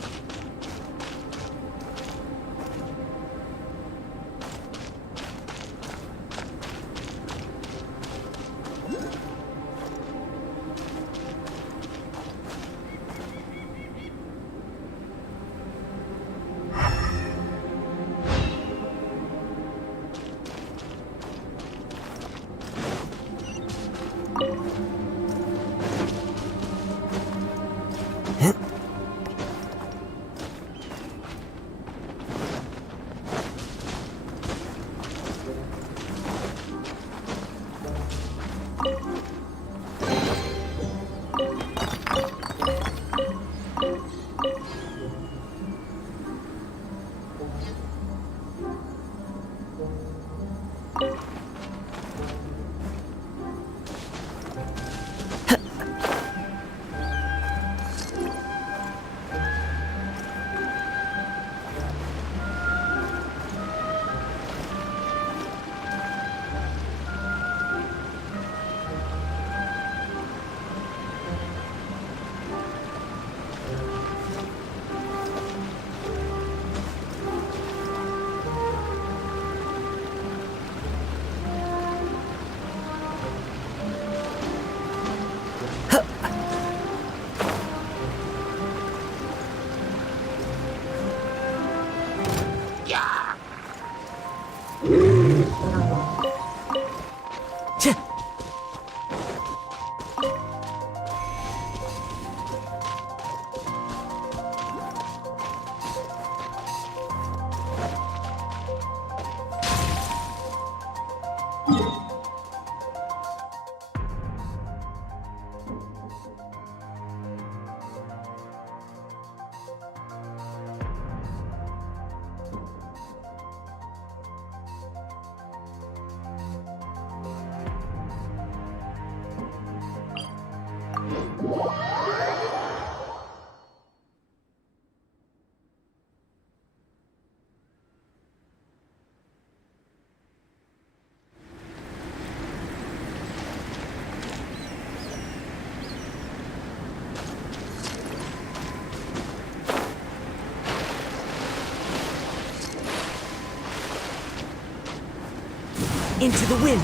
Into the wind!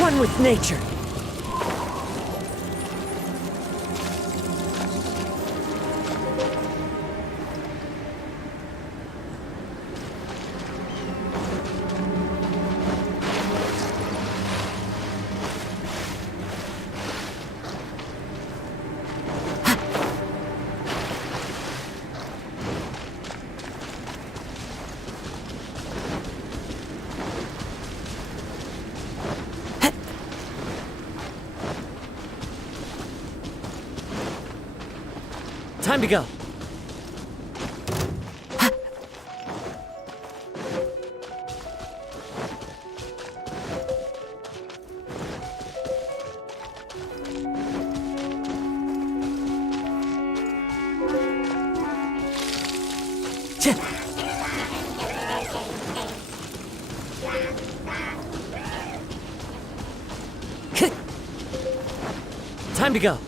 One with nature! Time to go. Time to go.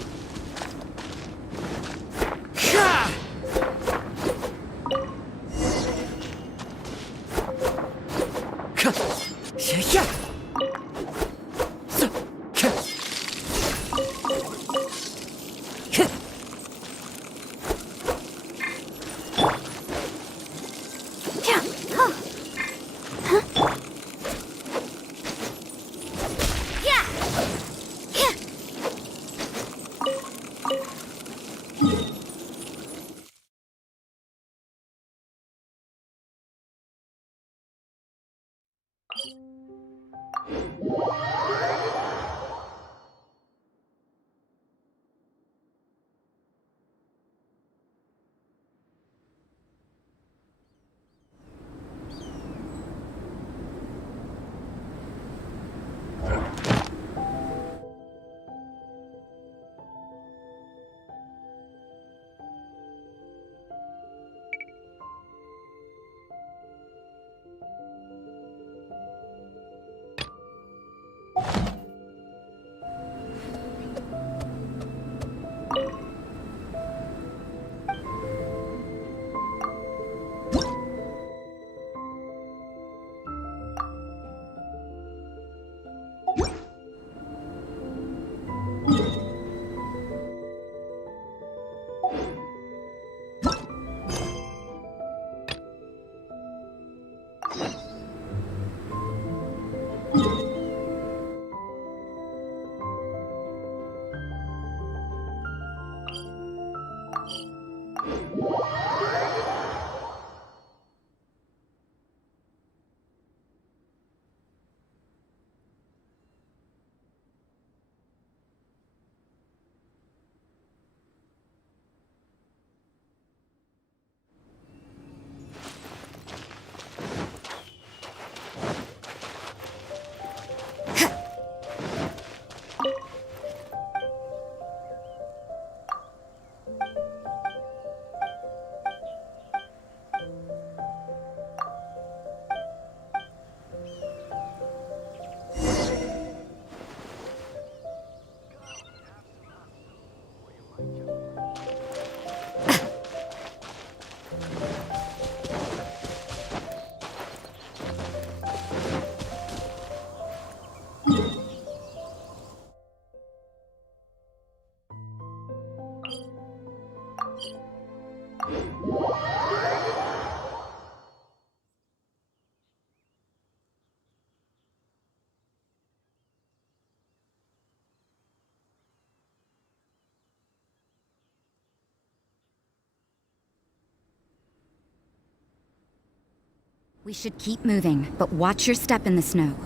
We should keep moving, but watch your step in the snow.